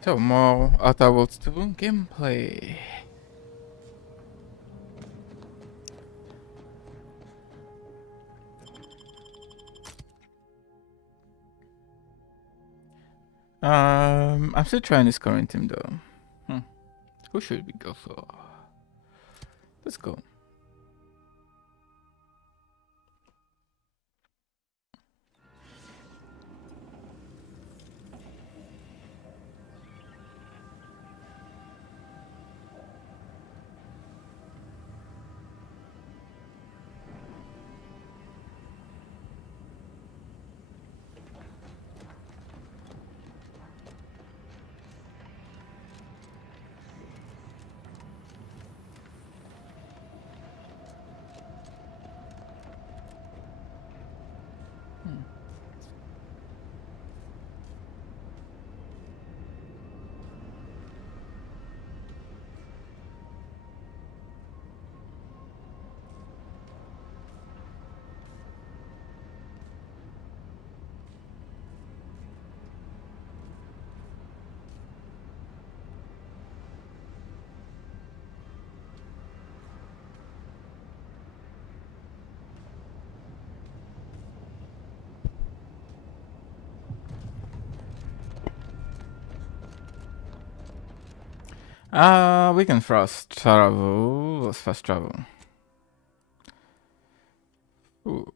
So more Outer Worlds 2 gameplay. I'm still trying this current team though. Who should we go for? Let's go. We can fast travel. Let's fast travel. Ooh,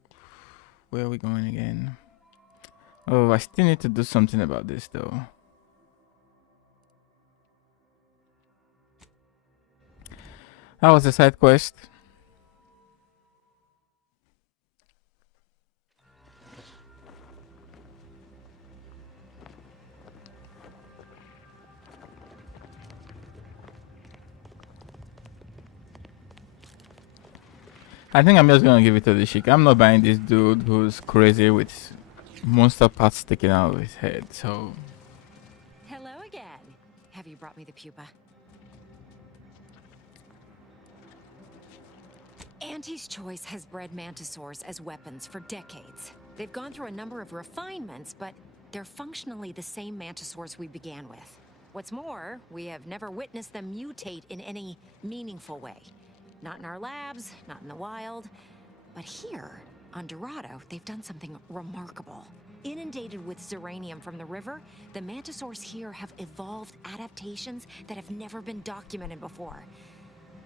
where are we going again? Oh, I still need to do something about this though. That was a side quest. I think I'm just gonna give it to the Sheik. I'm not buying this dude who's crazy with monster parts sticking out of his head, so... Hello again. Have you brought me the pupa? Auntie's Choice has bred mantisaurs as weapons for decades. They've gone through a number of refinements, but they're functionally the same mantisaurs we began with. What's more, we have never witnessed them mutate in any meaningful way. Not in our labs, not in the wild. But here, on Dorado, they've done something remarkable. Inundated with zeranium from the river, the mantisaurs here have evolved adaptations that have never been documented before.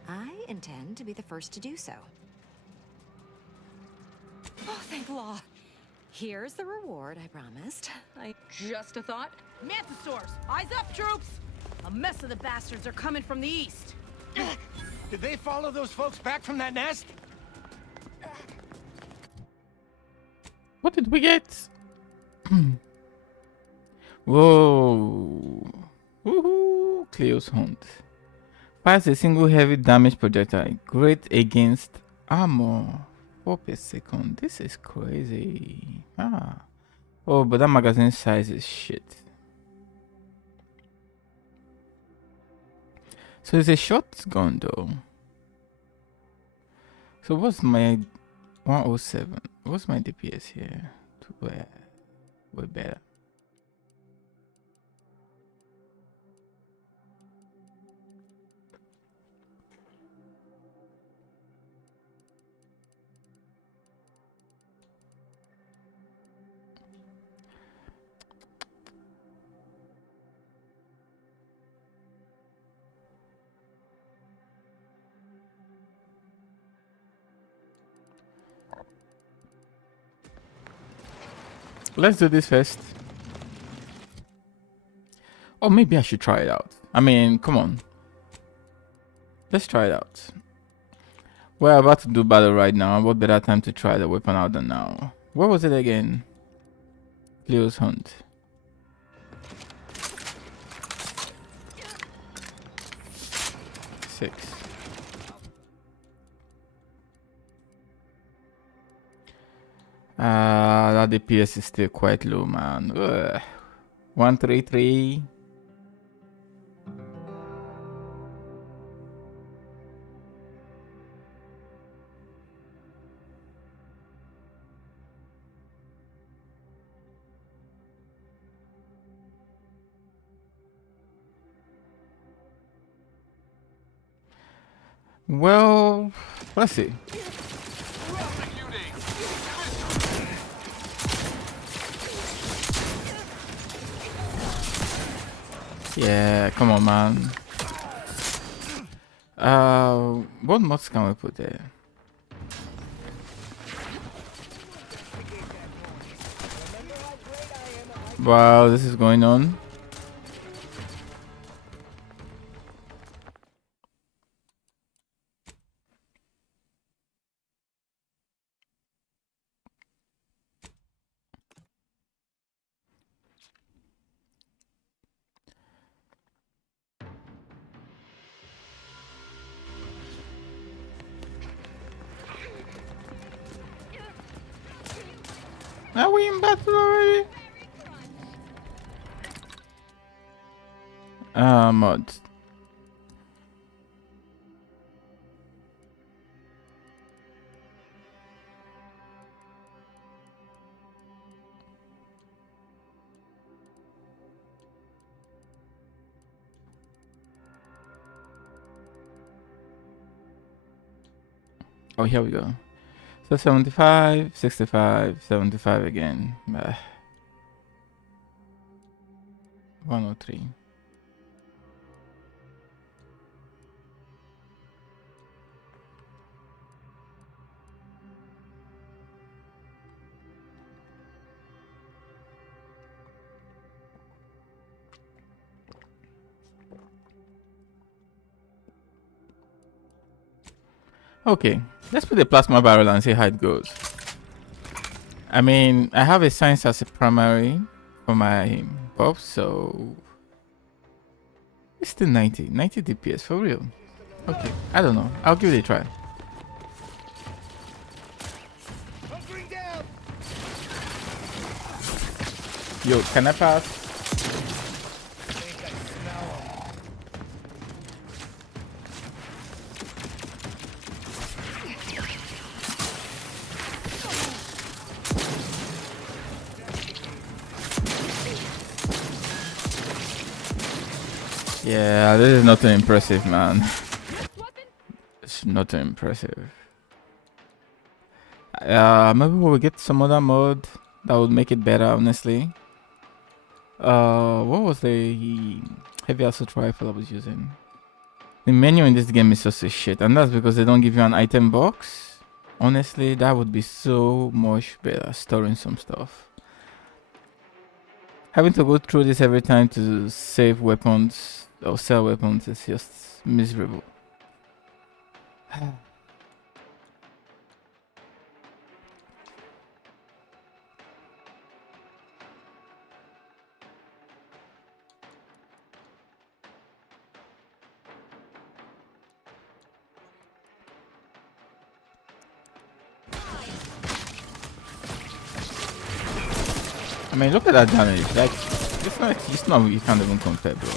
I intend to be the first to do so. Oh, thank law. Here's the reward I promised. Just a thought. Mantisaurs! Eyes up, troops! A mess of the bastards are coming from the east. Did they follow those folks back from that nest? What did we get? Whoa. Woohoo! Cleo's Hunt. Fires a single heavy damage projectile. Great against armor. 4 per second. This is crazy. Oh, but that magazine size is shit. So it's a shotgun though. So what's my 107? What's my DPS here? Way better. Let's do this first. Or maybe I should try it out. I mean, come on. Let's try it out. We're about to do battle right now. What better time to try the weapon out than now? What was it again? Cleo's Hunt. Six. That DPS is still quite low, man. 133. Well, let's see. Yeah, come on, man. What mods can we put there? Wow, this is going on. Are we in battle already? Mods. Oh, here we go. So 75, 65, 75 again. 103. Okay, let's put the plasma barrel and see how it goes. I mean, I have a science as a primary for my buff, so it's still 90 DPS for real. Okay, I don't know. I'll give it a try. Yo, can I pass? Yeah, this is not too impressive, man. It's not too impressive. Maybe we'll get some other mod that would make it better, honestly. What was the heavy assault rifle I was using? The menu in this game is just a shit, and that's because they don't give you an item box. Honestly, that would be so much better, storing some stuff. Having to go through this every time to save weapons or sell weapons is just miserable. I mean, look at that damage. Like, it's not, you can't even compare, bro.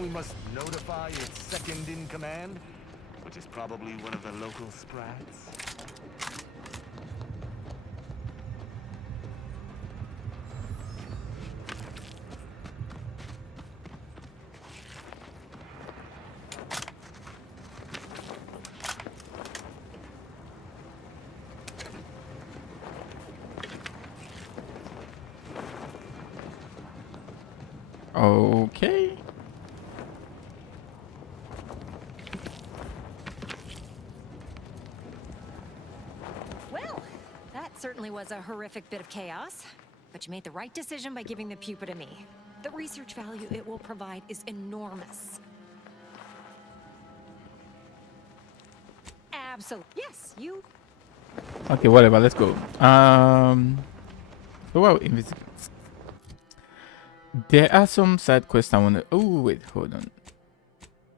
We must notify its second in command, which is probably one of the local sprats. Okay. Well, that certainly was a horrific bit of chaos. But you made the right decision by giving the pupa to me. The research value it will provide is enormous. Absolutely. Yes, you. Okay, whatever. Let's go. Well, there are some side quests I want to. Oh wait, hold on.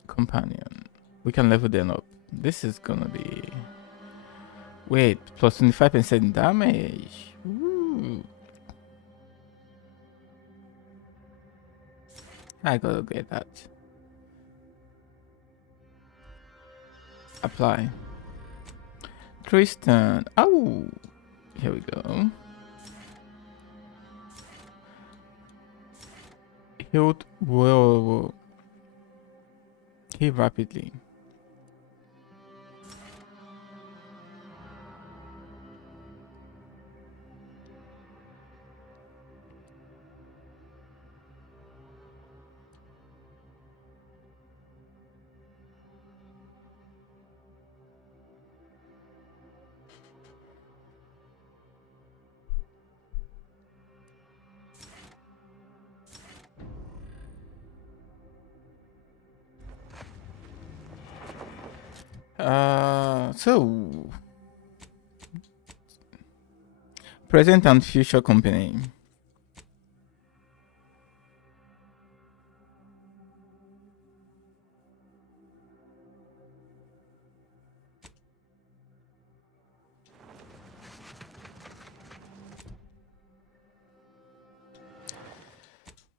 Companion. We can level them up. This is gonna be. Wait, plus 25% damage. Ooh. I gotta get that. Apply. Tristan. Oh, here we go. Healed. Whoa. Heal rapidly. So present and future company.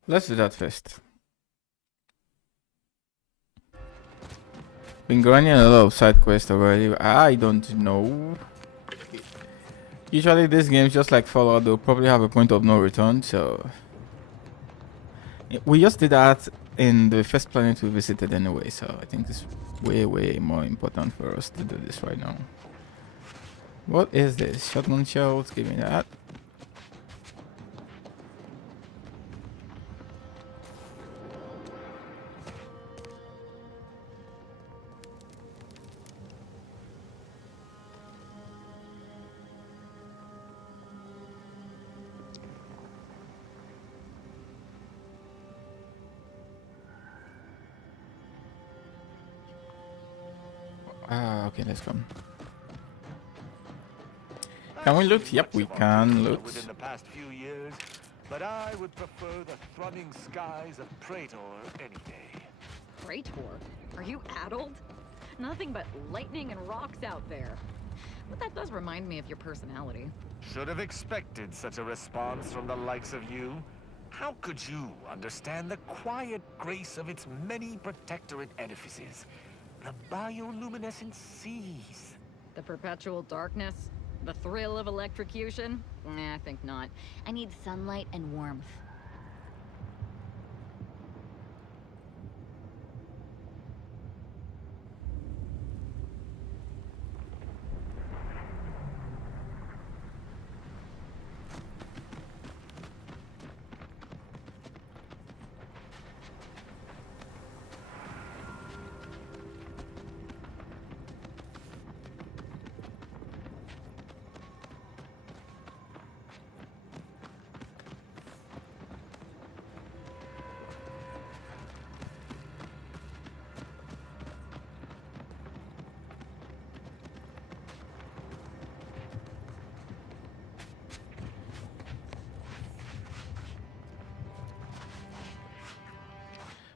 Let's do that first. Been grinding a lot of side quests already. I don't know. Usually these games, just like Fallout, they'll probably have a point of no return. So we just did that in the first planet we visited anyway. So I think it's way more important for us to do this right now. What is this? Shotgun shells. Give me that. Okay, let's go. Can we loot? Yep, we can loot. Within the past few years, but I would prefer the thrumming skies of Praetor any day. Praetor? Are you addled? Nothing but lightning and rocks out there. But that does remind me of your personality. Should have expected such a response from the likes of you. How could you understand the quiet grace of its many protectorate edifices? The bioluminescent seas. The perpetual darkness? The thrill of electrocution? Nah, I think not. I need sunlight and warmth.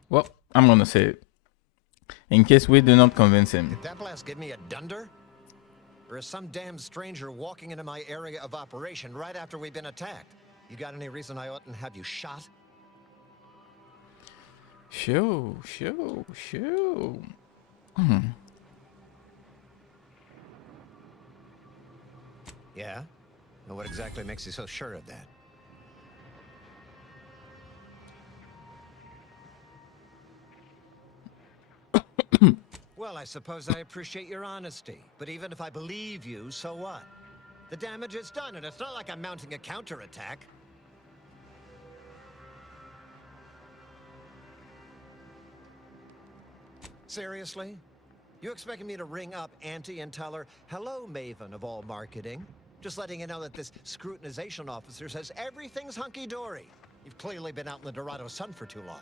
Well, I'm gonna say it. In case we do not convince him. Did that blast give me a dunder? Or is some damn stranger walking into my area of operation right after we've been attacked? You got any reason I oughtn't have you shot? Sure. Yeah? And what exactly makes you so sure of that? Well, I suppose I appreciate your honesty. But even if I believe you, so what? The damage is done, and it's not like I'm mounting a counterattack. Seriously? You expecting me to ring up Auntie and tell her, "Hello, Maven of all marketing. Just letting you know that this scrutinization officer says everything's hunky-dory. You've clearly been out in the Dorado sun for too long.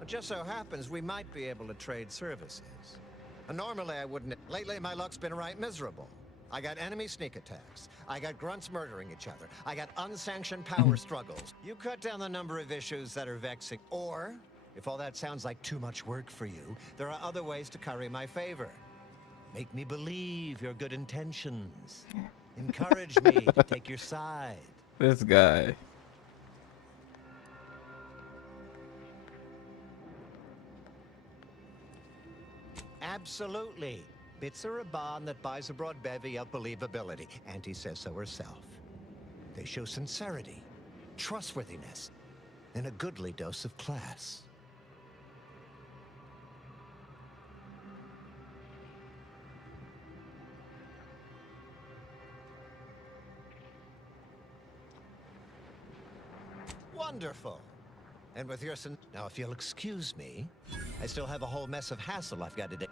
It just so happens we might be able to trade services. Normally I wouldn't. Lately my luck's been right miserable. I got enemy sneak attacks. I got grunts murdering each other. I got unsanctioned power struggles. You cut down the number of issues that are vexing. Or, if all that sounds like too much work for you, there are other ways to curry my favor. Make me believe your good intentions. Encourage me to take your side. This guy. Absolutely. Bits are a bond that buys a broad bevy of believability. Auntie says so herself. They show sincerity, trustworthiness, and a goodly dose of class. Wonderful. And with your now, if you'll excuse me, I still have a whole mess of hassle I've got to do.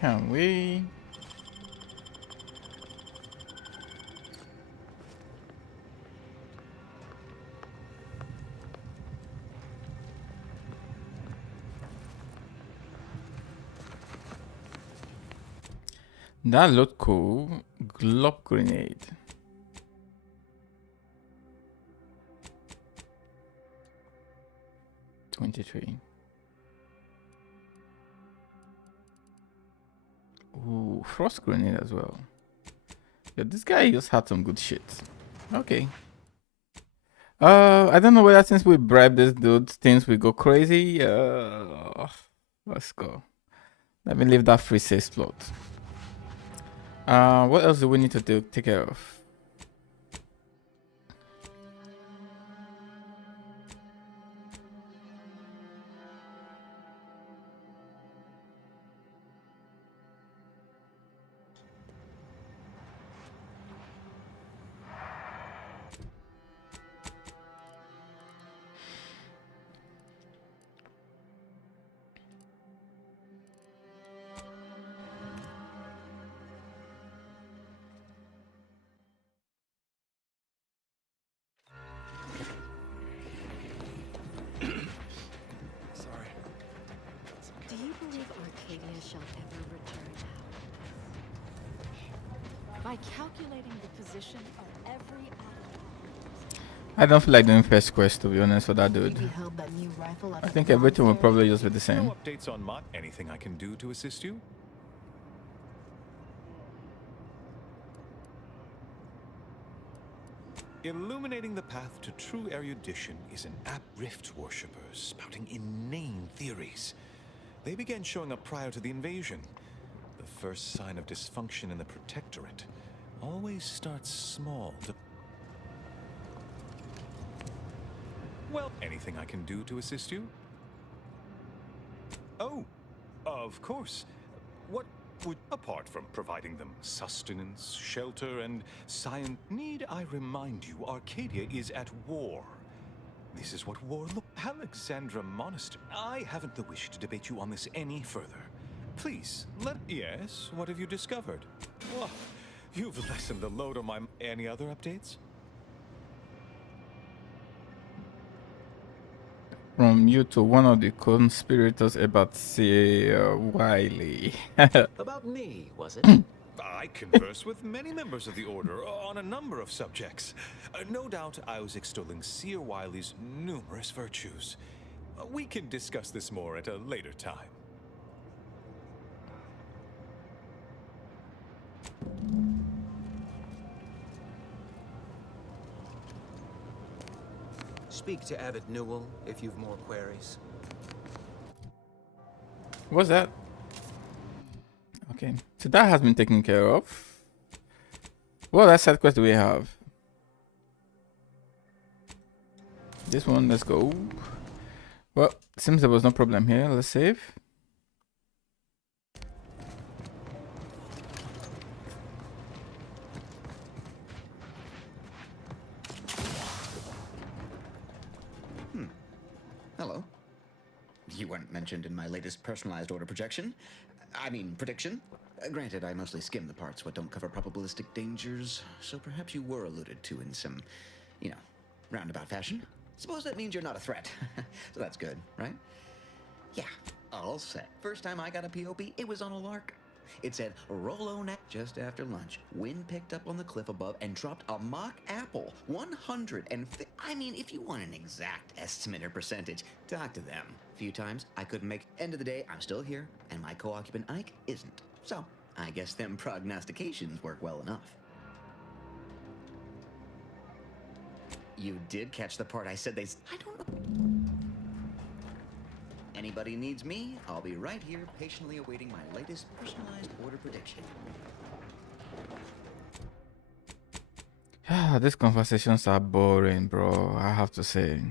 Can we? That looked cool. Glob grenade. $23. Ooh, frost grenade as well. Yeah, this guy just had some good shit. Okay. I don't know whether since we bribe this dude, things will go crazy. Let's go. Let me leave that free safe slot. What else do we need to take care of? Shall ever return now. By calculating the position of every atom. I don't feel like doing first quest, to be honest, for that dude. I think everything will probably just be the same. No updates on Mott? Anything I can do to assist you? Illuminating the path to true erudition is an apt rift worshipper spouting inane theories. They began showing up prior to the invasion. The first sign of dysfunction in the Protectorate always starts small. Well, anything I can do to assist you? Oh, of course. What would, apart from providing them sustenance, shelter, and science, need I remind you, Arcadia is at war. This is what war look. Alexandra Monastery. I haven't the wish to debate you on this any further. Please, Yes, what have you discovered? Oh, you've lessened the load on my... Any other updates? From you to one of the conspirators about Wiley. About me, was it? I converse with many members of the Order on a number of subjects. No doubt I was extolling Seer Wiley's numerous virtues. We can discuss this more at a later time. Speak to Abbot Newell if you've more queries. What's that? Okay, so that has been taken care of. What other side quest do we have? This one, let's go. Well, seems there was no problem here. Let's save. Hello. You weren't mentioned in my latest personalized order projection. I mean, prediction. Granted, I mostly skim the parts what don't cover probabilistic dangers, so perhaps you were alluded to in some, you know, roundabout fashion. Suppose that means you're not a threat. So that's good, right? Yeah, all set. First time I got a POP, it was on a lark. It said, Rolo nap just after lunch. Wind picked up on the cliff above and dropped a mock apple. 150. I mean, if you want an exact estimate or percentage, talk to them. A few times I couldn't make. End of the day, I'm still here, and my co-occupant Ike isn't. So, I guess them prognostications work well enough. You did catch the part I said I don't know. Anybody needs me, I'll be right here patiently awaiting my latest personalized order prediction. These conversations are boring, bro. I have to say.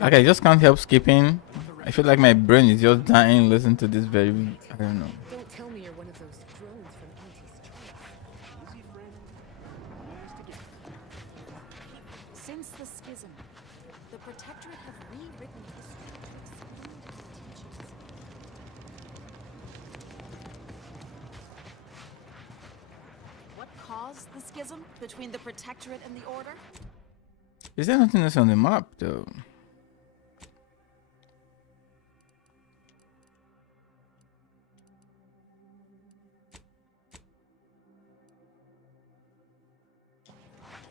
Like, I just can't help skipping. I feel like my brain is just dying listening to this very. I don't know. Don't tell me you're one of those drones from Auntie's choice. Easy, friend. Last again. Since the schism, the Protectorate have rewritten history to exclude its teachings. What caused the schism between the Protectorate and the Order? Is there nothing else on the map, though?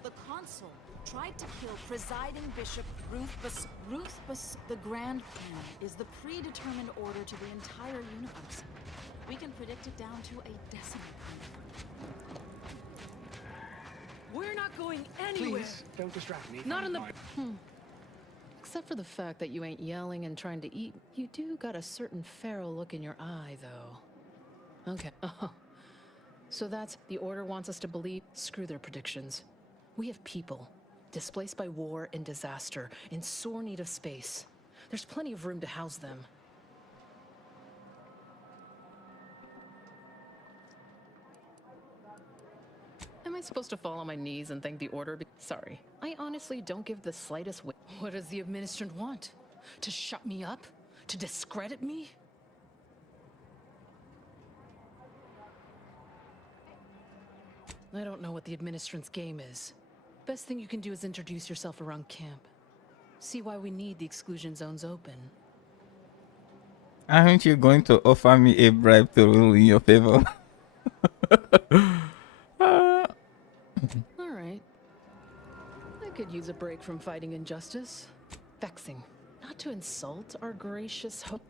The consul tried to kill presiding Bishop Ruthbus. The Grand Plan is the predetermined order to the entire universe. We can predict it down to a decimal point. We're not going anywhere. Please, don't distract me. Not in the... Except for the fact that you ain't yelling and trying to eat. You do got a certain feral look in your eye, though. Okay. Oh. So that's... The Order wants us to believe... Screw their predictions. We have people, displaced by war and disaster, in sore need of space. There's plenty of room to house them. Am I supposed to fall on my knees and thank the Order? Sorry. I honestly don't give the slightest weight. What does the Administrant want? To shut me up? To discredit me? I don't know what the Administrant's game is. Best thing you can do is introduce yourself around camp. See why we need the exclusion zones open. Aren't you going to offer me a bribe to rule in your favor? Alright. I could use a break from fighting injustice. Vexing. Not to insult our gracious host.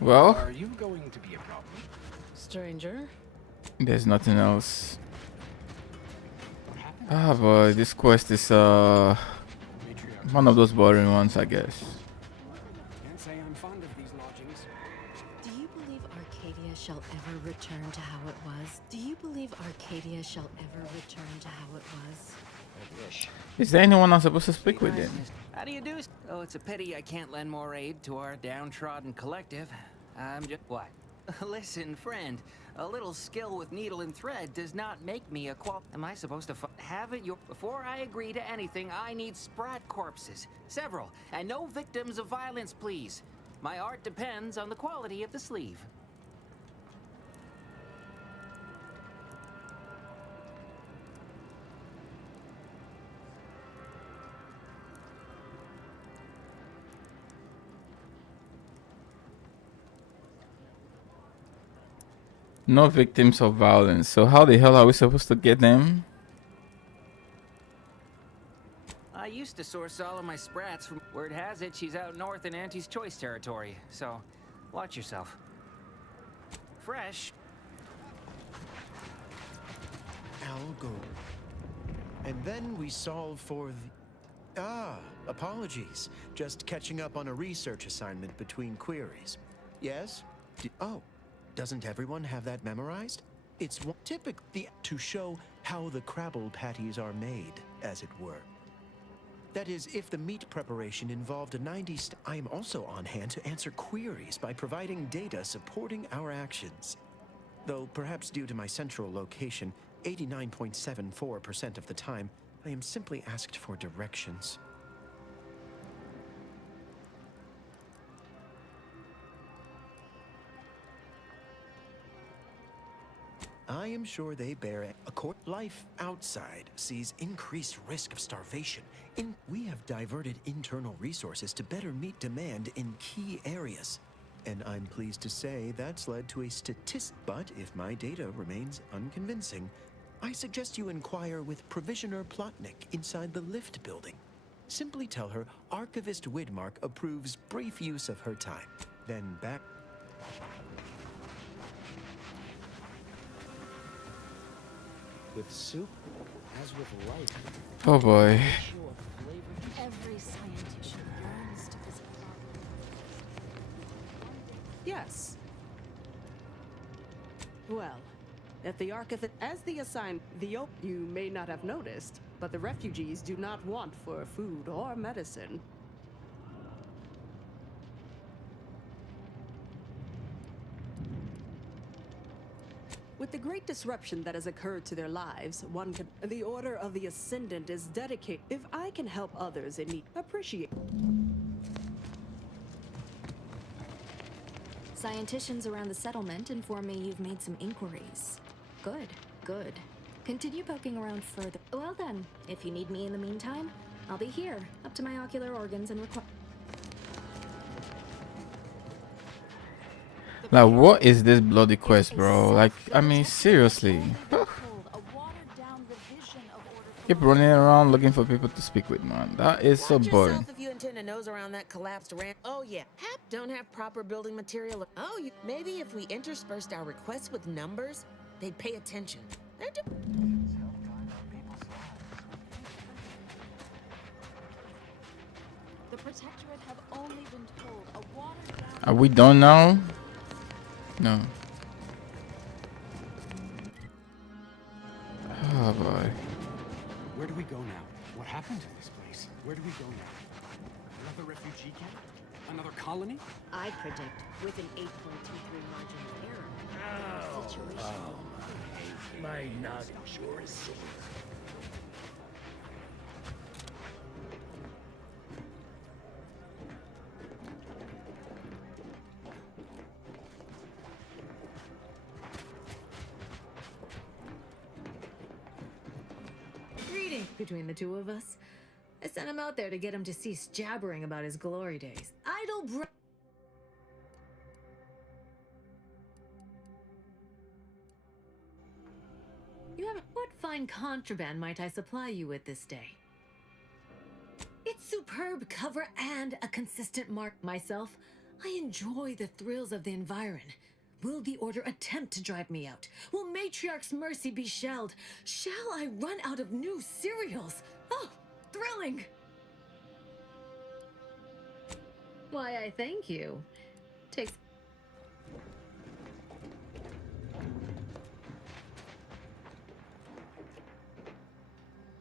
Well, Are you going to be a problem? Stranger. there's nothing else. Ah, boy, this quest is one of those boring ones, I guess. Can't say I'm fond of these lodgings. Do you believe Arcadia shall ever return to how it was? Do you believe Arcadia shall ever return to how it was? I wish. Is there anyone I'm supposed to speak with then? How do you do? Oh, it's a pity I can't lend more aid to our downtrodden collective. I'm just... What? Listen, friend. A little skill with needle and thread does not make me a Am I supposed to have it your... Before I agree to anything, I need sprat corpses. Several. And no victims of violence, please. My art depends on the quality of the sleeve. No victims of violence. So how the hell are we supposed to get them? I used to source all of my sprats from... Word has it, she's out north in Auntie's Choice territory. So, watch yourself. Fresh, Algo. And then we solve for the... Ah, apologies. Just catching up on a research assignment between queries. Yes? Oh, doesn't everyone have that memorized? It's typically to show how the Crabble patties are made, as it were. That is, if the meat preparation involved a 90s... I am also on hand to answer queries by providing data supporting our actions. Though perhaps due to my central location, 89.74% of the time, I am simply asked for directions. I am sure they bear a court. Life outside sees increased risk of starvation. We have diverted internal resources to better meet demand in key areas. And I'm pleased to say that's led to a statistic. But if my data remains unconvincing, I suggest you inquire with Provisioner Plotnik inside the lift building. Simply tell her Archivist Widmark approves brief use of her time. Then back... With soup, as with life. Oh boy. Every scientist yearns to visit. Yes. Well, if the archivist, as the assigned, you may not have noticed, but the refugees do not want for food or medicine. With the great disruption that has occurred to their lives, the Order of the Ascendant is dedicated. If I can help others in need, appreciate. Scienticians around the settlement inform me you've made some inquiries. Good, good. Continue poking around further. Well then, if you need me in the meantime, I'll be here, up to my ocular organs and Like, what is this bloody quest, bro? Like, I mean, seriously. Keep running around looking for people to speak with, man. That is so boring. If you intend to nose around that collapsed ramp. Oh yeah, don't have proper building material. Oh, maybe if we interspersed our requests with numbers, they'd pay attention. The Protectorate have only been told a watered down. Are we done now? No. Oh boy. Where do we go now? What happened to this place? Where do we go now? Another refugee camp? Another colony? I predict with an 8.23 margin of error. The situation my noggin sure is sore. Between the two of us, I sent him out there to get him to cease jabbering about his glory days. Idle You haven't. What fine contraband might I supply you with this day? It's superb cover and a consistent mark. Myself, I enjoy the thrills of the environ. Will the Order attempt to drive me out? Will Matriarch's mercy be shelled? Shall I run out of new cereals? Oh, thrilling! Why, I thank you. Takes...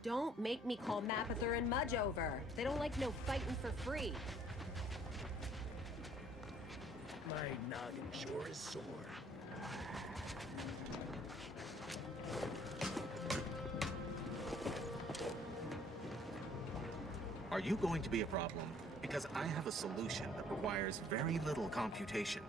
Don't make me call Mapother and Mudge over. They don't like no fighting for free. My noggin sure is sore. Are you going to be a problem? Because I have a solution that requires very little computation.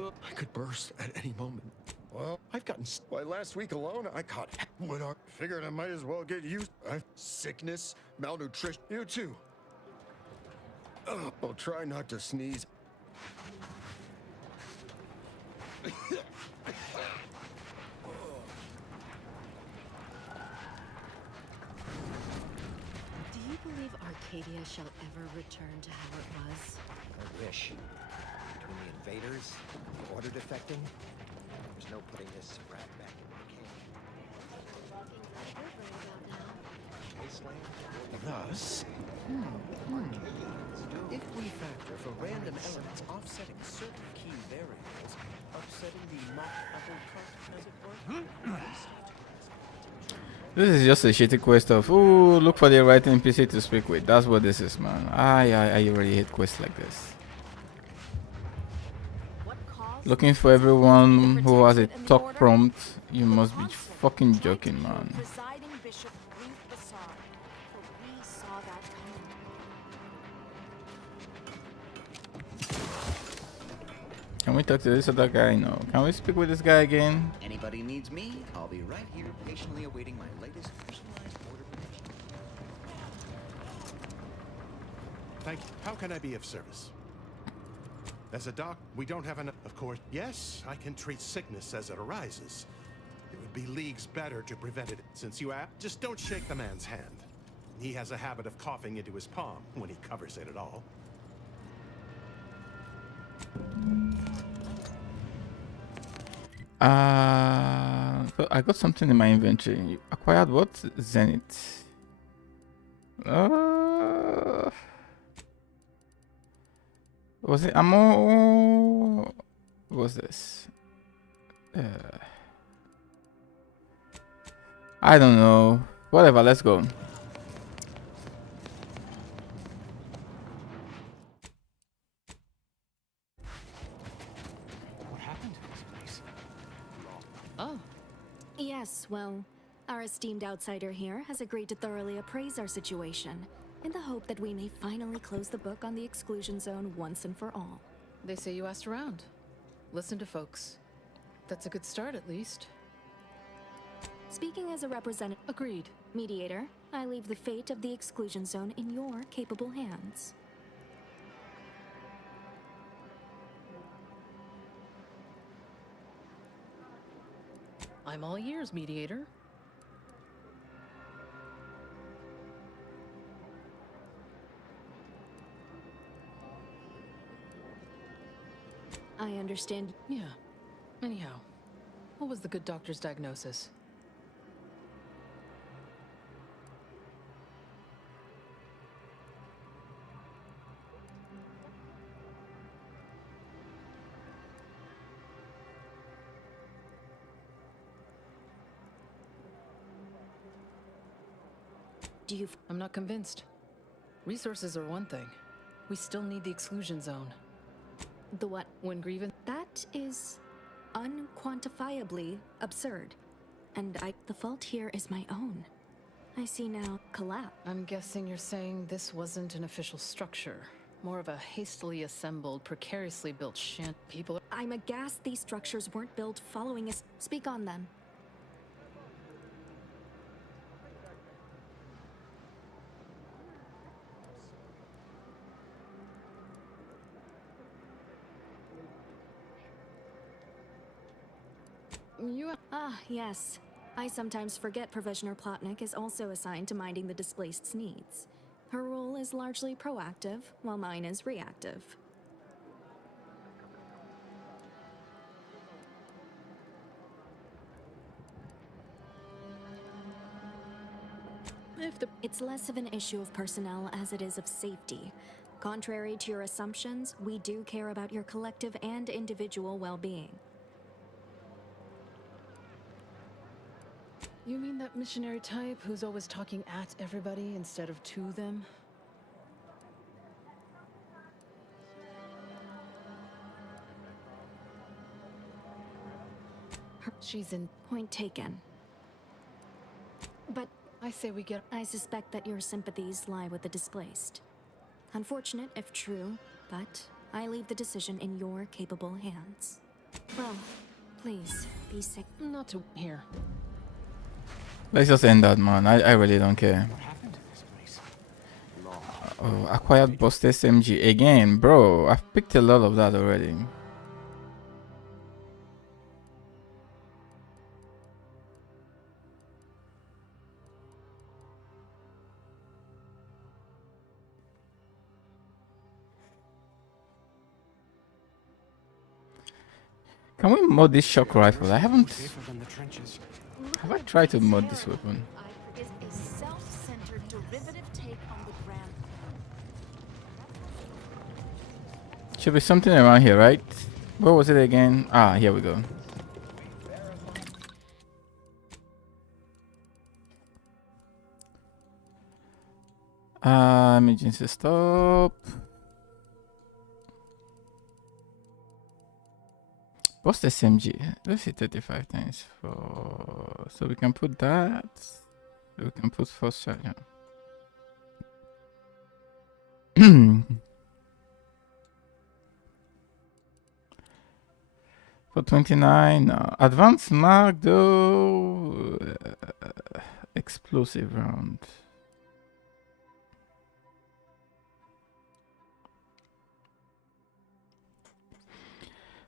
I could burst at any moment. Well, I've gotten... Why, last week alone, I caught... What are... Figured I might as well get used... sickness, malnutrition... You too. I'll try not to sneeze. Do you believe Arcadia shall ever return to how it was? I wish. Between the invaders, the order defecting, there's no putting this rat back in the cave. Thus, if we factor for random elements offsetting certain key variables, upsetting the mock apple cart, as it were. This is just a shitty quest of, ooh, look for the right NPC to speak with. That's what this is, man. I already hate quests like this. Looking for everyone who has a talk prompt. You must be fucking joking, man. Can we talk to this other guy? No. Can we speak with this guy again? Anybody needs me, I'll be right here patiently awaiting my latest personalized order prediction. Thank you. How can I be of service? As a doc, we don't have enough. Of course, yes, I can treat sickness as it arises. It would be leagues better to prevent it. Since you ask, just don't shake the man's hand. He has a habit of coughing into his palm when he covers it at all. So I got something in my inventory. You acquired what? Zenith. Was it ammo? What was this? I don't know. Whatever, let's go. Yes, well, our esteemed outsider here has agreed to thoroughly appraise our situation, in the hope that we may finally close the book on the exclusion zone once and for all. They say you asked around. Listen to folks. That's a good start, at least. Speaking as a representative... Agreed. Mediator, I leave the fate of the exclusion zone in your capable hands. I'm all ears, Mediator. I understand. Yeah. Anyhow, what was the good doctor's diagnosis? I'm not convinced. Resources are one thing. We still need the exclusion zone. The what? When grievance... That is unquantifiably absurd. And the fault here is my own. I see now collapse. I'm guessing you're saying this wasn't an official structure. More of a hastily assembled, precariously built people... I'm aghast these structures weren't built following us. Speak on them. Ah, yes. I sometimes forget Provisioner Plotnik is also assigned to minding the displaced's needs. Her role is largely proactive, while mine is reactive. It's less of an issue of personnel as it is of safety. Contrary to your assumptions, we do care about your collective and individual well-being. You mean that missionary type who's always talking at everybody instead of to them? She's in... Point taken. But... I say we get... I suspect that your sympathies lie with the displaced. Unfortunate if true, but I leave the decision in your capable hands. Well, Please, be sick. Not to here. Let's just end that, man. I really don't care. Oh, acquired Bust SMG again, bro. I've picked a lot of that already. Can we mod this shock rifle? I haven't. Have I tried to mod this weapon? Is a self-centered derivative take on the grand. Should be something around here, right? Where was it again? Ah, here we go. Emergency stop. What's the SMG? Let's see, 35 times 4. So we can put that. We can put first charger. For 29, no. Advanced mark though. Explosive round.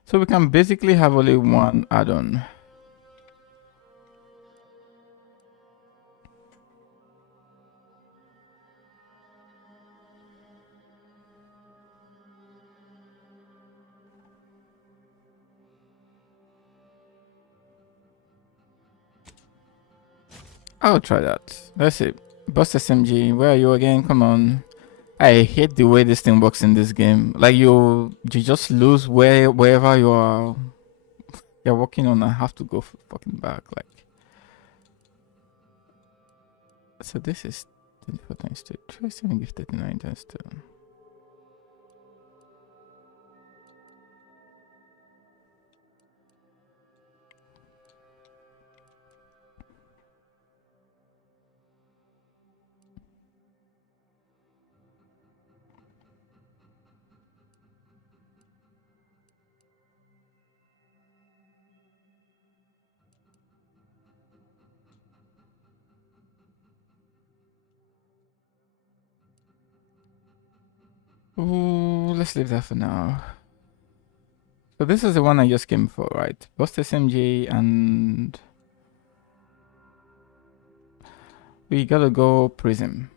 So we can basically have only one add-on. I'll try that. Let's see. Bust SMG, where are you again? Come on. I hate the way this thing works in this game. Like you just lose wherever you're working on and have to go fucking back. Like, so this is 24 times 2. Try 7 give 39 times 2. Ooh, let's leave that for now. So this is the one I just came for, right? Bust SMG and we gotta go Prism.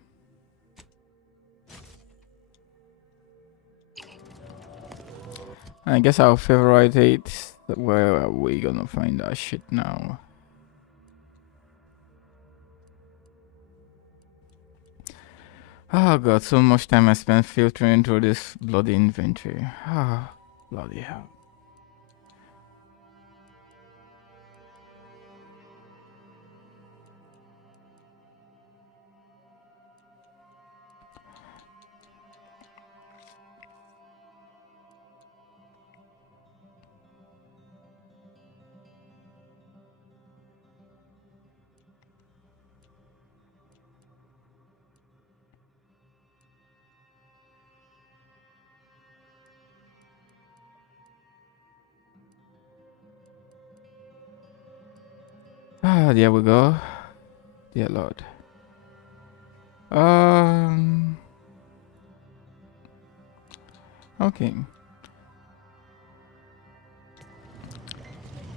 I guess our favorite 8. Where are we gonna find that shit now? Oh god, so much time I spent filtering through this bloody inventory. Ah, bloody hell. Ah, there we go. Dear Lord. Okay.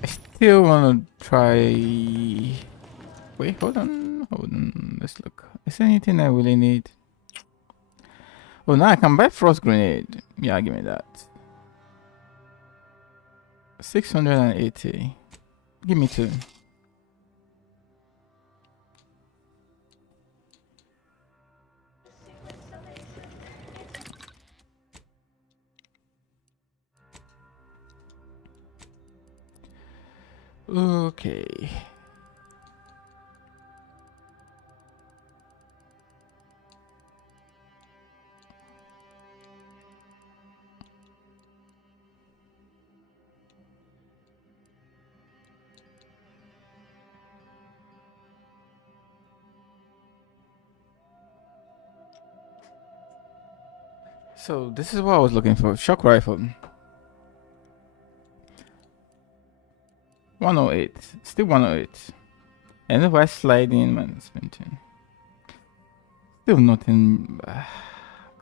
I still wanna try. Wait, hold on. Let's look. Is there anything I really need? Oh, now I can buy frost grenade. Yeah, give me that. 680. Give me 2. Okay. So this is what I was looking for. Shock rifle. 108. Still 108. And why sliding management? Still nothing.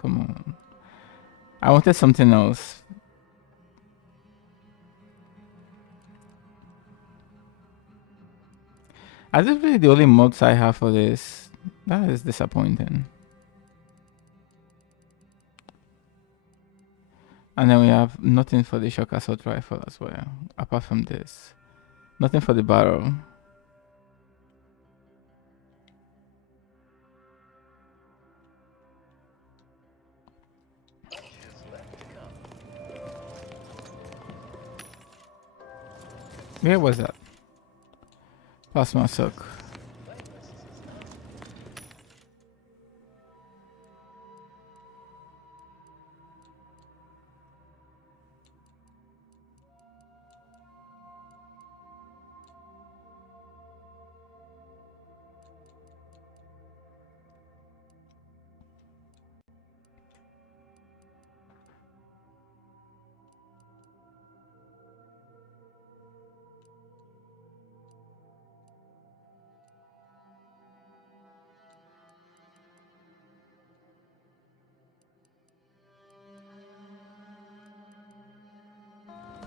Come on. I wanted something else. Are this really the only mods I have for this? That is disappointing. And then we have nothing for the shock assault rifle as well. Apart from this. Nothing for the barrel. Where was that? Plasma soak.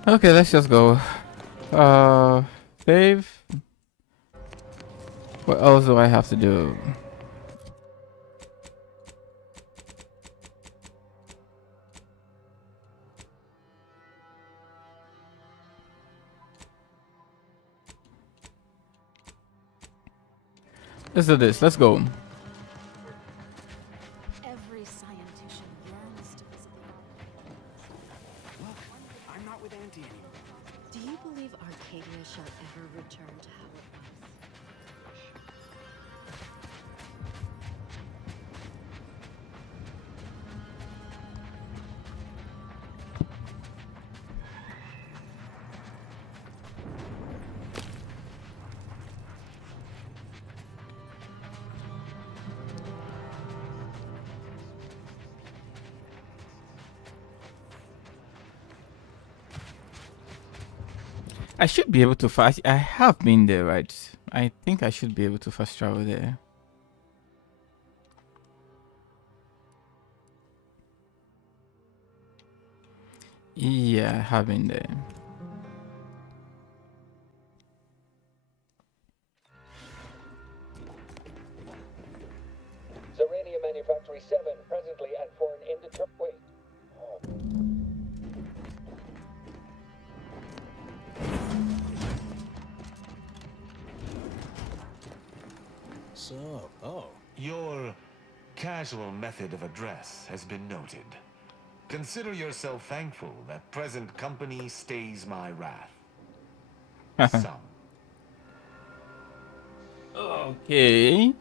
Okay, let's just go. Save. What else do I have to do? Let's do this. Let's go. Every scientician yearns to visit the Look, I'm not with Auntie anymore. Do you believe Arcadia shall ever return to how it was? I should be able to fast. I have been there, right? I think I should be able to fast travel there. Yeah, I have been there. Zerania Manufactory 7, presently at for an indeterminate. Wait. So, Your casual method of address has been noted. Consider yourself thankful that present company stays my wrath. Some. Okay.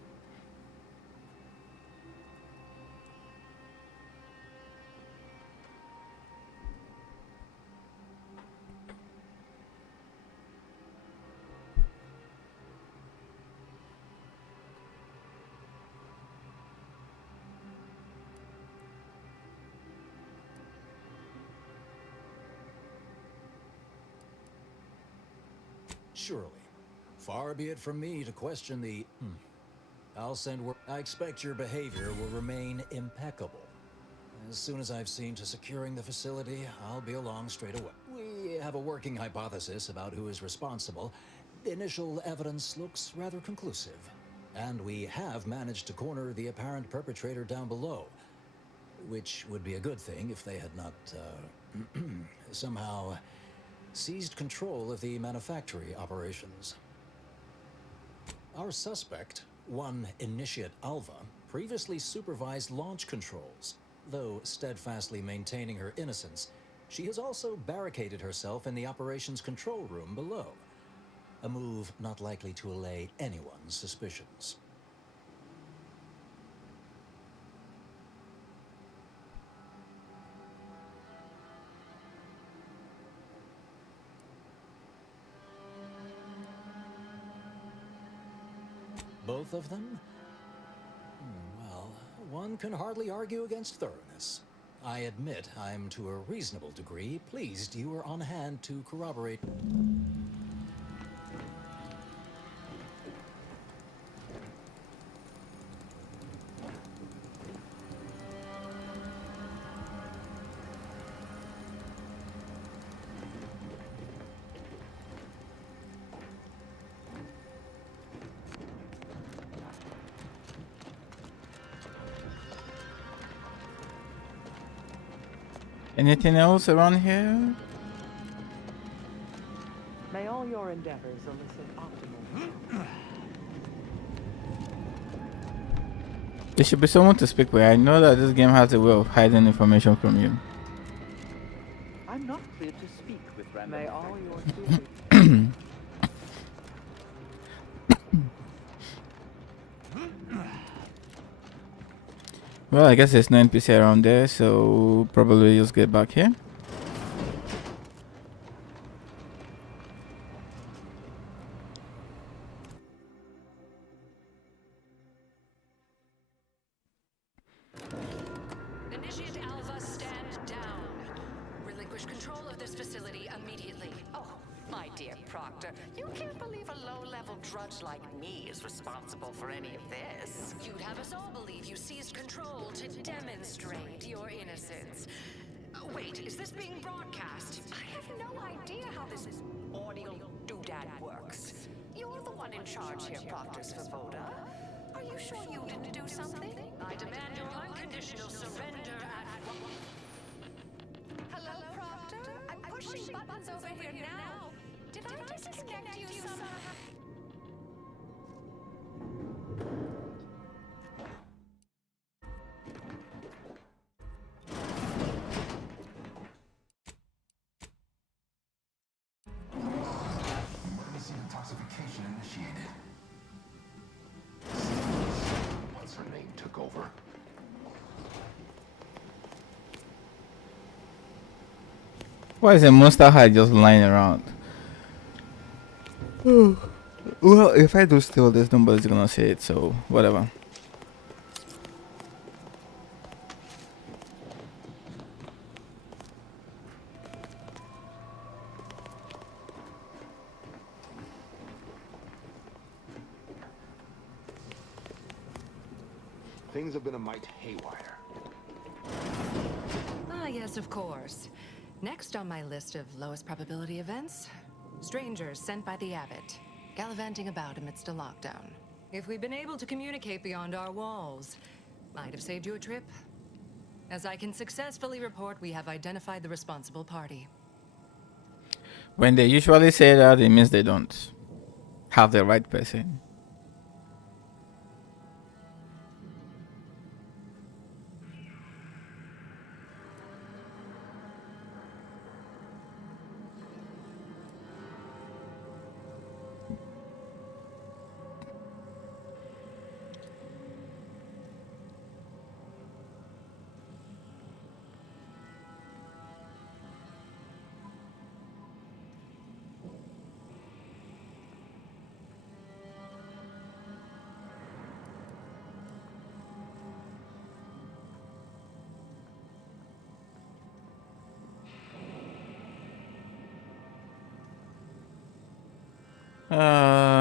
surely. Far be it from me to question the... I'll send word. I expect your behavior will remain impeccable. As soon as I've seen to securing the facility, I'll be along straight away. We have a working hypothesis about who is responsible. The initial evidence looks rather conclusive. And we have managed to corner the apparent perpetrator down below. Which would be a good thing if they had not, somehow seized control of the manufactory operations. Our suspect, one Initiate Alva, previously supervised launch controls. Though steadfastly maintaining her innocence, she has also barricaded herself in the operations control room below. A move not likely to allay anyone's suspicions. Both of them? Well, one can hardly argue against thoroughness. I admit I'm to a reasonable degree pleased you were on hand to corroborate. Anything else around here? May all your endeavors elicit optimal. There should be someone to speak with. I know that this game has a way of hiding information from you. I'm not cleared to speak with random. May all your theories. Well, I guess there's no NPC around there, so probably just get back here. Initiate Alpha, stand down. Relinquish control of this facility immediately. Oh, my dear Proctor, you can't believe a low-level drudge like me is responsible for any of this. You'd have us all believe you seized control to demonstrate your innocence. Wait, is this being broadcast? I have no idea how this audio doodad works. You're the one in charge here, Proctor Svoboda. Are you sure you didn't do something? I demand your unconditional surrender at... Hello, Proctor? I'm pushing buttons over here now. Did I disconnect you somehow? Emergency detoxification initiated. Once her name took over. Why is a monster hide just lying around? Well, if I do steal this, nobody's gonna see it, so whatever. Things have been a mite haywire. Ah, yes, of course. Next on my list of lowest probability events, strangers sent by the Abbot, gallivanting about amidst a lockdown. If we'd been able to communicate beyond our walls, might have saved you a trip. As I can successfully report, we have identified the responsible party. When they usually say that, it means they don't have the right person.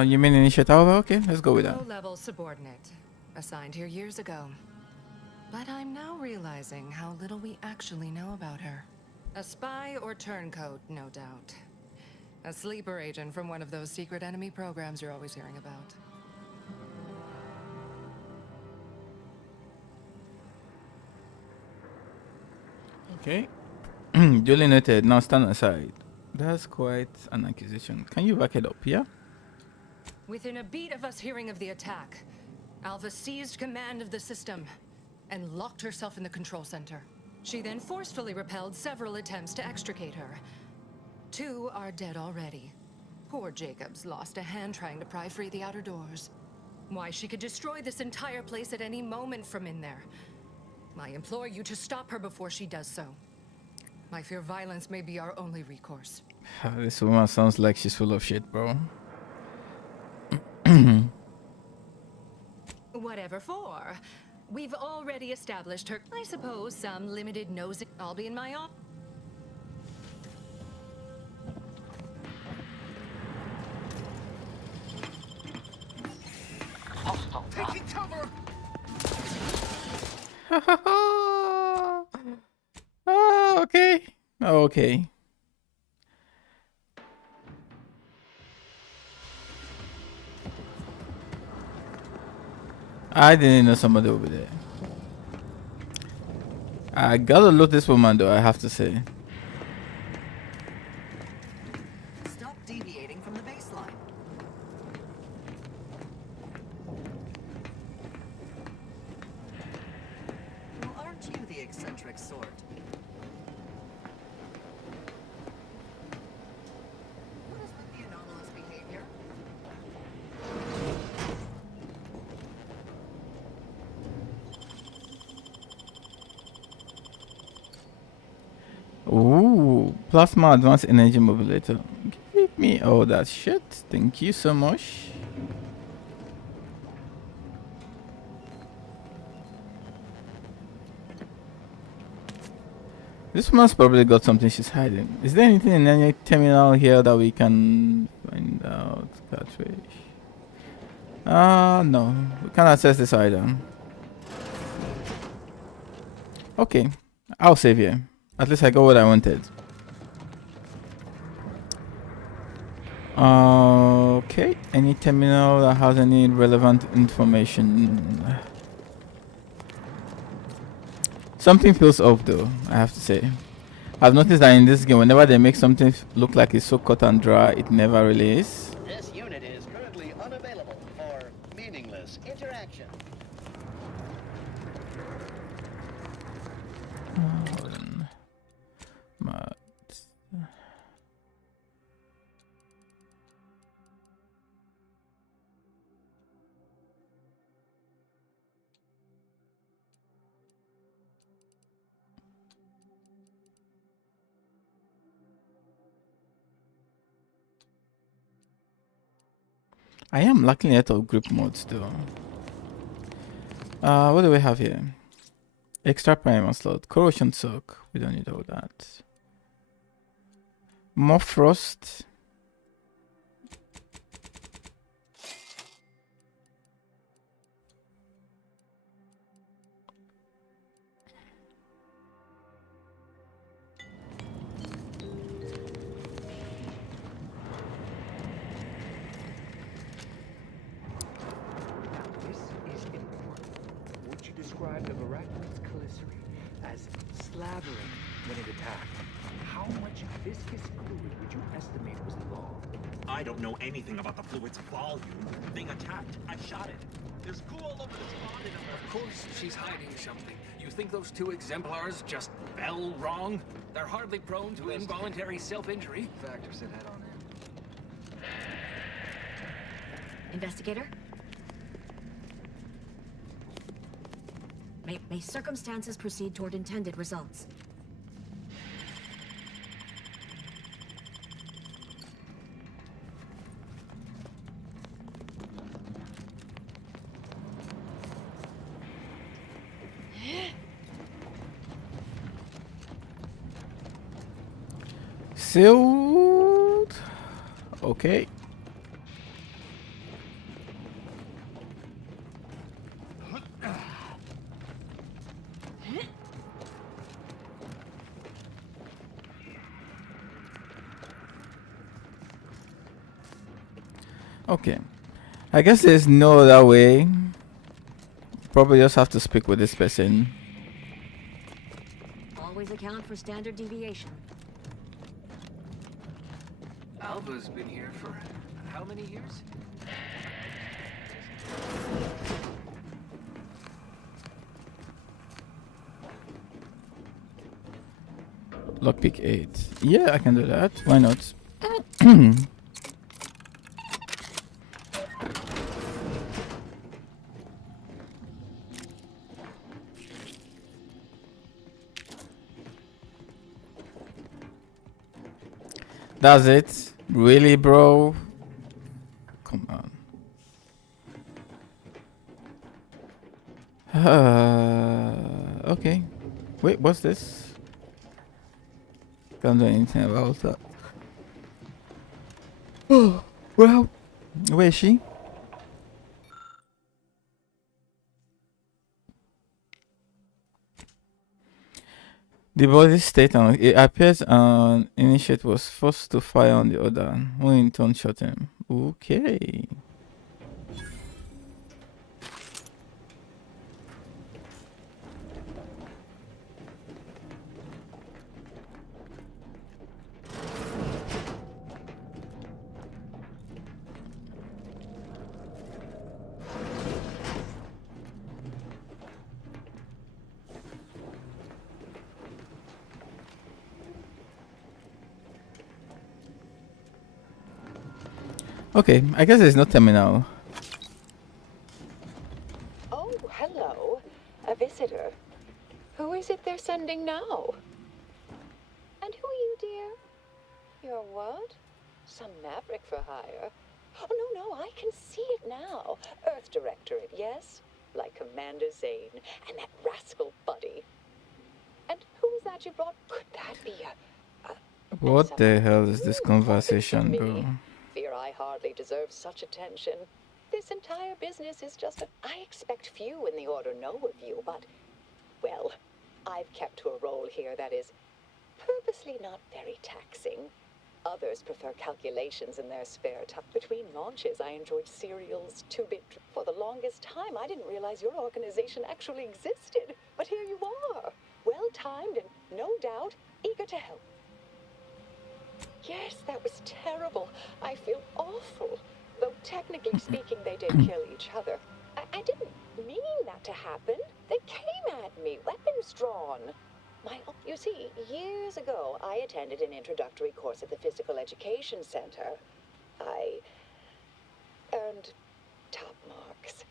You mean initiate Alpha? Okay, let's go with that. Low-level subordinate, assigned here years ago. But I'm now realizing how little we actually know about her. A spy or turncoat, no doubt. A sleeper agent from one of those secret enemy programs you're always hearing about. Okay. Duly noted. Now stand aside. That's quite an accusation. Can you back it up, yeah? Within a beat of us hearing of the attack, Alpha seized command of the system and locked herself in the control center. She then forcefully repelled several attempts to extricate her. 2 are dead already. Poor Jacobs lost a hand trying to pry free the outer doors. Why, she could destroy this entire place at any moment from in there. I implore you to stop her before she does so. I fear violence may be our only recourse. This woman sounds like she's full of shit, bro. Whatever for. We've already established her. I suppose some limited nosing. I'll be in my office. Taking cover! Oh, okay. Okay. I didn't know somebody over there. I gotta loot this woman though, I have to say. Stop deviating from the baseline. Well, aren't you the eccentric sort? What is with the anomalous behavior? Ooh, plasma advanced energy mobilator. Give me all that shit. Thank you so much. This one's probably got something she's hiding. Is there anything in any terminal here that we can find out? Cartridge. No. We can't access this item. Okay. I'll save here. At least I got what I wanted. Okay. Any terminal that has any relevant information? Something feels off though, I have to say. I've noticed that in this game, whenever they make something look like it's so cut and dry, it never really is. This unit is currently unavailable for meaningless interaction. Hold on. I am lacking a lot of grip modes though. What do we have here? Extra primer slot, corrosion soak. We don't need all that. More frost. Described the miraculous glycerin as slavering when it attacked. How much viscous fluid would you estimate was involved? I don't know anything about the fluid's volume. Being attacked, I shot it. There's goo all over the spot. Of course she's hiding something. You think those two exemplars just fell wrong? They're hardly prone to involuntary self-injury. Factors it head on in. Investigator? May circumstances proceed toward intended results. Sealed. Okay. Okay, I guess there's no other way. Probably just have to speak with this person. Always account for standard deviation. Alva's been here for how many years? Lockpick 8. Yeah, I can do that. Why not? That's it? Really, bro? Come on. Okay. Wait, what's this? Can't do anything about that. Oh, well, where is she? The body state on it appears an initiate was forced to fire on the other, who in turn shot him. Okay. Okay, I guess there's no terminal. Oh, hello. A visitor. Who is it they're sending now? And who are you, dear? You're what? Some maverick for hire? Oh, no, I can see it now. Earth Directorate, yes? Like Commander Zane and that rascal Buddy. And who is that you brought? Could that be What the hell is this conversation, bro? Fear I hardly deserve such attention. This entire business is just I expect few in the Order know of you, but, well, I've kept to a role here that is purposely not very taxing. Others prefer calculations in their spare time. Between launches, I enjoyed serials, 2-bit. For the longest time, I didn't realize your organization actually existed. But here you are, well-timed and, no doubt, eager to help. Yes, that was terrible. I feel awful. Though technically speaking, they did kill each other. I didn't mean that to happen. They came at me, weapons drawn. You see, years ago, I attended an introductory course at the Physical Education Center. I earned top marks.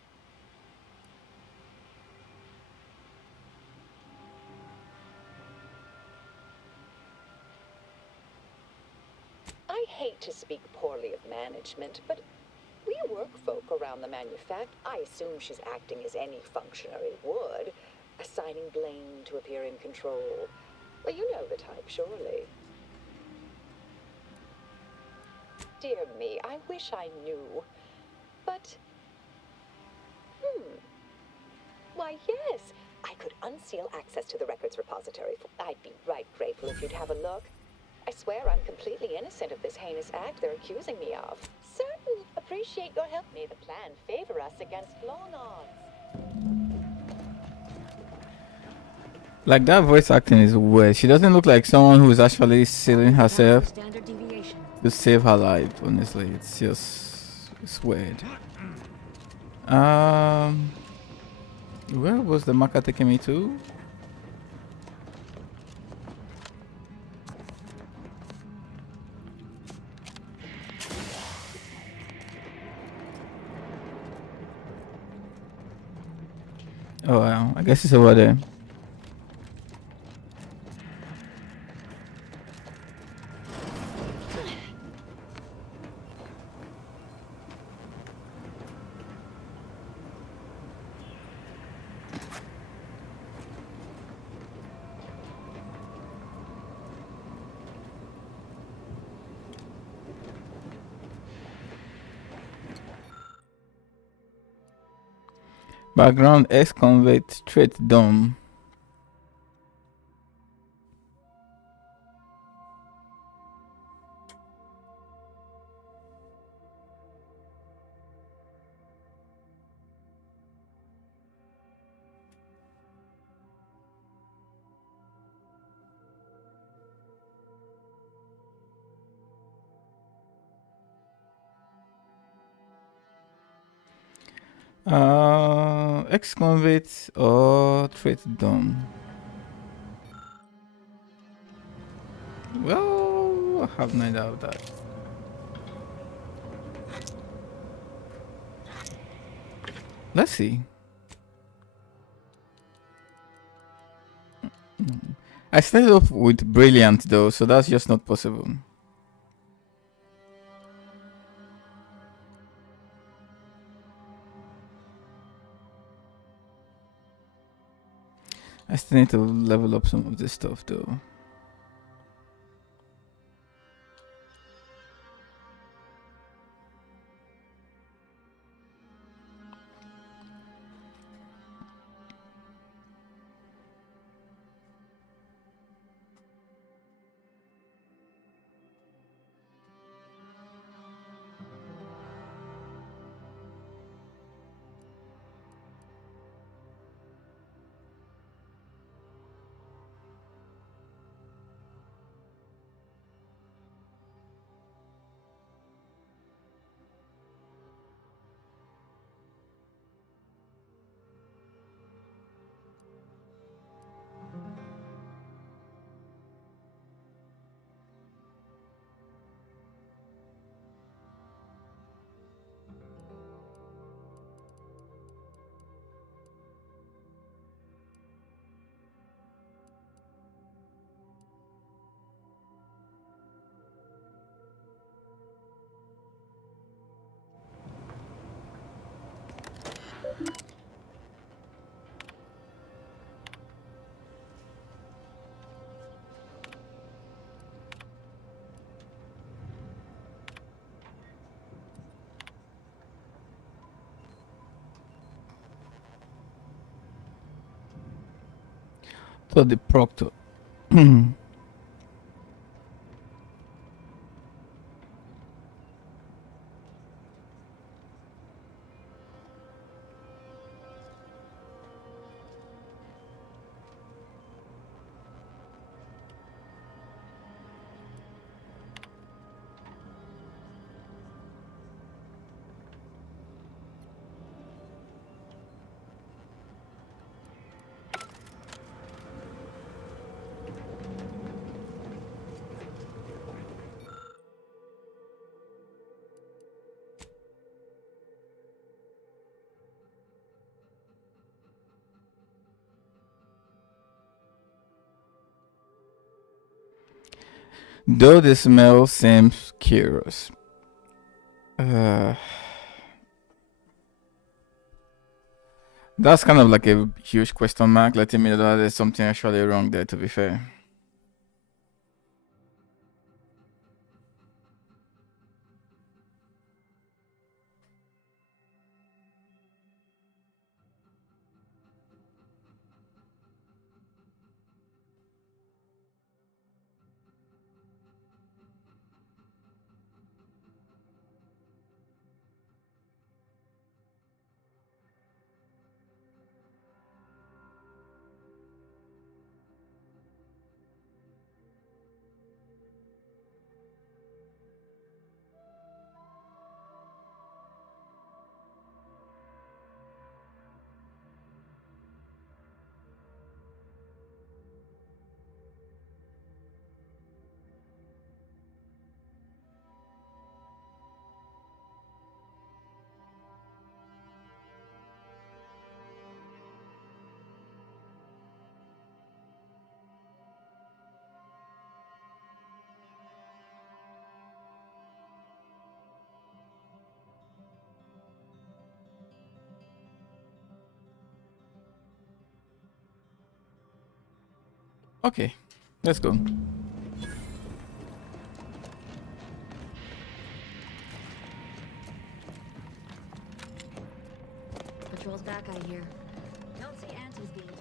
I hate to speak poorly of management, but we work folk around the I assume she's acting as any functionary would, assigning blame to appear in control. Well, you know the type, surely. Dear me, I wish I knew. But, why, yes, I could unseal access to the records repository. I'd be right grateful if you'd have a look. I swear I'm completely innocent of this heinous act they're accusing me of. Certainly appreciate your help. May the plan favor us against long odds. Like, that voice acting is weird. She doesn't look like someone who's actually sealing herself to save her life, honestly. It's just, it's weird. Where was the marker taking me to? Oh, wow. I guess it's over there. Background ex-convict straight dumb. Ex-convict or straight dumb. Well, I have no doubt of that. Let's see. I started off with brilliant though, so that's just not possible. I still need to level up some of this stuff though. So the proctor. Though the smell seems curious. That's kind of like a huge question mark, letting me know that there's something actually wrong there, to be fair. Okay, let's go. Patrol's back, I hear. Don't see Auntie's being too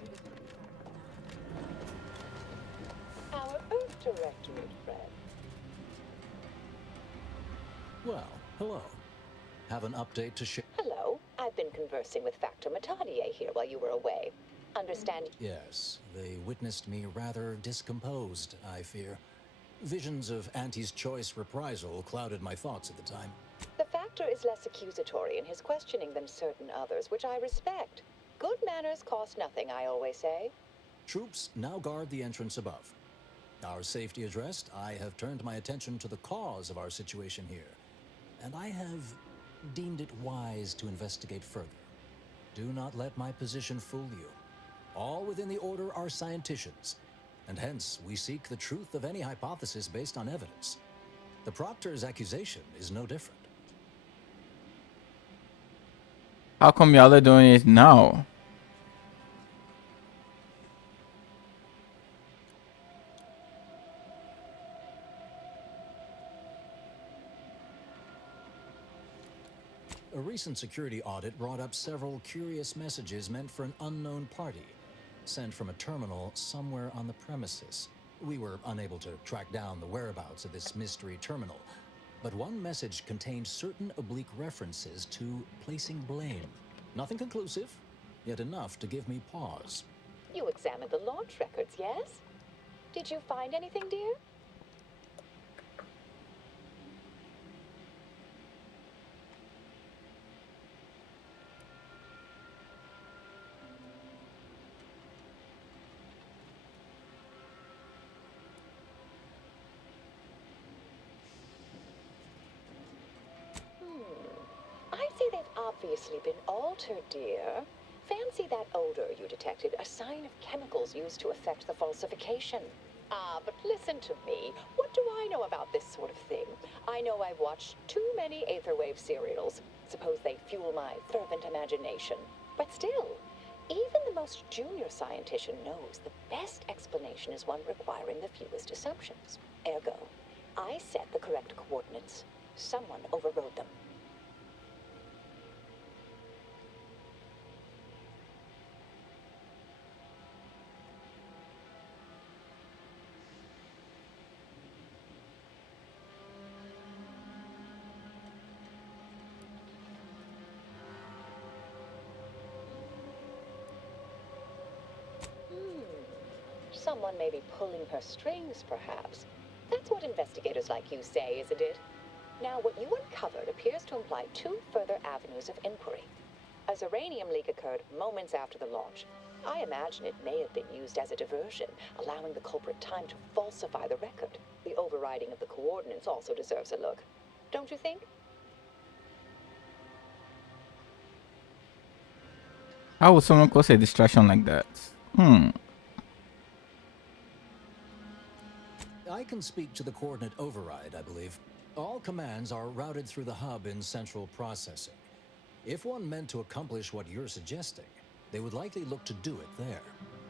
Our Earth Directorate friend. Well, hello. Have an update to share. Hello. I've been conversing with Factor Matadier here while you were away. Understand? Yes, they witnessed me rather discomposed, I fear. Visions of Auntie's choice reprisal clouded my thoughts at the time. The Factor is less accusatory in his questioning than certain others, which I respect. Good manners cost nothing, I always say. Troops now guard the entrance above. Our safety addressed, I have turned my attention to the cause of our situation here, and I have deemed it wise to investigate further. Do not let my position fool you. All within the Order are scienticians, and hence we seek the truth of any hypothesis based on evidence. The Proctor's accusation is no different. How come y'all are doing it now? A recent security audit brought up several curious messages meant for an unknown party, sent from a terminal somewhere on the premises. We were unable to track down the whereabouts of this mystery terminal, but one message contained certain oblique references to placing blame. Nothing conclusive, yet enough to give me pause. You examined the launch records, yes? Did you find anything, dear? I'd say they've obviously been altered, dear. Fancy that odor you detected, a sign of chemicals used to affect the falsification. Ah, but listen to me. What do I know about this sort of thing? I know I've watched too many Aetherwave serials. Suppose they fuel my fervent imagination. But still, even the most junior scientician knows the best explanation is one requiring the fewest assumptions. Ergo, I set the correct coordinates. Someone overrode them. Someone may be pulling her strings, perhaps. That's what investigators like you say, isn't it? Now, what you uncovered appears to imply two further avenues of inquiry. A Zeranium leak occurred moments after the launch. I imagine it may have been used as a diversion, allowing the culprit time to falsify the record. The overriding of the coordinates also deserves a look. Don't you think? How would someone cause a distraction like that? I can speak to the coordinate override, I believe. All commands are routed through the hub in central processing. If one meant to accomplish what you're suggesting, they would likely look to do it there.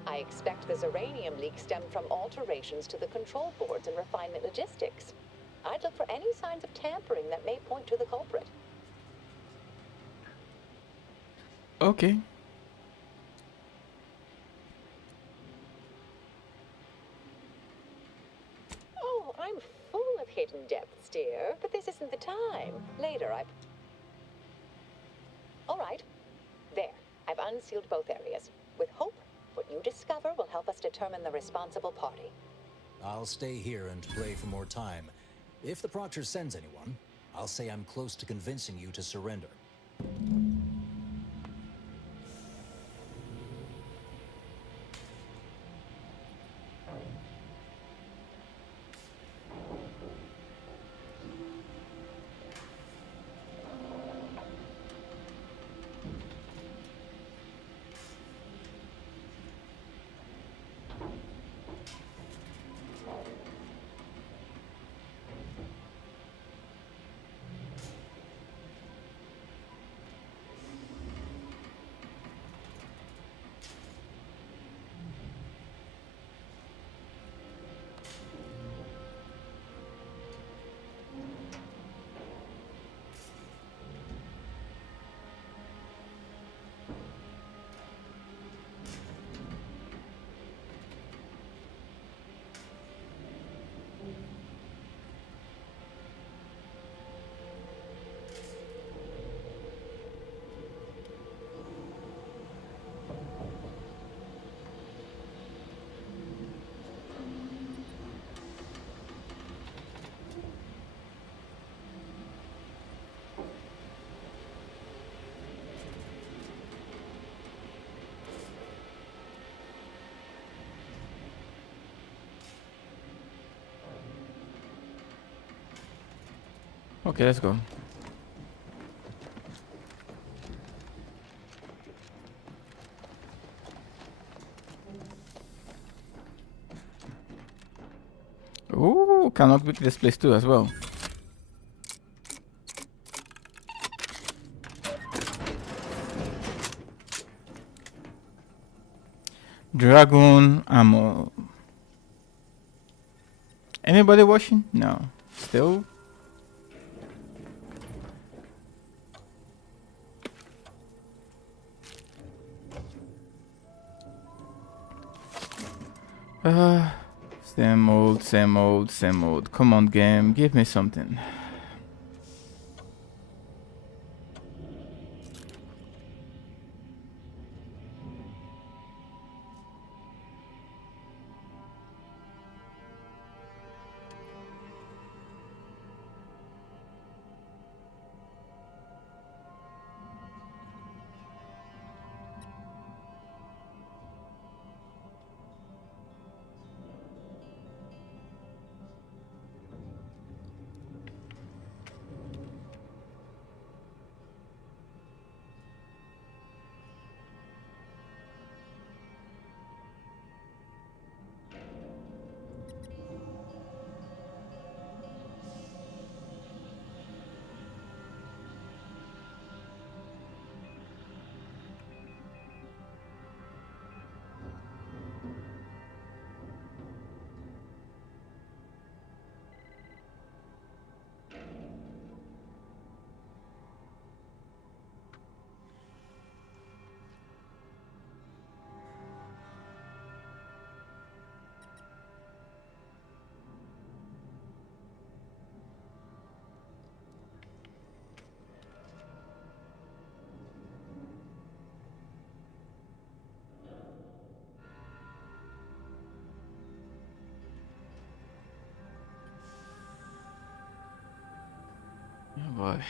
I expect the Zeranium leak stemmed from alterations to the control boards and refinement logistics. I'd look for any signs of tampering that may point to the culprit. Okay. Oh, I'm full of hidden depths, dear, but this isn't the time. Later, All right. There. I've unsealed both areas. With hope, what you discover will help us determine the responsible party. I'll stay here and play for more time. If the Proctor sends anyone, I'll say I'm close to convincing you to surrender. Okay, let's go. Ooh, cannot pick this place too as well. Dragon ammo. Anybody watching? No. Still? Same old, same old, same old. Come on, game. Give me something. Oh boy.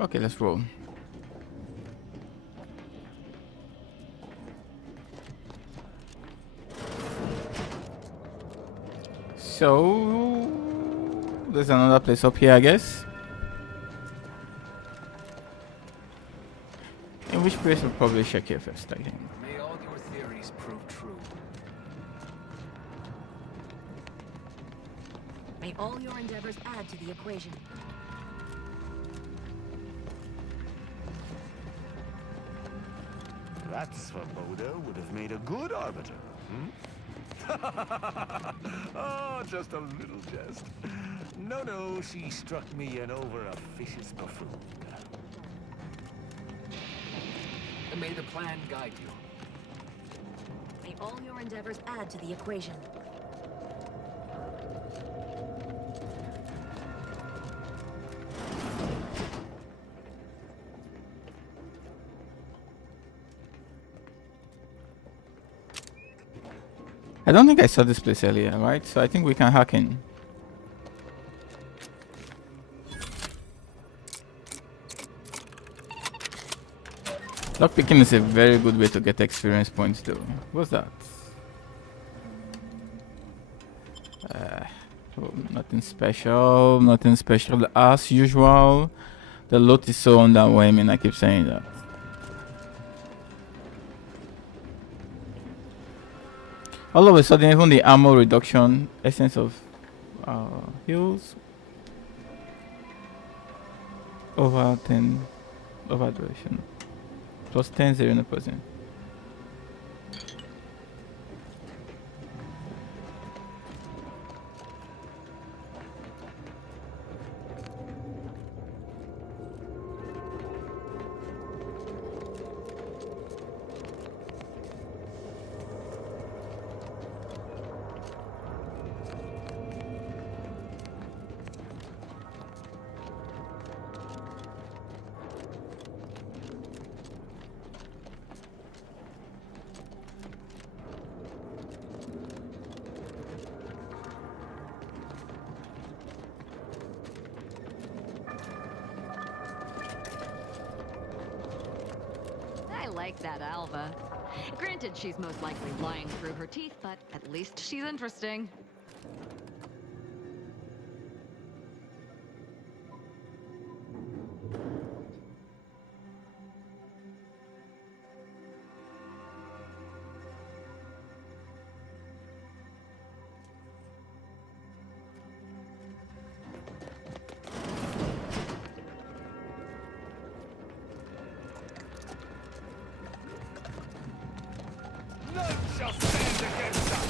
Okay, let's roll. So there's another place up here, I guess. In which place we'll probably check here first, I think. May all your theories prove true. May all your endeavors add to the equation. That Svoboda would have made a good arbiter, hmm? Oh, just a little jest. No, she struck me an over-officious buffoon. And may the plan guide you. May all your endeavors add to the equation. I don't think I saw this place earlier, right? So I think we can hack in. Lockpicking is a very good way to get experience points though. What's that? Oh, nothing special, nothing special as usual. The loot is so underwhelming, I keep saying that. All of a sudden, even the ammo reduction, essence of heals, over 10, over duration, plus 10, 0%. I like that Alva. Granted, she's most likely lying through her teeth, but at least she's interesting. None shall stand against us!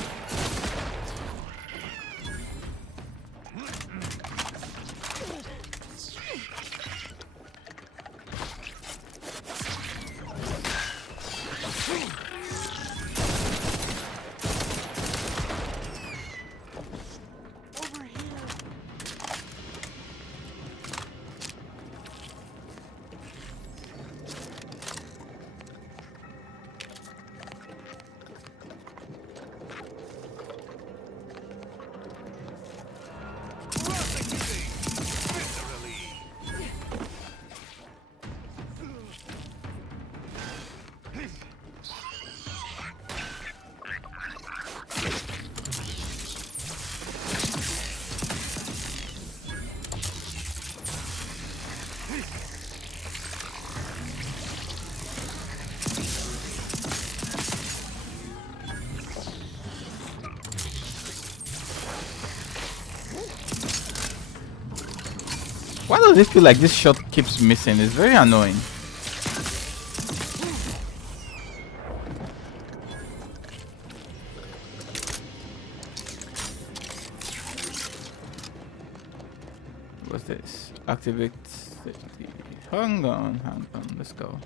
Why does it feel like this shot keeps missing? It's very annoying. What's this? Activate safety. Hang on, let's go.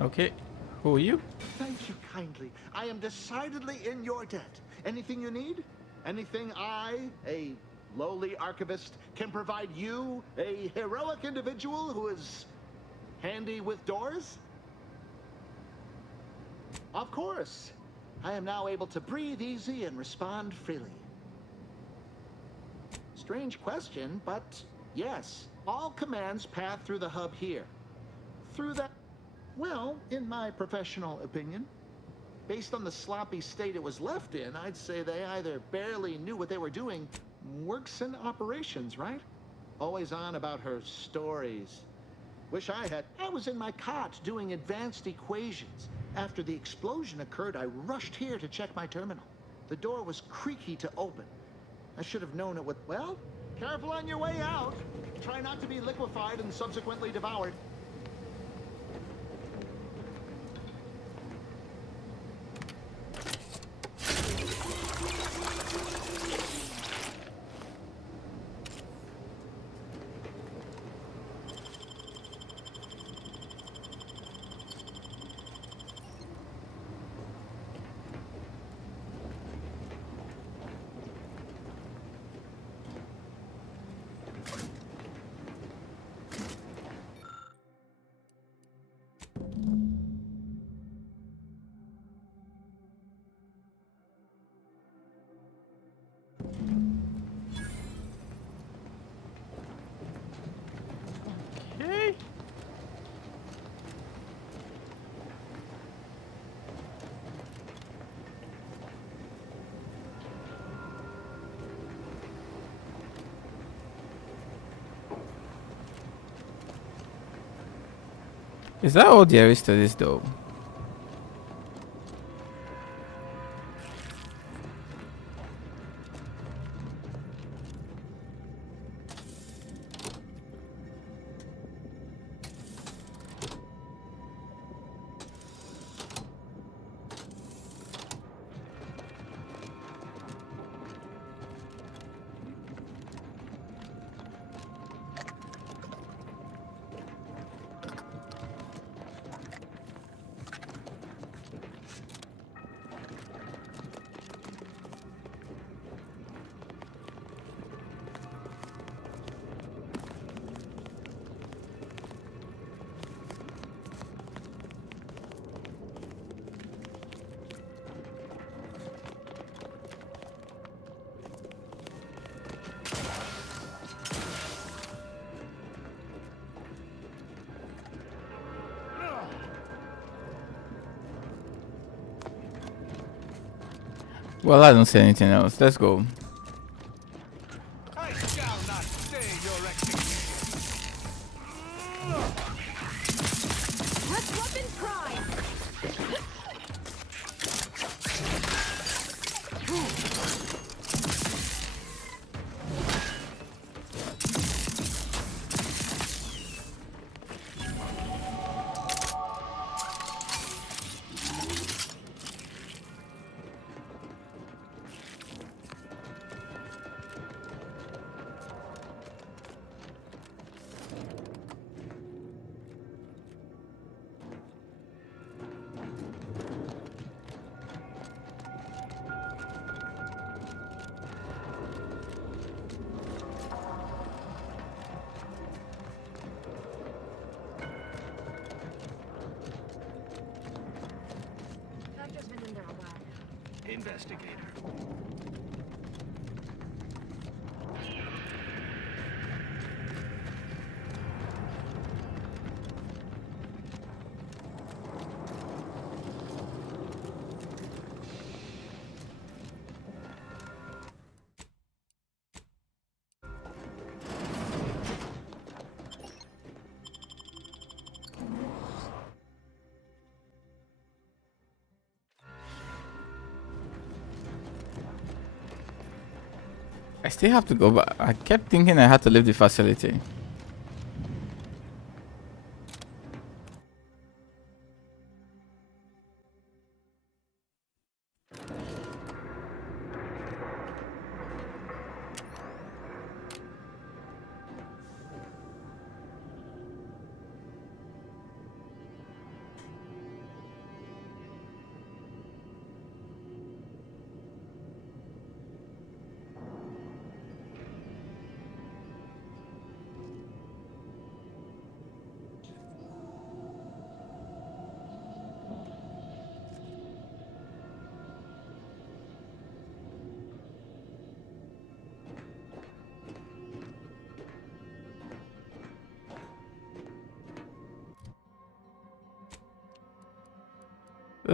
Okay. Who are you? Thank you kindly. I am decidedly in your debt. Anything you need? Anything I, a lowly archivist, can provide you, a heroic individual who is handy with doors? Of course. I am now able to breathe easy and respond freely. Strange question, but yes. All commands pass through the hub here. Through that... Well, in my professional opinion, based on the sloppy state it was left in, I'd say they either barely knew what they were doing, works in operations, right? Always on about her stories. Wish I had. I was in my cot doing advanced equations. After the explosion occurred, I rushed here to check my terminal. The door was creaky to open. I should have known it would... Well, careful on your way out. Try not to be liquefied and subsequently devoured. Okay. Is that all there is to this though? Well, I don't see anything else. Let's go. I shall not stay your execution. Let's rub in pride. Investigator. I still have to go back. I kept thinking I had to leave the facility.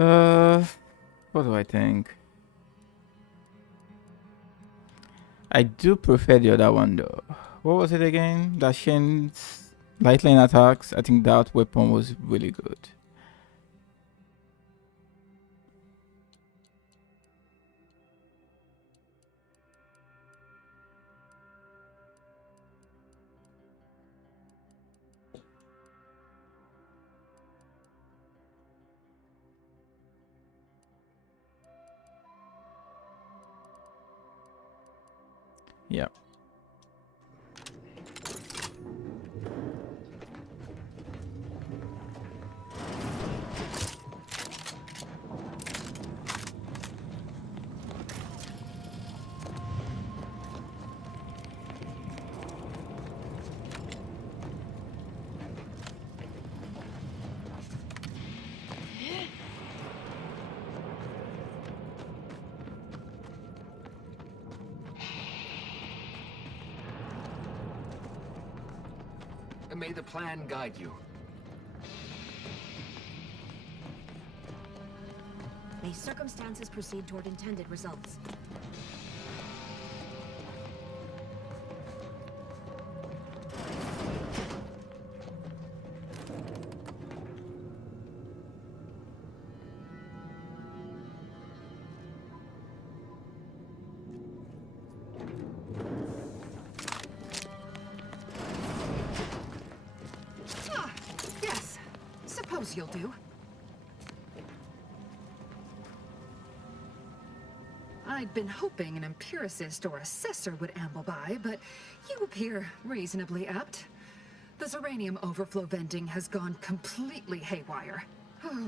What do I think? I do prefer the other one though. What was it again? That Shane's light line attacks. I think that weapon was really good. Yeah. May the plan guide you. May circumstances proceed toward intended results. You'll do. I'd been hoping an empiricist or assessor would amble by, but you appear reasonably apt. The Zeranium overflow venting has gone completely haywire.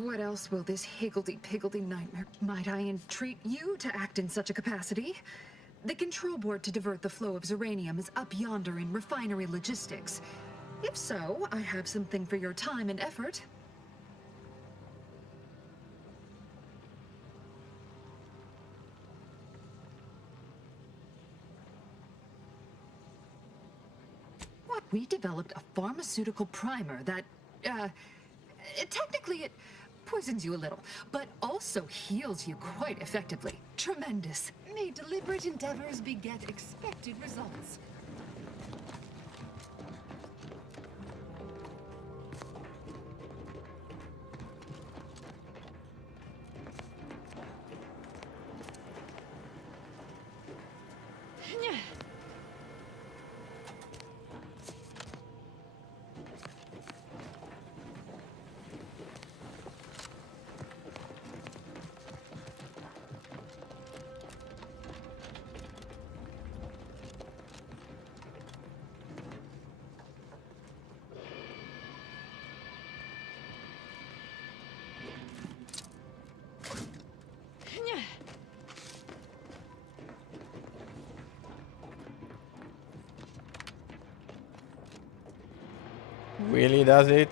What else will this higgledy-piggledy nightmare? Might I entreat you to act in such a capacity? The control board to divert the flow of Zeranium is up yonder in refinery logistics. If so, I have something for your time and effort. We developed a pharmaceutical primer that, technically it poisons you a little, but also heals you quite effectively. Tremendous. May deliberate endeavors beget expected results. Really does it?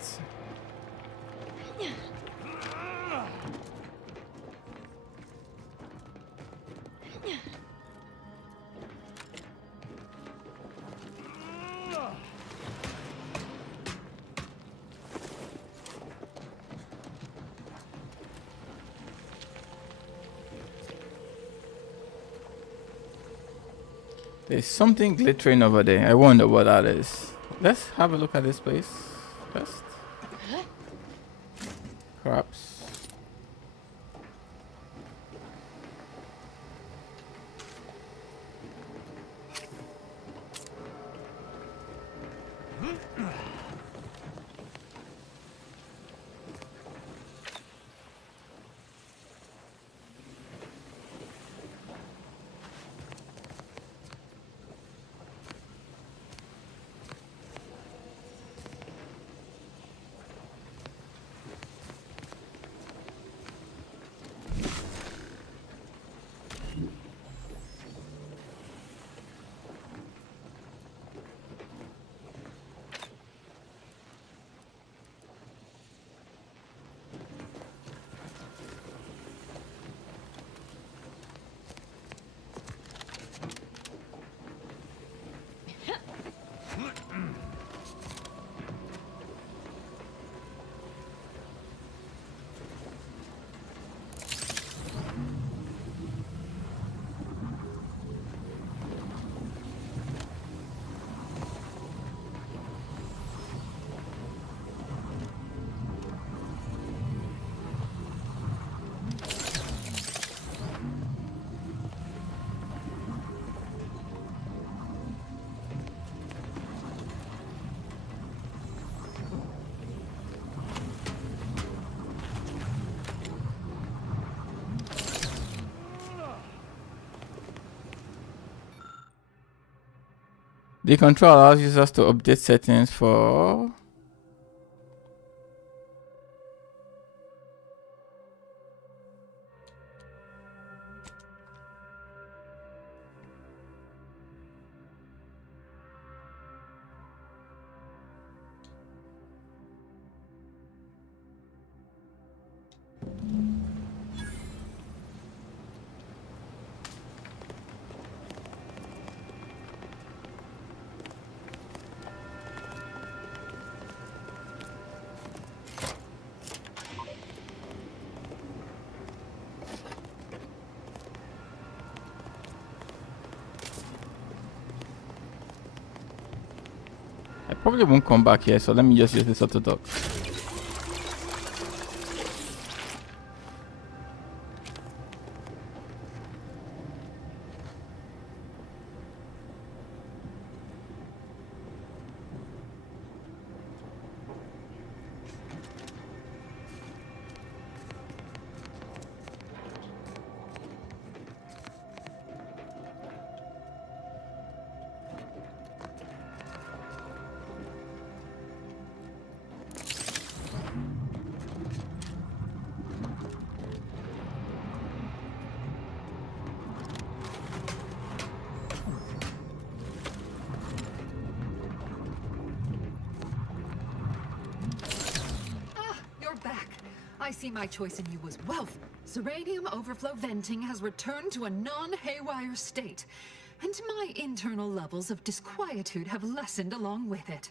There's something glittering over there. I wonder what that is. Let's have a look at this place first. Perhaps. The control allows users to update settings for I probably won't come back here, so let me just use this auto dock. You're back. I see my choice in you was wealth. Serenium overflow venting has returned to a non-haywire state, and my internal levels of disquietude have lessened along with it.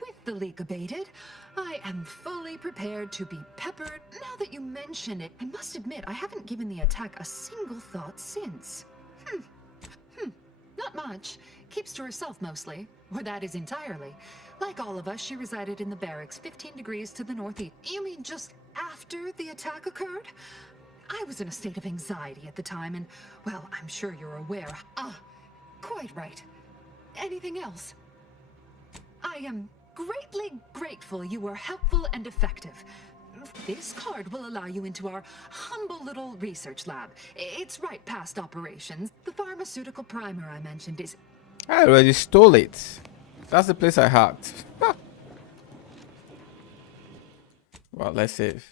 With the leak abated, I am fully prepared to be peppered. Now that you mention it, I must admit I haven't given the attack a single thought since. Not much. Keeps to herself mostly, or that is entirely. Like all of us, she resided in the barracks 15 degrees to the northeast. You mean just after the attack occurred? I was in a state of anxiety at the time, and, well, I'm sure you're aware. Quite right. Anything else? I am greatly grateful you were helpful and effective. This card will allow you into our humble little research lab. It's right past operations. The pharmaceutical primer I mentioned is... I already stole it. That's the place I hacked. Well, let's save.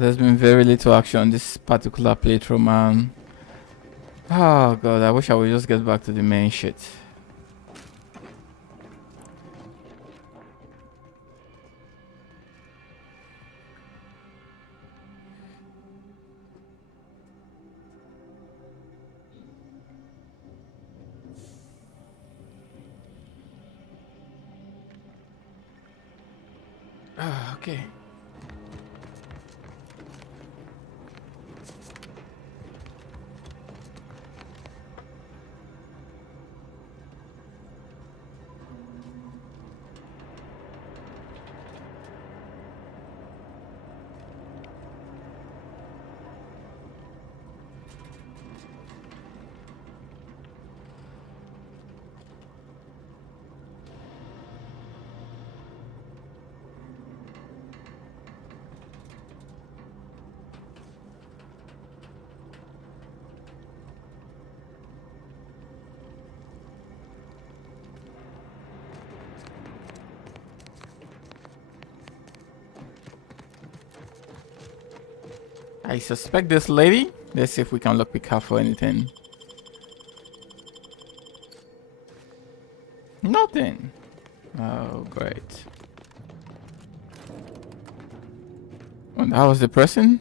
There's been very little action on this particular playthrough, man. Oh god, I wish I would just get back to the main shit. Okay. I suspect this lady. Let's see if we can lockpick her for anything. Nothing. Oh, great. And that was the person?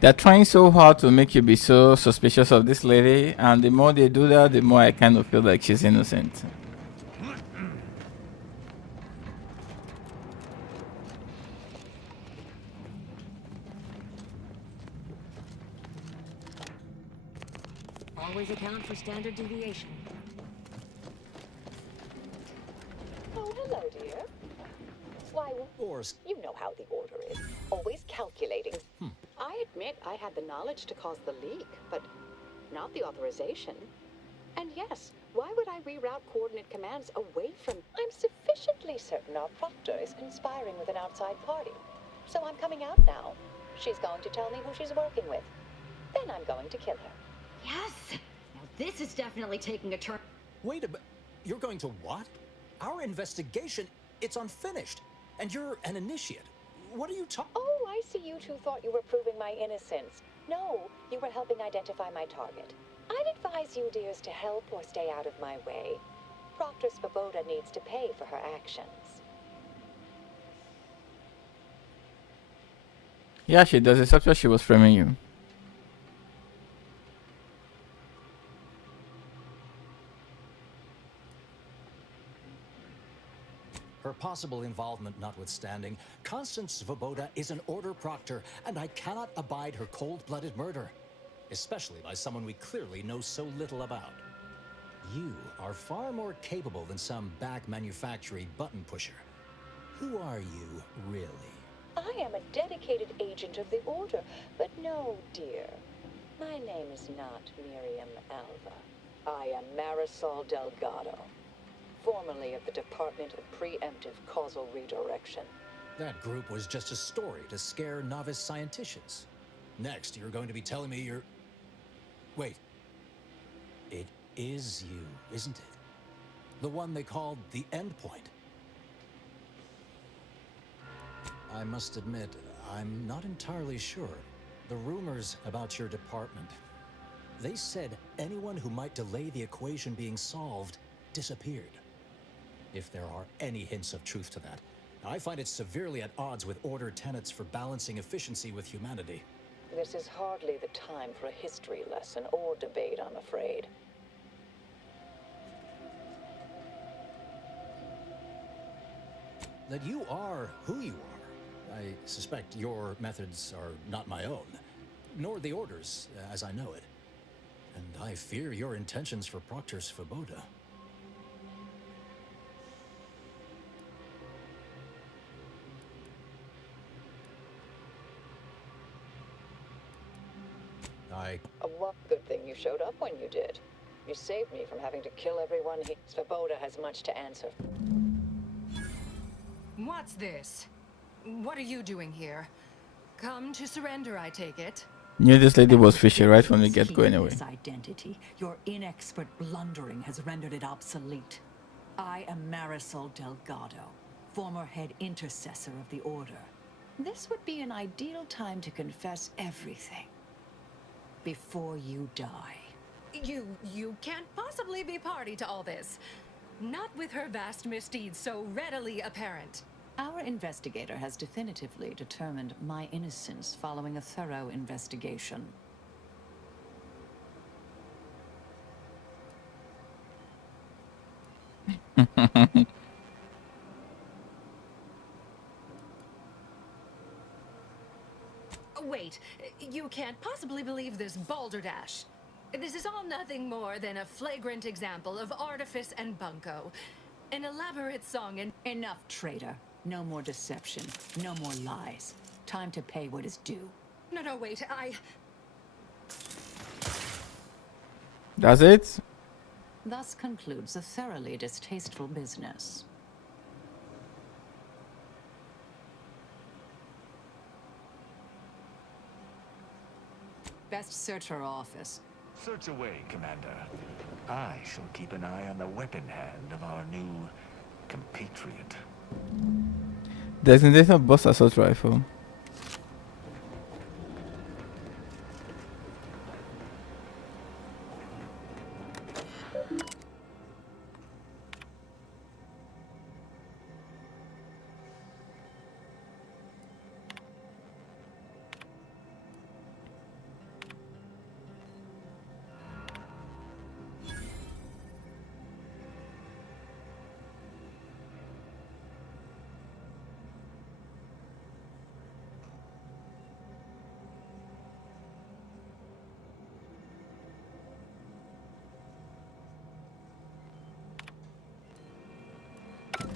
They're trying so hard to make you be so suspicious of this lady, and the more they do that, the more I kind of feel like she's innocent. Always account for standard deviation. Oh, hello, dear. Why, you know how the order is. Always calculating. I admit I had the knowledge to cause the leak, but not the authorization. And yes, why would I reroute coordinate commands away from... I'm sufficiently certain our proctor is conspiring with an outside party. So I'm coming out now. She's going to tell me who she's working with. Then I'm going to kill her. Yes! Now this is definitely taking a turn. Wait a minute. You're going to what? Our investigation, it's unfinished. And you're an initiate. What are you talking? Oh, I see you two thought you were proving my innocence. No, you were helping identify my target. I'd advise you, dears, to help or stay out of my way. Proctor Svoboda needs to pay for her actions. Yeah, she does. Except why she was framing you. Her possible involvement notwithstanding, Constance Svoboda is an order proctor, and I cannot abide her cold-blooded murder. Especially by someone we clearly know so little about. You are far more capable than some back-manufacturing button pusher. Who are you, really? I am a dedicated agent of the Order, but no, dear. My name is not Miriam Alva. I am Marisol Delgado, formerly of the Department of Preemptive Causal Redirection. That group was just a story to scare novice scienticians. Next, you're going to be telling me you're... Wait. It is you, isn't it? The one they called the Endpoint. I must admit, I'm not entirely sure. The rumors about your department. They said anyone who might delay the equation being solved disappeared. If there are any hints of truth to that, I find it severely at odds with Order tenets for balancing efficiency with humanity. This is hardly the time for a history lesson or debate, I'm afraid. That you are who you are. I suspect your methods are not my own, nor the Order's, as I know it. And I fear your intentions for Proctor Svoboda. One good thing you showed up when you did. You saved me from having to kill everyone here. Svoboda has much to answer. What's this? What are you doing here? Come to surrender, I take it? Knew this lady was fishy right from the get-go anyway. This identity, your inexpert blundering has rendered it obsolete. I am Marisol Delgado, former head intercessor of the Order. This would be an ideal time to confess everything. Before you die. You can't possibly be party to all this. Not with her vast misdeeds so readily apparent. Our investigator has definitively determined my innocence following a thorough investigation. Wait, you can't possibly believe this balderdash. This is all nothing more than a flagrant example of artifice and bunco. An elaborate song and... Enough, traitor. No more deception. No more lies. Time to pay what is due. No, wait, That's it? Thus concludes a thoroughly distasteful business. Best search her office. Search away, Commander. I shall keep an eye on the weapon hand of our new compatriot. Designated boss assault rifle.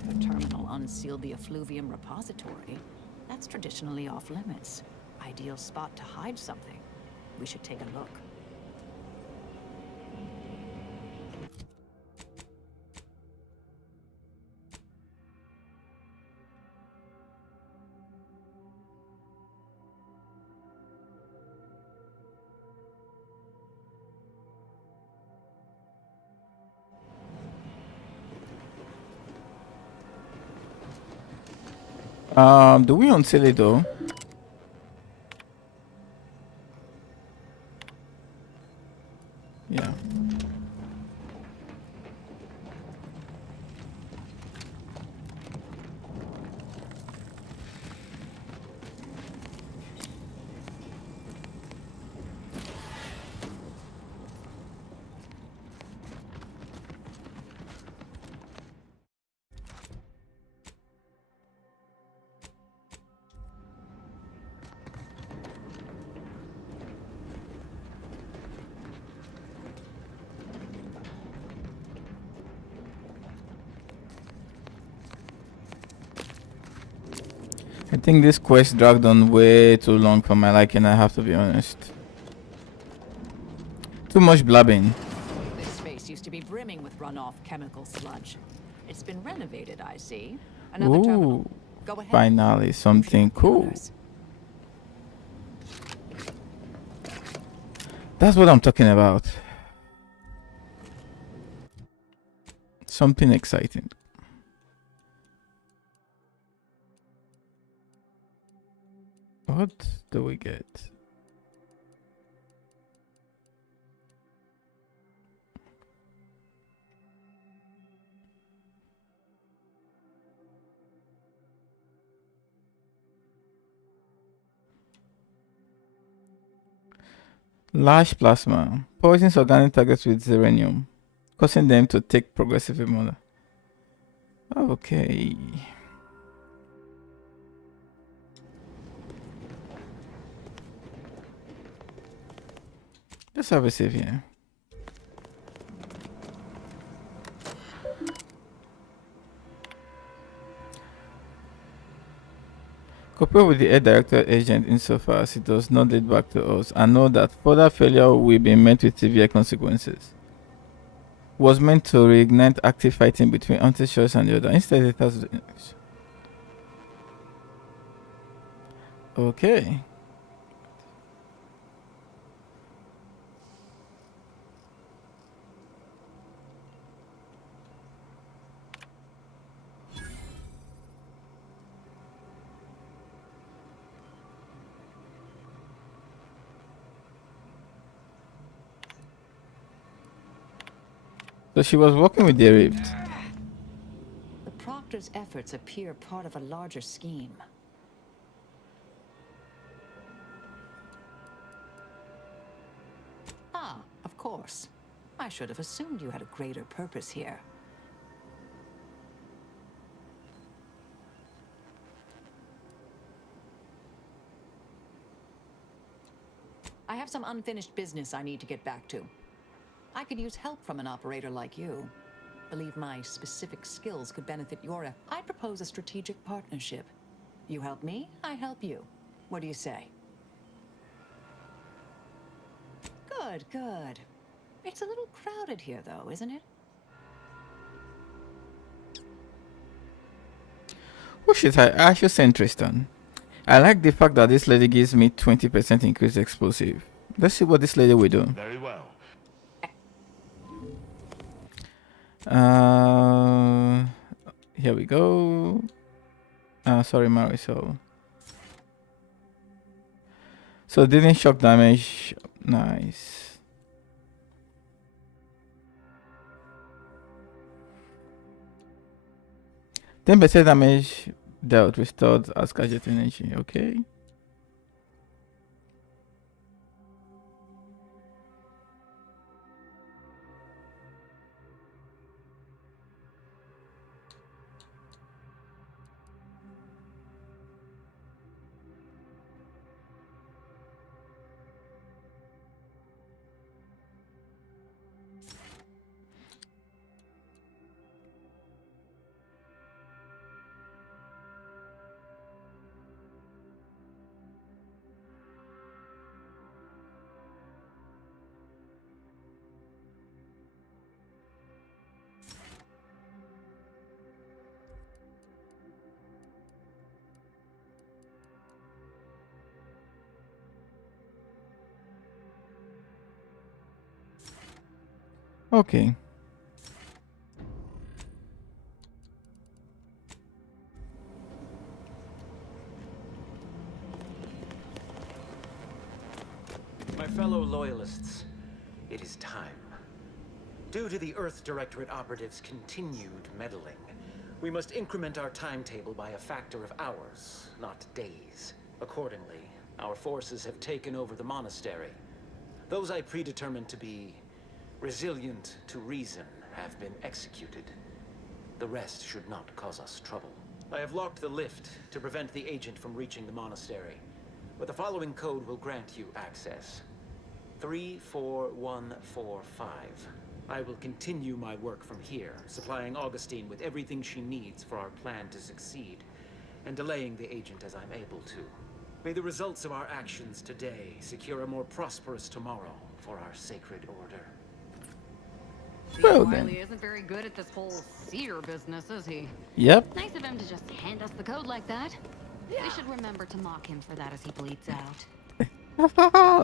The terminal unsealed the effluvium repository. That's traditionally off limits. Ideal spot to hide something. We should take a look. Do we unseal it though? Yeah. I think this quest dragged on way too long for my liking, I have to be honest. Too much blabbing. This space used to be brimming with runoff chemical sludge. It's been renovated, I see. Another terminal. Go ahead. Finally something cool. That's what I'm talking about. Something exciting. What do we get? Large plasma poisons organic targets with xeranium, causing them to take progressive immune. Okay. Let's have a save here. Cooperate with the air director agent insofar as it does not lead back to us, and know that further failure will be met with severe consequences. Was meant to reignite active fighting between anti-Shows and the other. Instead, it has. Okay. So she was working with the Rift. The Proctor's efforts appear part of a larger scheme. Ah, of course. I should have assumed you had a greater purpose here. I have some unfinished business I need to get back to. I could use help from an operator like you. Believe my specific skills could benefit your I'd propose a strategic partnership. You help me, I help you. What do you say? Good, good. It's a little crowded here, though, isn't it? Oh shit, I should say Tristan. I like the fact that this lady gives me 20% increased explosive. Let's see what this lady will do. Very well. Here we go. Sorry, Marisol. So dealing shock damage. Nice. %10 damage dealt restored as gadget energy. Okay. Okay. My fellow loyalists, it is time. Due to the Earth Directorate operatives' continued meddling, we must increment our timetable by a factor of hours, not days. Accordingly, our forces have taken over the monastery. Those I predetermined to be resilient to reason have been executed. The rest should not cause us trouble. I have locked the lift to prevent the agent from reaching the monastery, but the following code will grant you access. 34145. I will continue my work from here, supplying Augustine with everything she needs for our plan to succeed, and delaying the agent as I'm able to. May the results of our actions today secure a more prosperous tomorrow for our sacred order. Well Wiley then. isn't very good at this whole seer business, is he? Yep. Nice of him to just hand us the code like that. We should remember to mock him for that as he bleeds out.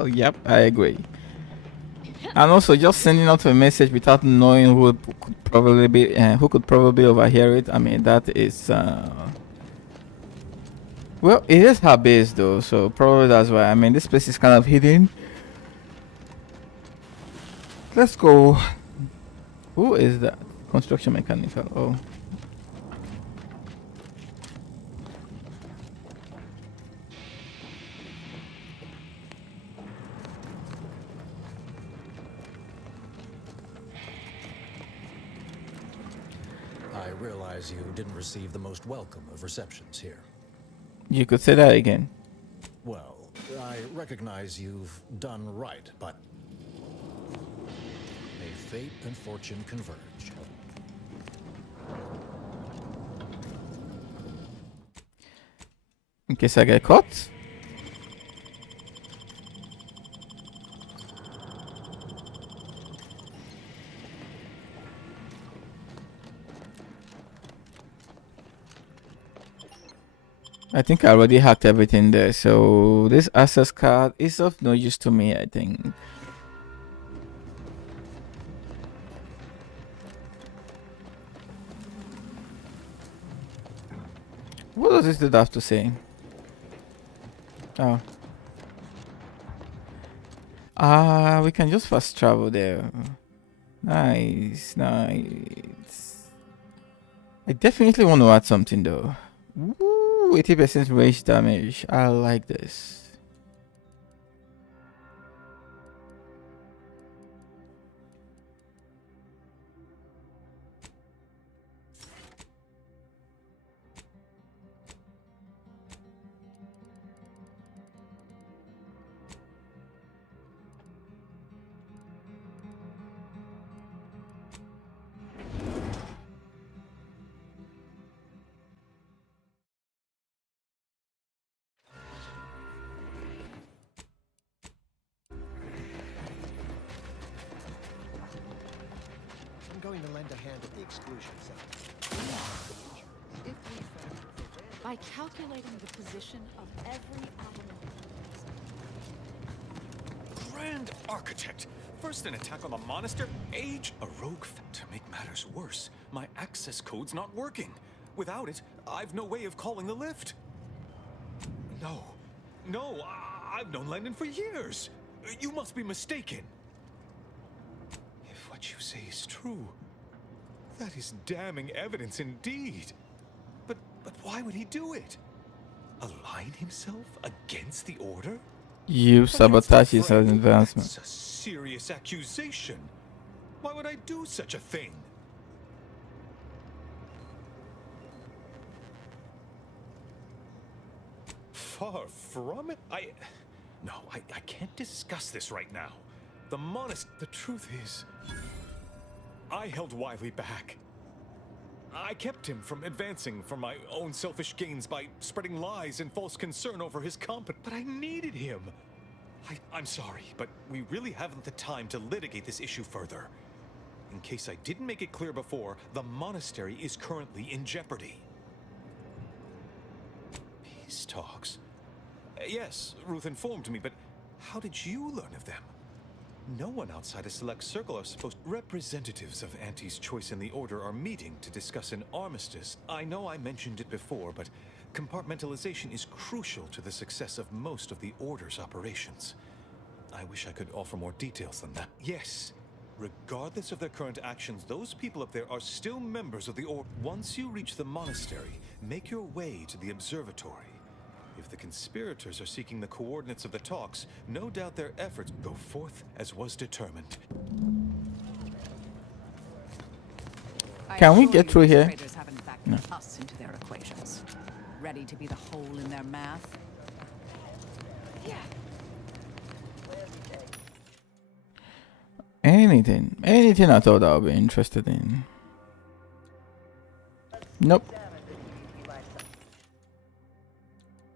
Yep, I agree. And also, just sending out a message without knowing who could probably be, who could probably overhear it. I mean, that is. Well, it is her base though, so probably that's why. I mean, this place is kind of hidden. Let's go. Who is that? Construction mechanical. Oh. I realize you didn't receive the most welcome of receptions here. You could say that again. Well, I recognize you've done right, but may fate and fortune converge. In case I get caught. I think I already hacked everything there, so this access card is of no use to me, I think. What does this dude have to say? Oh. We can just fast travel there. Nice, nice. I definitely want to add something though. Woo, 80% range damage. I like this. I'm going to lend a hand at the exclusion zone. By calculating the position of every atom of Grand Architect, First an attack on the monastery. A rogue to make matters worse. My access code's not working. Without it, I've no way of calling the lift. No, I've known Landon for years. You must be mistaken. If what you say is true, that is damning evidence indeed. But why would he do it? Align himself against the Order? You sabotage his advancement. That's a serious accusation. Why would I do such a thing? Far from it. I can't discuss this right now. The truth is, I held Wiley back. I kept him from advancing for my own selfish gains by spreading lies and false concern over his competence. But I needed him. I'm sorry, but we really haven't the time to litigate this issue further. In case I didn't make it clear before, the monastery is currently in jeopardy. Peace talks? Yes, Ruth informed me, but how did you learn of them? No one outside a select circle are supposed... Representatives of Auntie's Choice in the Order are meeting to discuss an armistice. I know I mentioned it before, but compartmentalization is crucial to the success of most of the Order's operations. I wish I could offer more details than that. Yes, regardless of their current actions, those people up there are still members of the Order. Once you reach the monastery, make your way to the observatory. If the conspirators are seeking the coordinates of the talks, no doubt their efforts go forth as was determined. Can we get through here? Traders haven't factored No. us into their equations. Ready to be the hole in their math? Yeah. Anything I thought I would be interested in. Nope.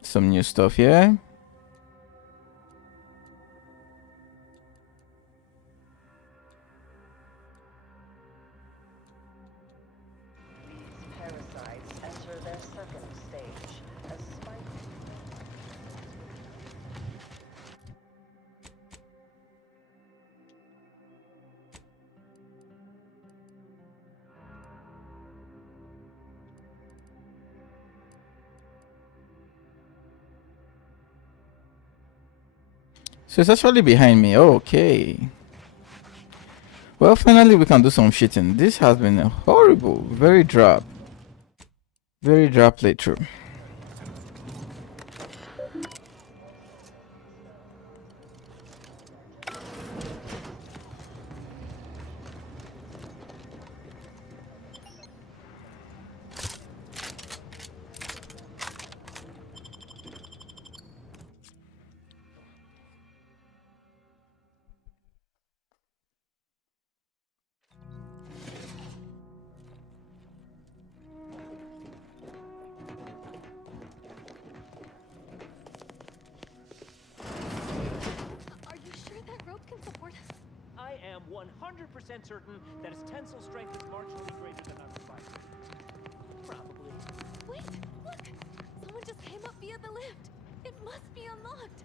Some new stuff here. Parasites enter their second stage as spike. So it's actually behind me. Okay. Well, finally we can do some shitting. This has been a horrible, very drab playthrough. I am 100% certain that its tensile strength is marginally greater than our spider. Probably. Wait, look! Someone just came up via the lift. It must be unlocked.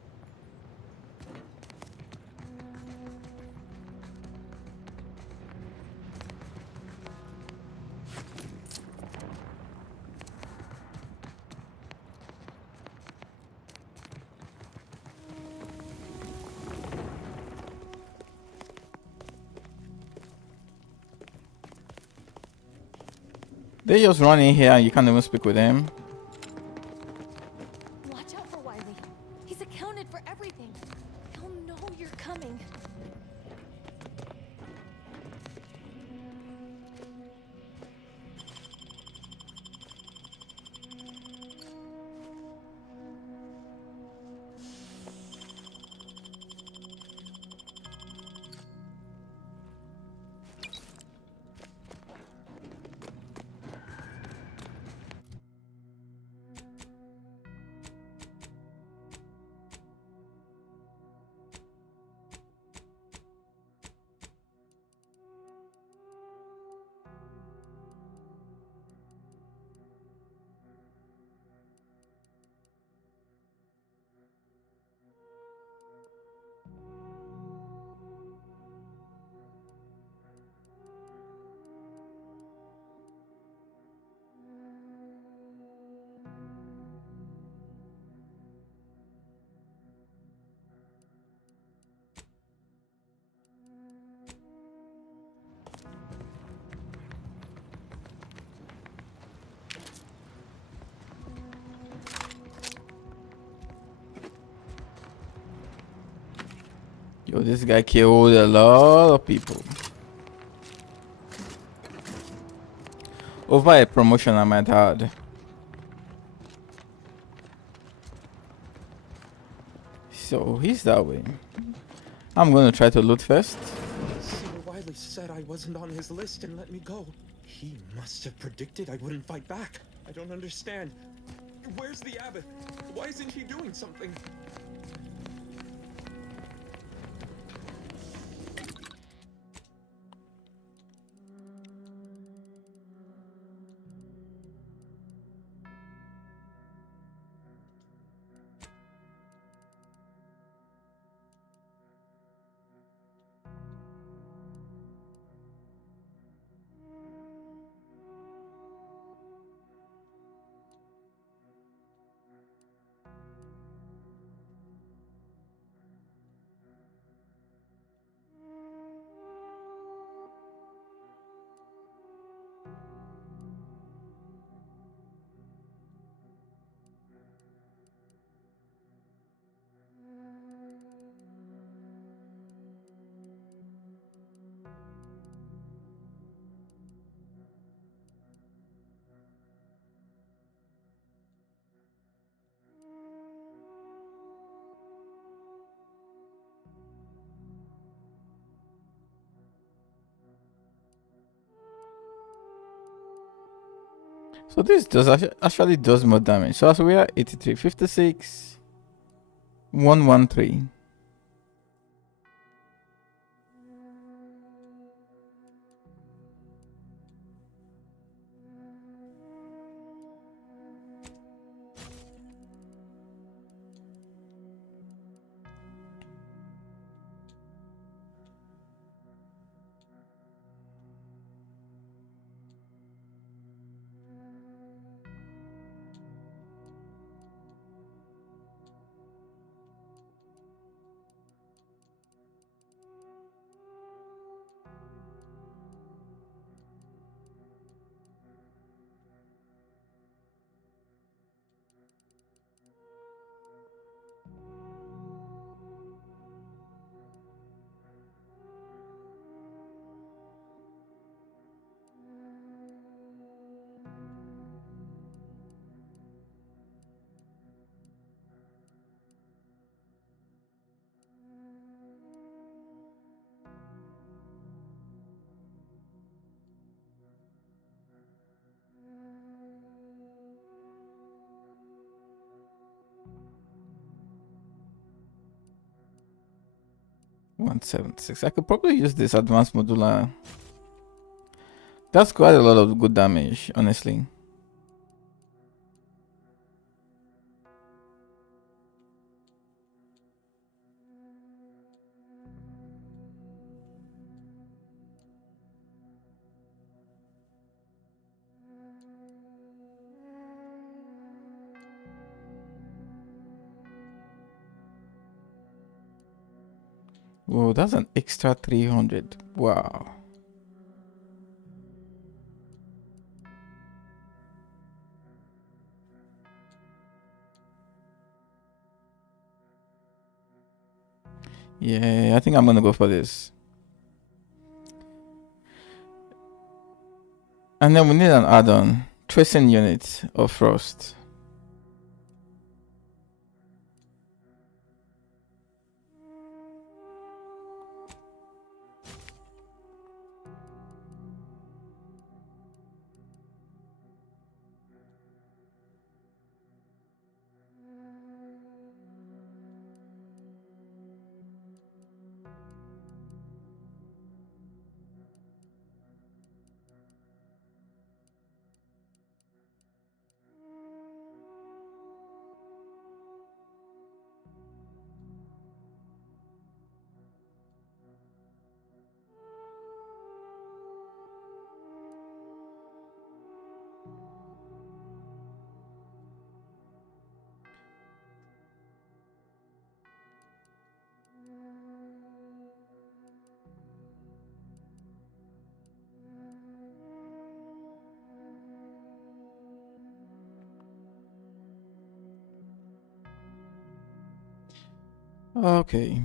They just run in here and you can't even speak with them. Watch out for Wiley. He's accounted for everything. He'll know you're coming. Yo, this guy killed a lot of people. Over a promotion I might had. So he's that way. I'm gonna try to loot first. Senior Wiley said I wasn't on his list and let me go. He must have predicted I wouldn't fight back. I don't understand. Where's the abbot? Why isn't he doing something? So this does actually does more damage. So as we are 83, 56, 113. $176. I could probably use this advanced modular. That's quite a lot of good damage, honestly. Whoa, that's an extra 300. Wow. Yeah, I think I'm gonna go for this. And then we need an add-on. Tracing unit of frost. Okay.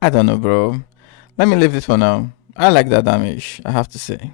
I don't know, bro. Let me leave this for now. I like that damage, I have to say.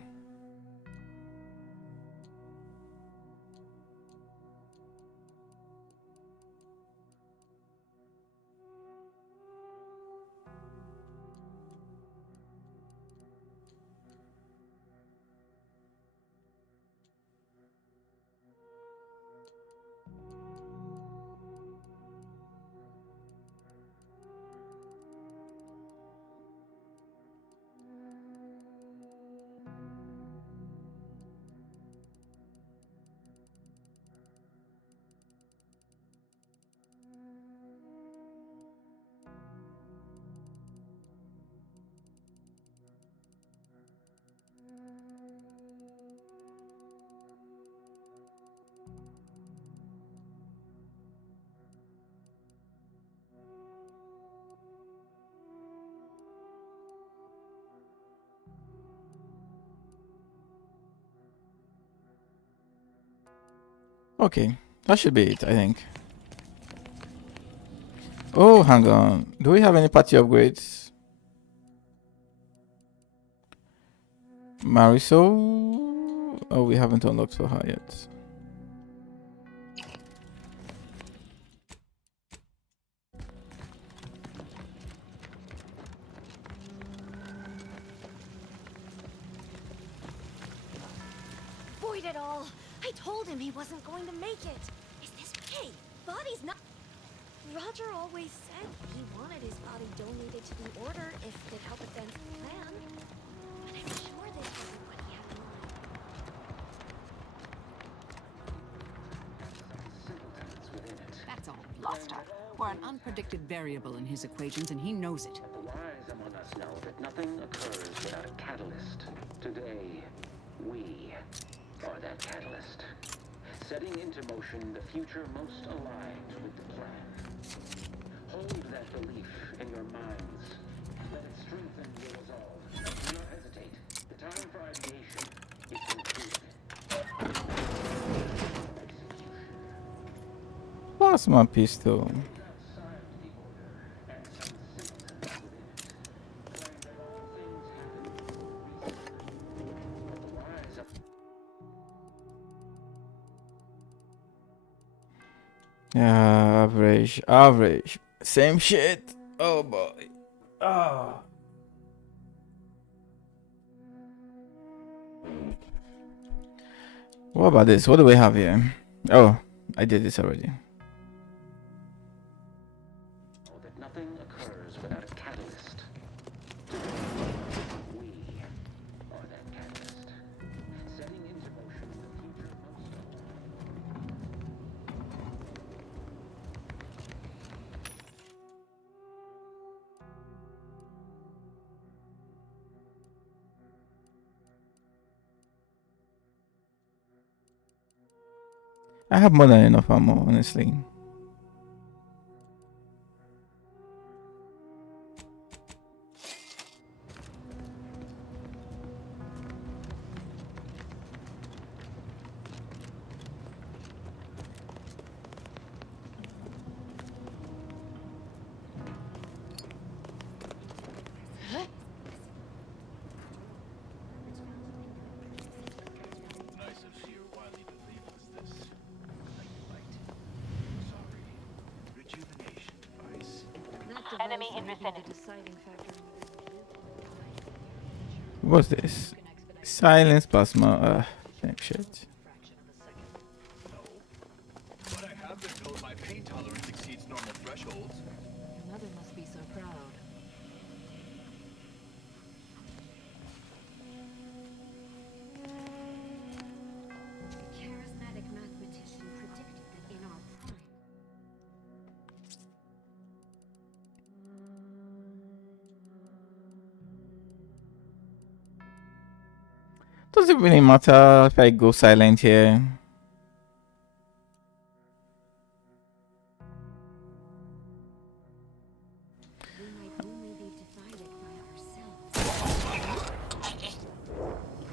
Okay, that should be it, I think. Oh, hang on. Do we have any party upgrades? Marisol? Oh, we haven't unlocked for her yet. Void it all! I told him he wasn't going to make it! Is this... Hey, body's not... Roger always said he wanted his body donated to the Order if it helped advance the plan. But I'm sure this wasn't what he had in mind. That's all bluster. We're an unpredicted variable in his equations, and he knows it. The wise among us know that nothing occurs without a catalyst. Today, we are that catalyst, setting into motion the future most aligned with the plan. Hold that belief in your minds. Let it strengthen your resolve. Do not hesitate. The time for ideation is concluded. Plasma pistol. Yeah, average. Same shit. Oh boy. Ah. What about this? What do we have here? Oh, I did this already. That nothing occurs without a catalyst. We are that catalyst, setting into motion the future most I have more than enough ammo, honestly. Enemy in vicinity. What's this? Silence plasma. Same shit. But I have been told my pain tolerance exceeds normal thresholds. Your mother must be so proud. The charismatic mathematician predicted that in our prime. Does it really matter if I go silent here? We might only be divided by ourselves.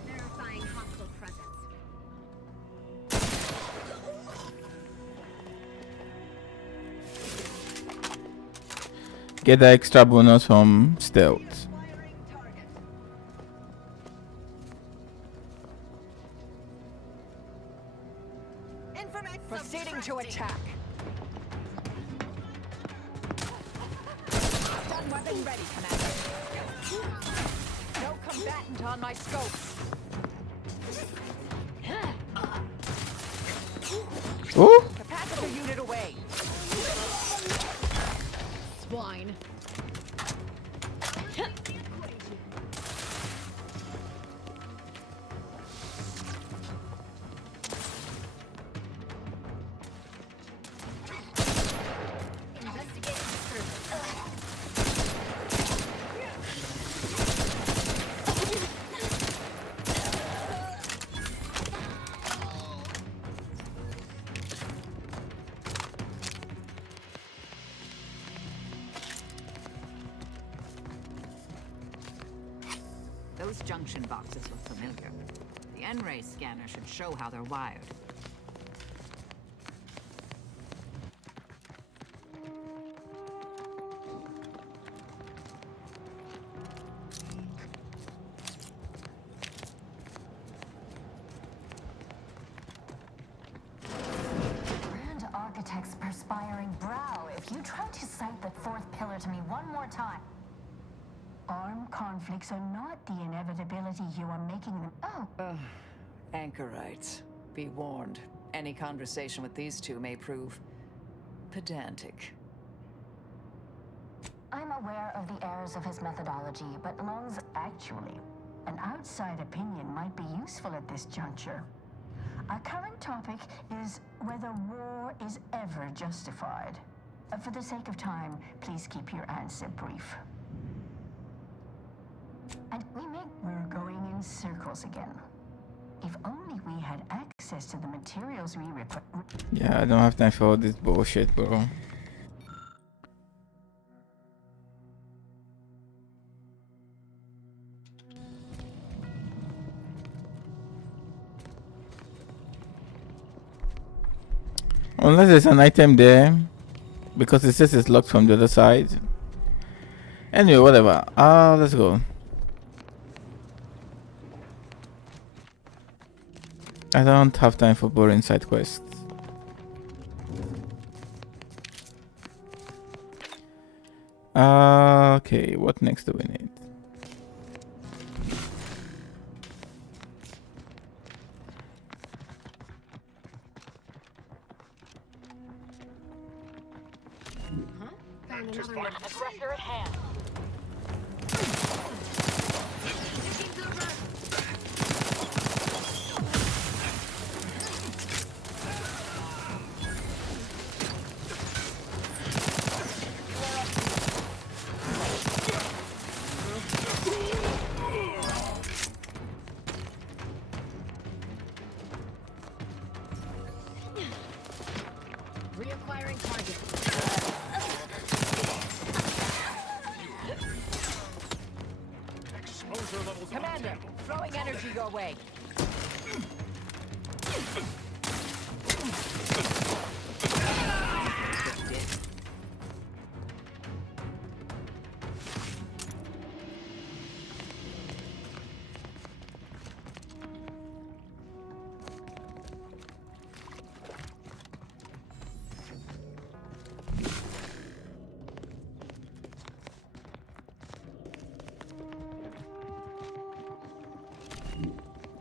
Verifying hostile presence. Get the extra bonus from stealth. Proceeding to attack. Stun weapon ready, Commander. No combatant on my scopes. Ooh. Capacitor unit away. Swine. Those junction boxes look familiar. The N-ray scanner should show how they're wired. Grand Architect's perspiring brow. If you try to cite the fourth pillar to me one more time. Armed conflicts are not the inevitability you are making them. Oh. Anchorites, be warned. Any conversation with these two may prove pedantic. I'm aware of the errors of his methodology, but Long's actually. An outside opinion might be useful at this juncture. Our current topic is whether war is ever justified. For the sake of time, please keep your answer brief. And we're going in circles again. If only we had access to the materials we require. Yeah, I don't have time for all this bullshit, bro. Unless there's an item there, because it says it's locked from the other side. Anyway, whatever. Let's go. I don't have time for boring side quests. Okay, what next do we need? Aggressor at hand. Reacquiring target. Commander, throwing energy your way.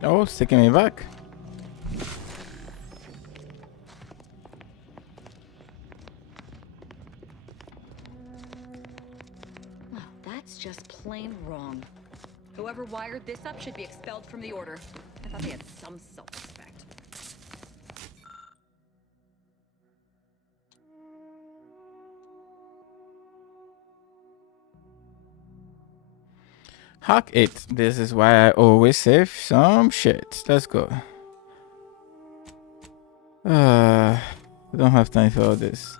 Oh, it's taking me back. Well, that's just plain wrong. Whoever wired this up should be expelled from the Order. I thought they had some self-respect. Hak.Z. This is why I always save some shit. Let's go. I don't have time for all this.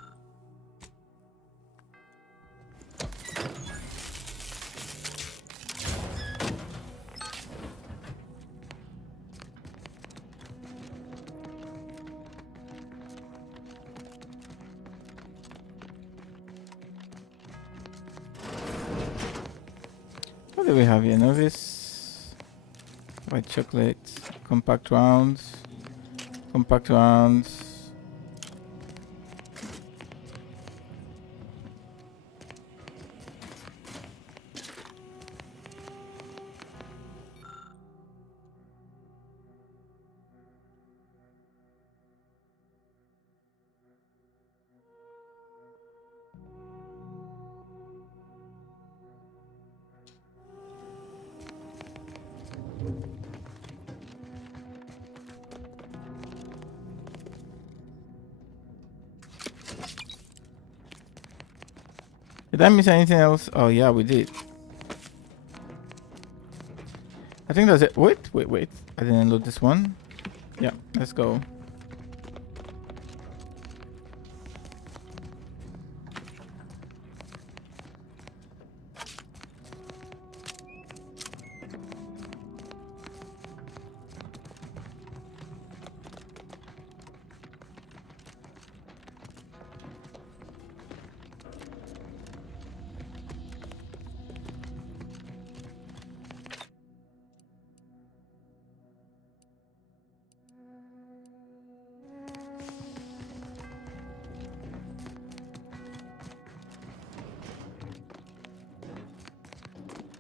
What do we have here? Novice, white chocolate, compact rounds, compact rounds. Did I miss anything else? Oh yeah, we did. I think that's it. Wait. I didn't load this one. Yeah, let's go.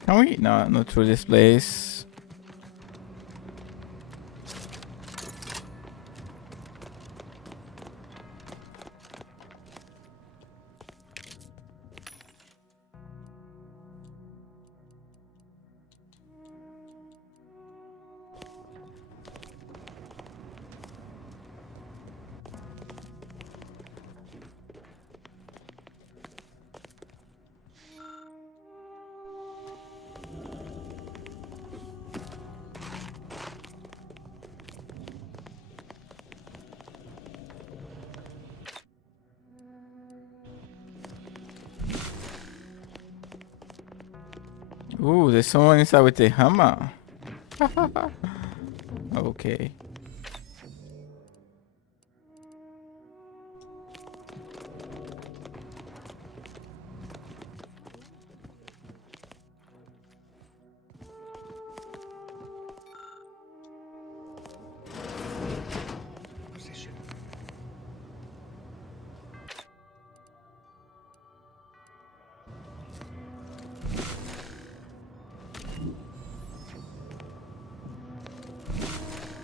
Can we? No, not through this place. Ooh, there's someone inside with a hammer. Okay.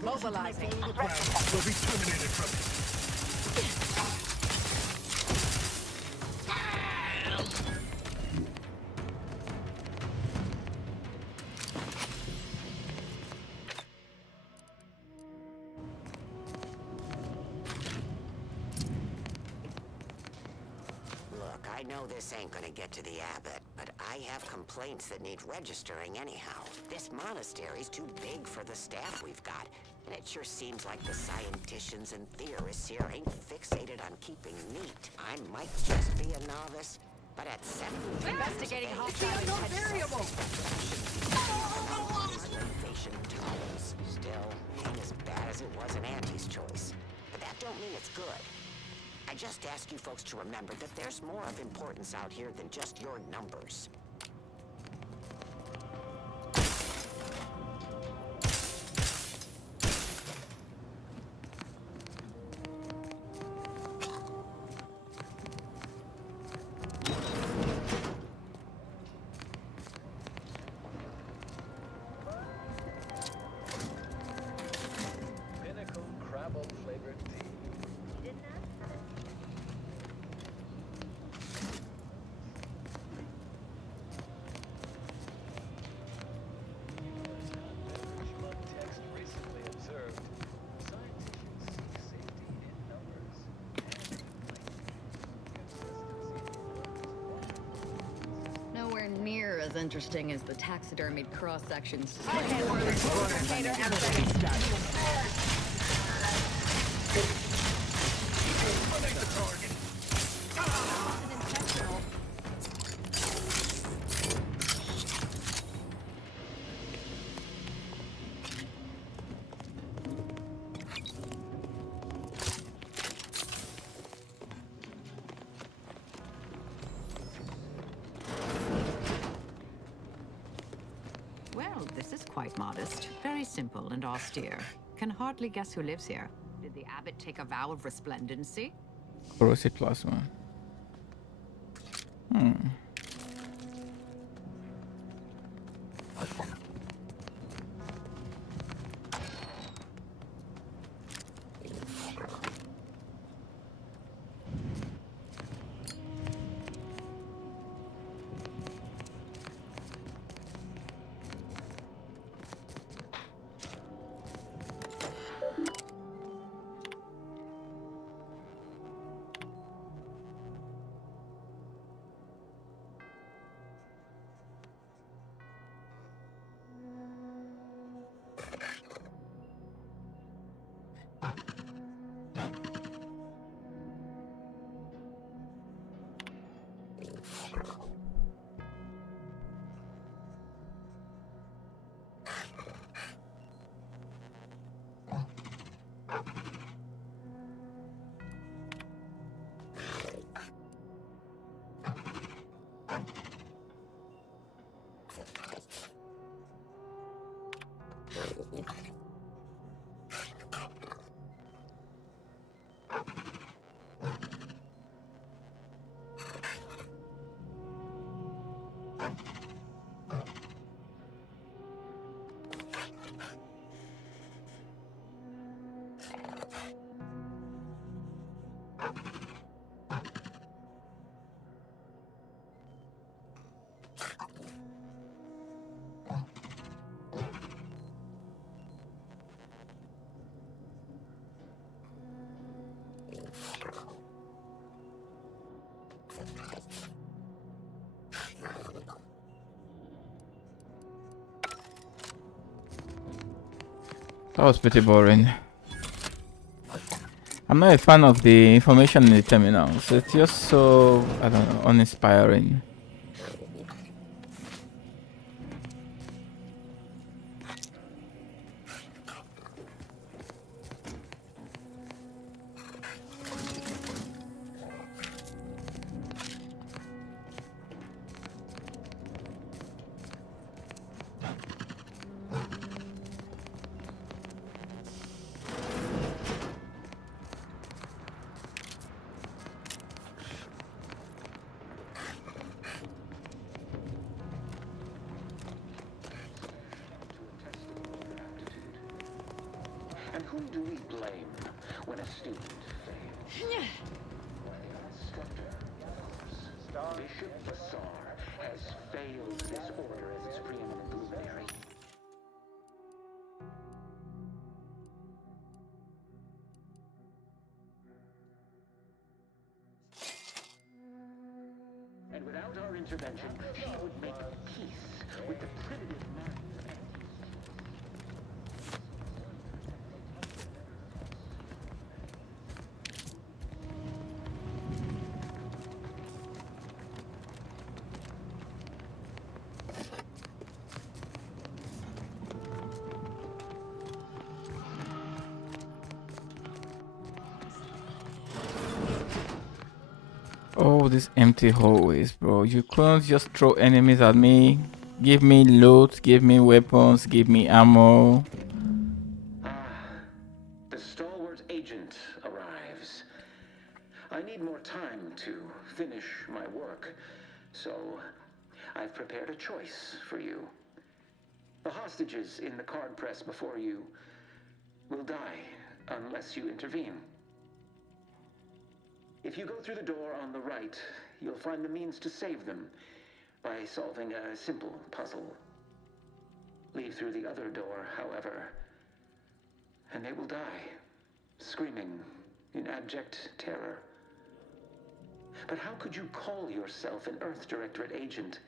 Mobilizing. Will be terminated from Look, I know this ain't gonna get to the abbot, but I have complaints that need registering anyhow. This monastery's too big for the staff we've got, and it sure seems like the scienticians and theorists here ain't fixated on keeping neat. I might just be a novice, but at 7 Investigating hostile variable. Still, ain't as bad as it was in Auntie's choice. But that don't mean it's good. I just ask you folks to remember that there's more of importance out here than just your numbers. Pinnacle Crabble flavored tea. Text recently observed. Scientists seek safety in numbers. Nowhere near as interesting as the taxidermied cross-sections. Well, this is quite modest. Very simple and austere. Can hardly guess who lives here. Did the abbot take a vow of resplendency? Corrosive plasma. That was pretty boring. I'm not a fan of the information in the terminals. It's just so, I don't know, uninspiring. And whom do we blame when a student fails? Why, the instructor, of course. Bishop Vassar has failed this order as its preeminent luminary. And without our intervention, she would make peace with the primitive minds of anti. Oh, these empty hallways, bro. You couldn't just throw enemies at me. Give me loot, give me weapons, give me ammo. The stalwart agent arrives. I need more time to finish my work, so I've prepared a choice for you. The hostages in the card press before you will die unless you intervene. If you go through the door on the right, you'll find the means to save them by solving a simple puzzle. Leave through the other door, however, and they will die, screaming in abject terror. But how could you call yourself an Earth Directorate agent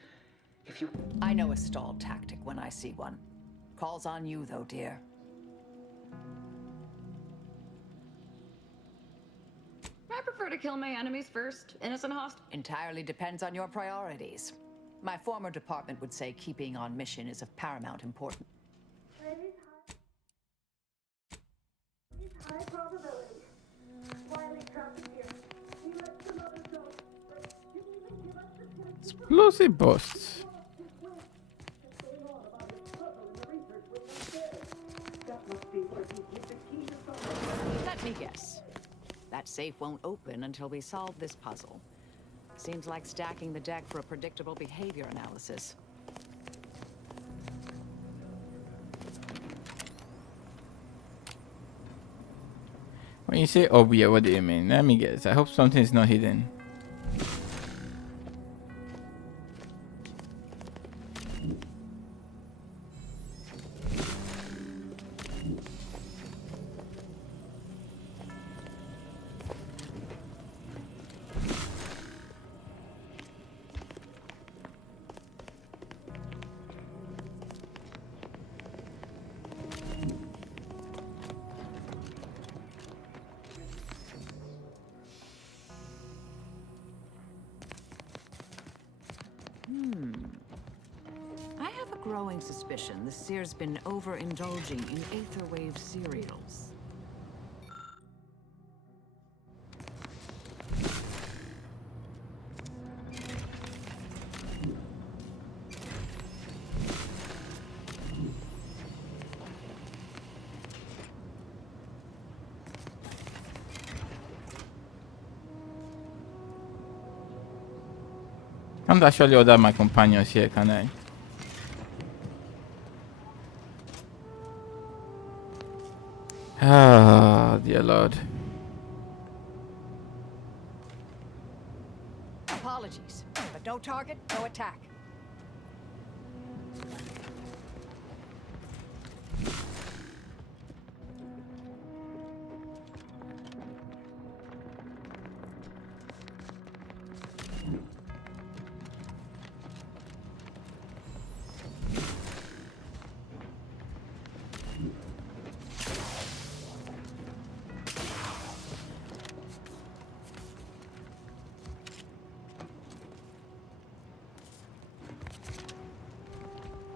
if you... I know a stall tactic when I see one. Calls on you, though, dear. I prefer to kill my enemies first. Innocent host. Entirely depends on your priorities. My former department would say keeping on mission is of paramount importance. High probability. Wiley trapped here. He let some others go, but didn't even give us the chance to... Explosive bursts. Just wait. Just say more about his trouble guess. That safe won't open until we solve this puzzle. Seems like stacking the deck for a predictable behavior analysis. When you say obvious, what do you mean? Let me guess. I hope something is not hidden. I have a growing suspicion the Seer's been overindulging in Aetherwave cereals. Can't actually order my companions here, can I? Ah, dear Lord. Apologies, but no target, no attack.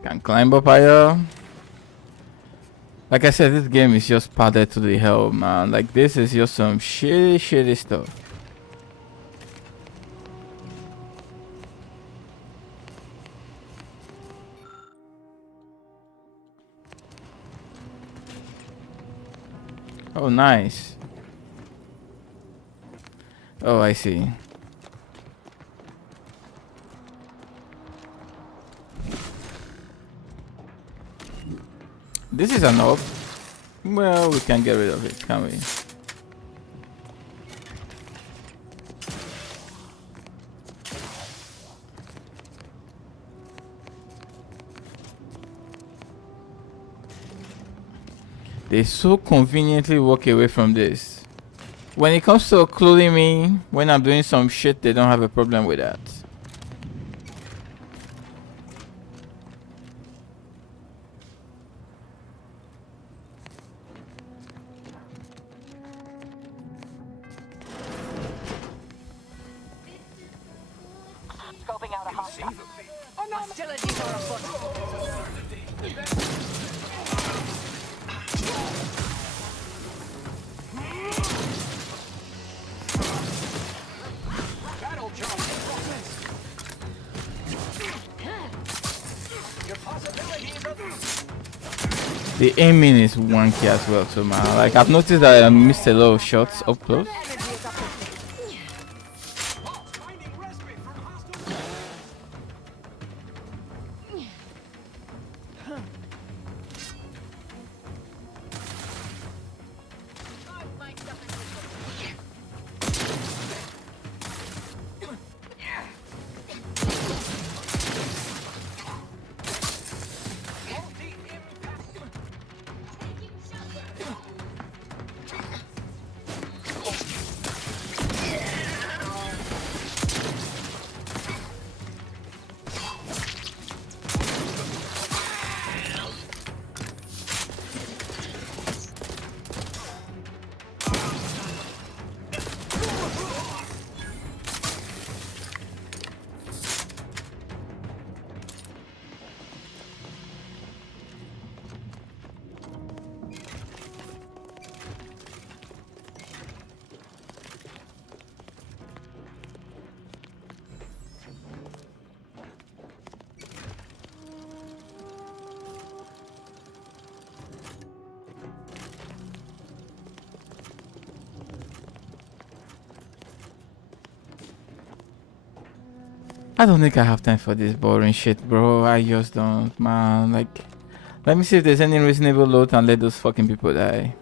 Can climb up higher. Like I said, this game is just padded to the hell, man. Like, this is just some shitty stuff. Oh, nice. Oh, I see. This is an orb. Well, we can get rid of it, can't we? They so conveniently walk away from this. When it comes to occluding me, when I'm doing some shit, they don't have a problem with that. Scoping out a hostile. Hostilities are afoot. Battle jump. Your possibilities are... The aiming is wonky as well, so man. Like, I've noticed that I missed a lot of shots up close. I don't think I have time for this boring shit, bro. I just don't, man. Like, let me see if there's any reasonable loot and let those fucking people die.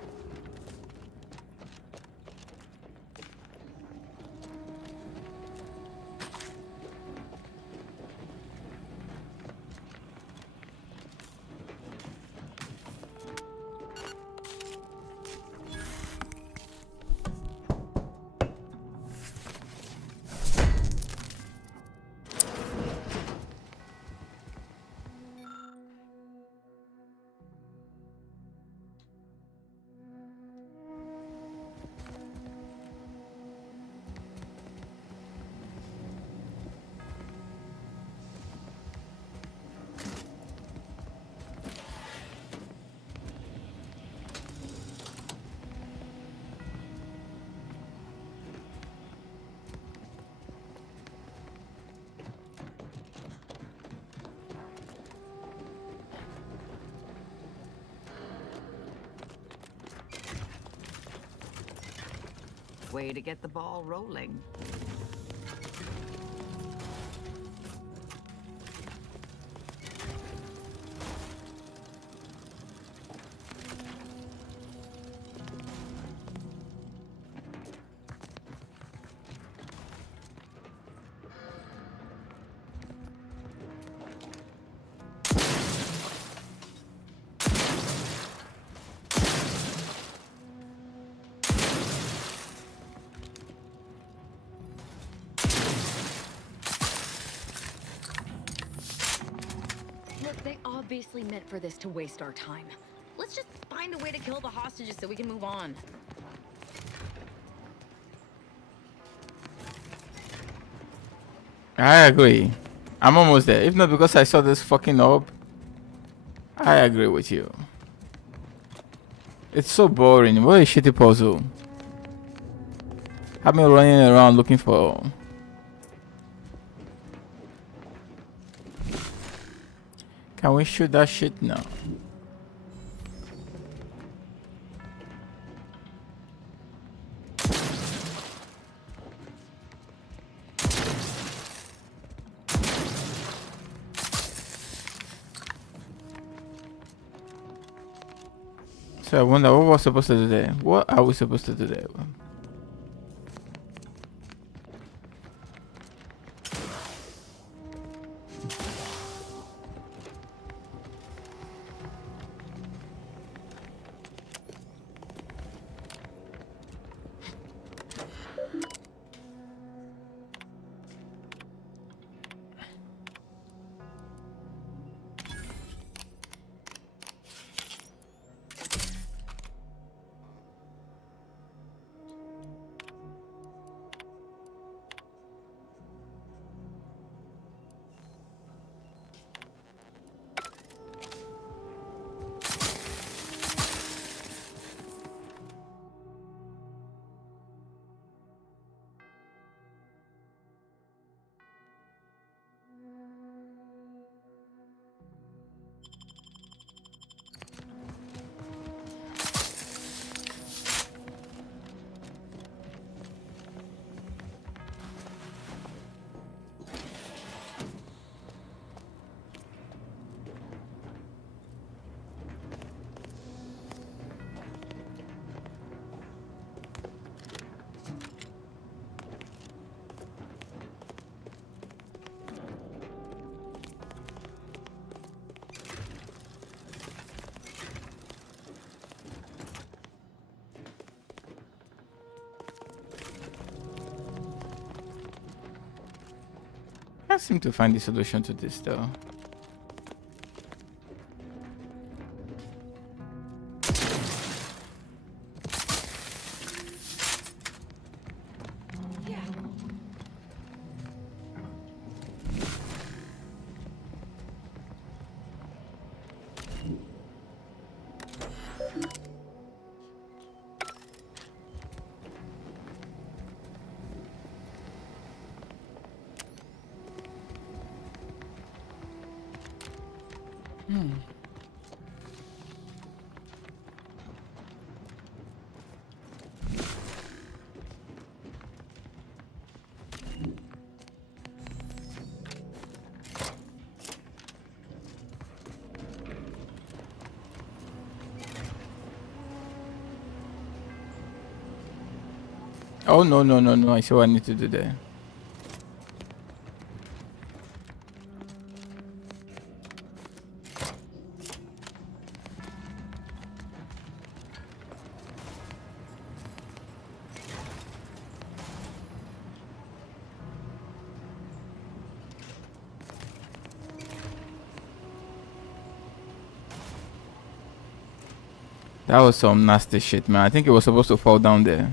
Way to get the ball rolling. Look, they obviously meant for this to waste our time. Let's just find a way to kill the hostages so we can move on. I agree. I'm almost there. If not because I saw this fucking orb, I agree with you. It's so boring. What a shitty puzzle. I've been running around looking for... Can we shoot that shit now? So I wonder what we're supposed to do there. What are we supposed to do there? I seem to find the solution to this though. Oh, no, no, no, no. I see what I need to do there. That was some nasty shit, man. I think it was supposed to fall down there.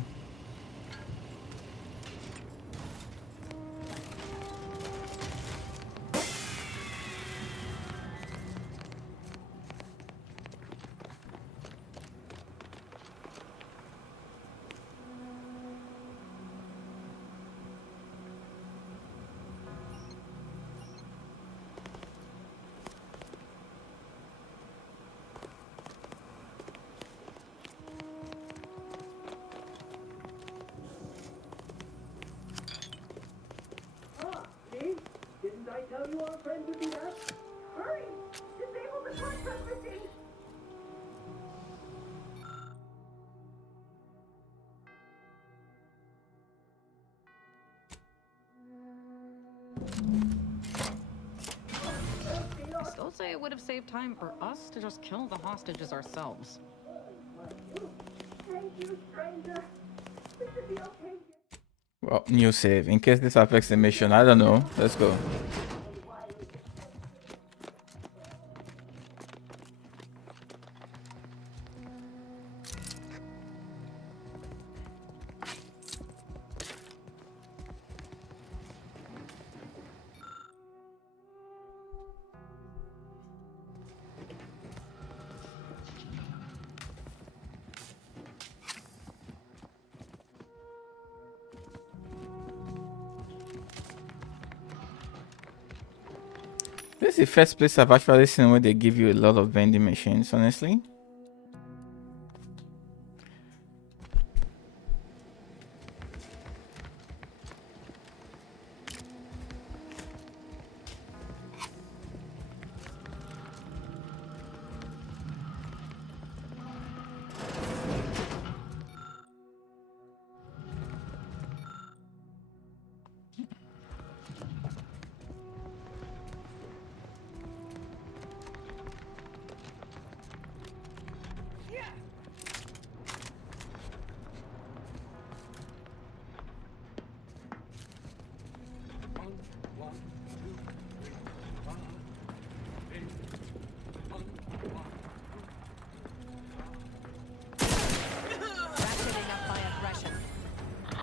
Didn't I tell you our friend would be back? Hurry! Disable the core transmitting! I still say it would have saved time for us to just kill the hostages ourselves. Thank you, stranger. We should be okay. Well, new save. In case this affects the mission. I don't know. Let's go. This is the first place I've actually seen where they give you a lot of vending machines, honestly.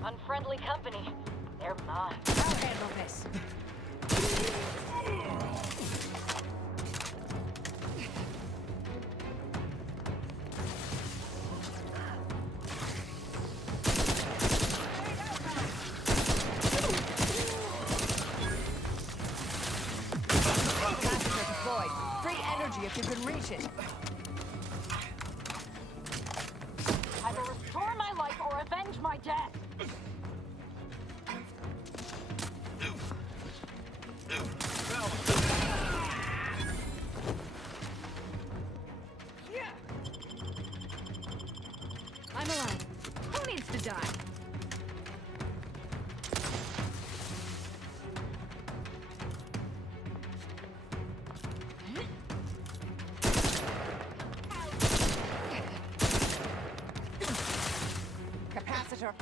Unfriendly company. They're mine. I'll handle this. Capacitor deployed. Free energy if you can reach it. Either restore my life or avenge my death. I'm alive. Who needs to die? Capacitor.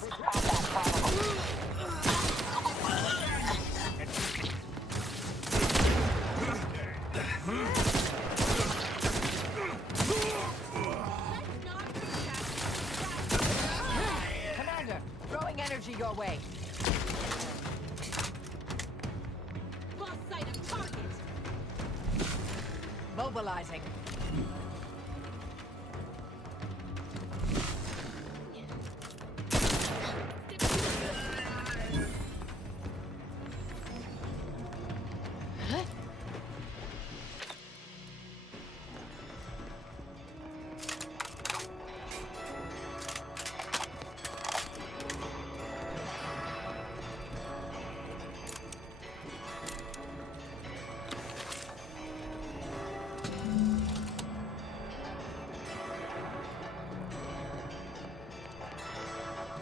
must combat problem. Commander, throwing energy your way. Lost sight of target. Mobilizing.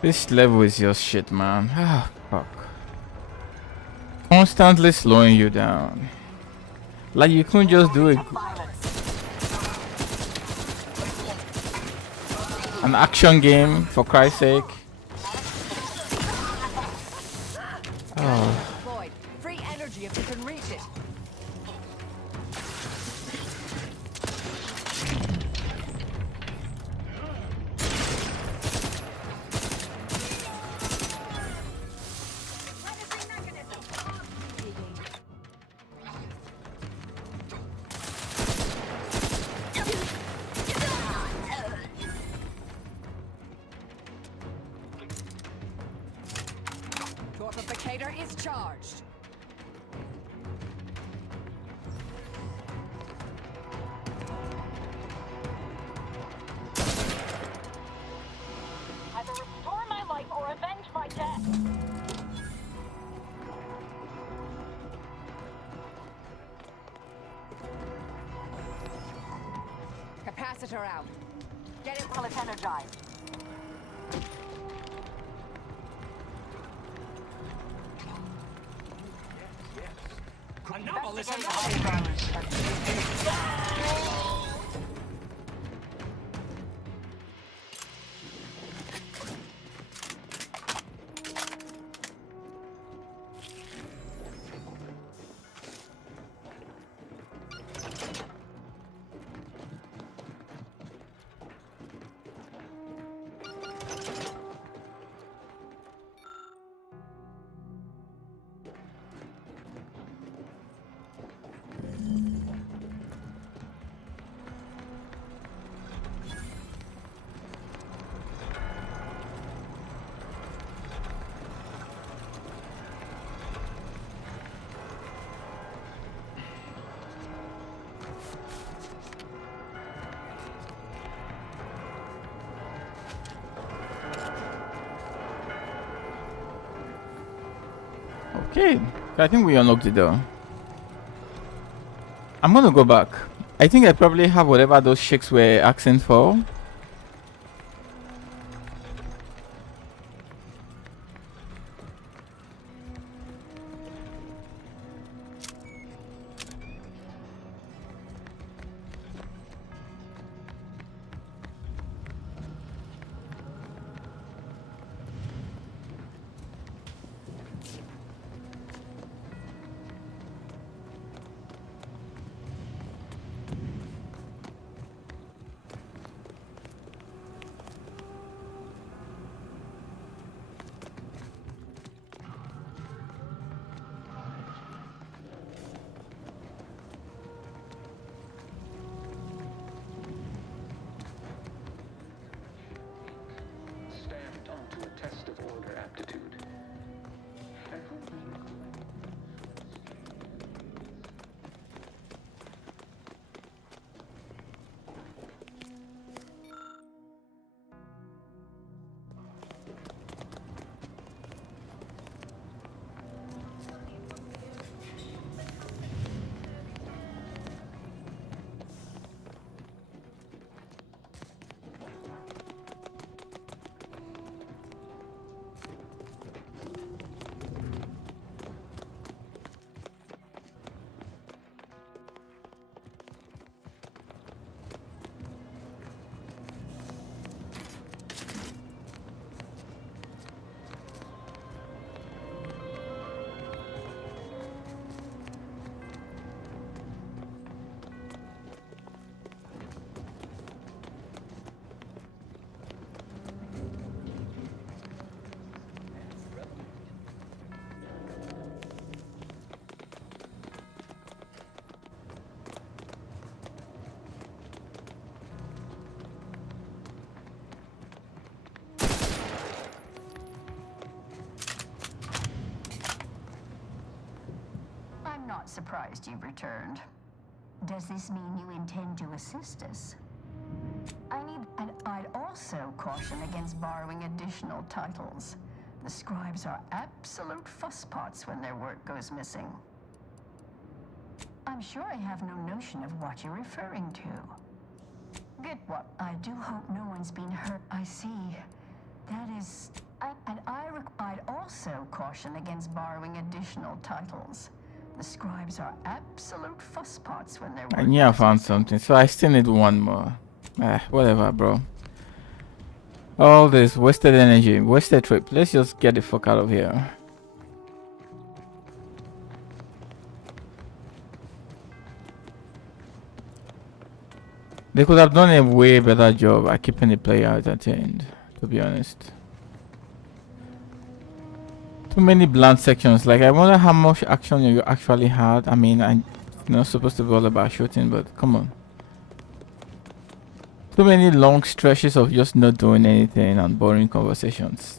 This level is just shit, man. Ah, fuck. Constantly slowing you down. Like you couldn't just do it. An action game, for Christ's sake. Oh. Deployed. Free energy if you can reach it. Torpificator is charged. Either restore my life or avenge my death. Capacitor out. Get it while it's energized. Anomalous Okay, I think we unlocked the door. I'm gonna go back. I think I probably have whatever those chicks were asking for. Stamped onto a test of order aptitude. not surprised you've returned. Does this mean you intend to assist us? And I'd also caution against borrowing additional titles. The scribes are absolute fusspots when their work goes missing. I'm sure I have no notion of what you're referring to. Good. What? I do hope no one's been hurt. I see. That is... I'd also caution against borrowing additional titles. The scribes are absolute fusspots when they're... I knew I found something, so I still need one more. Whatever, bro. All this wasted energy, wasted trip. Let's just get the fuck out of here. They could have done a way better job at keeping the player entertained, to be honest. Too many blunt sections. Like, I wonder how much action you actually had. I mean, I'm not supposed to be all about shooting, but come on. Too many long stretches of just not doing anything and boring conversations.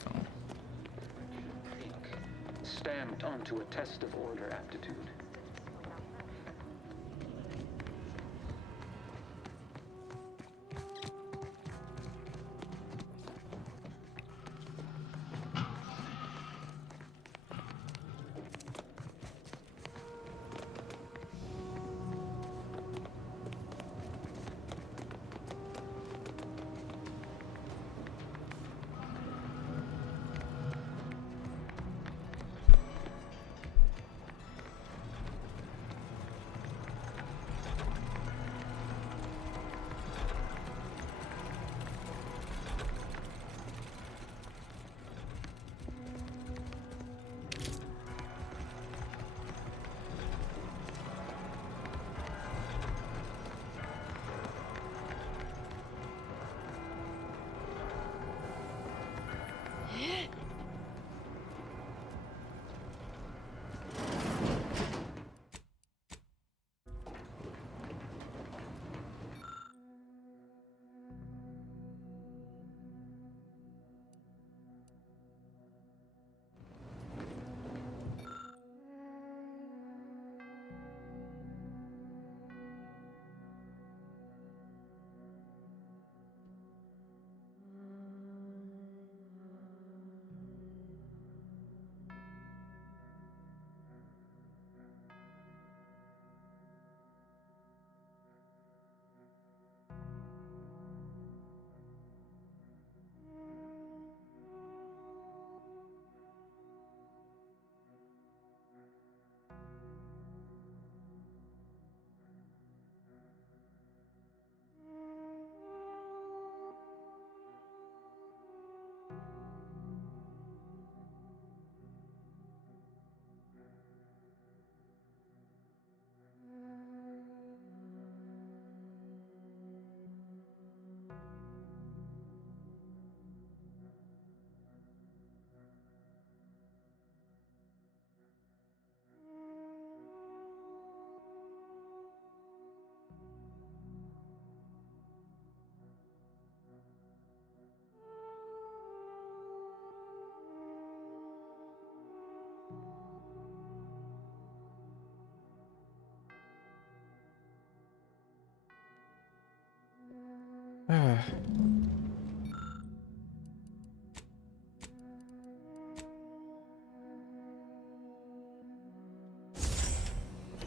Stamped onto a test of order aptitude.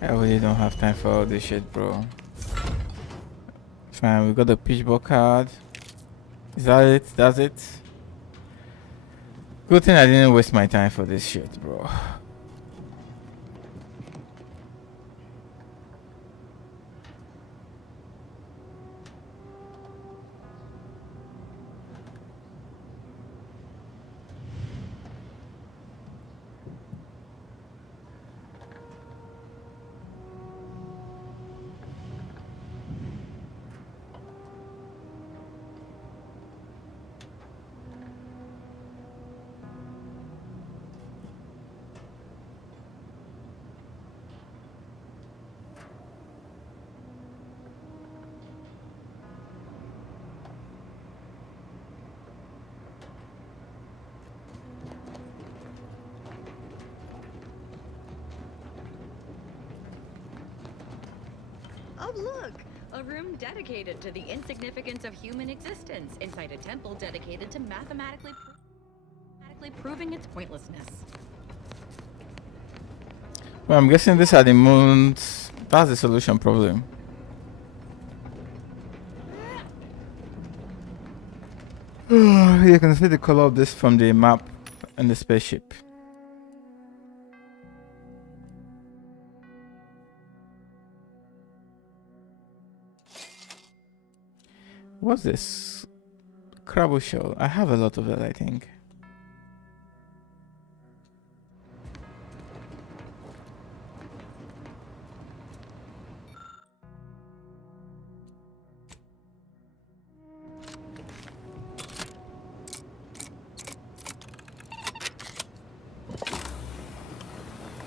I really don't have time for all this shit, bro. Fine, we got the pitchball card. Is that it? That's it? Good thing I didn't waste my time for this shit, bro. Oh, look! A room dedicated to the insignificance of human existence inside a temple dedicated to mathematically proving its pointlessness. Well, I'm guessing these are the moons. That's the solution problem. You can see the color of this from the map and the spaceship. What's this? Crabble shell. I have a lot of that, I think.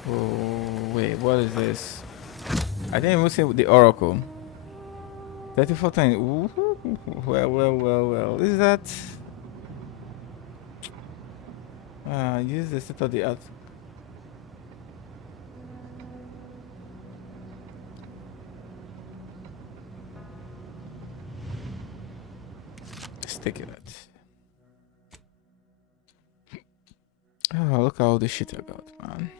Oh, wait, what is this? I didn't even see the Oracle. 34 times. Well. Is that? Use the state of the art. Stick it at. Oh, look at all the shit I got, man.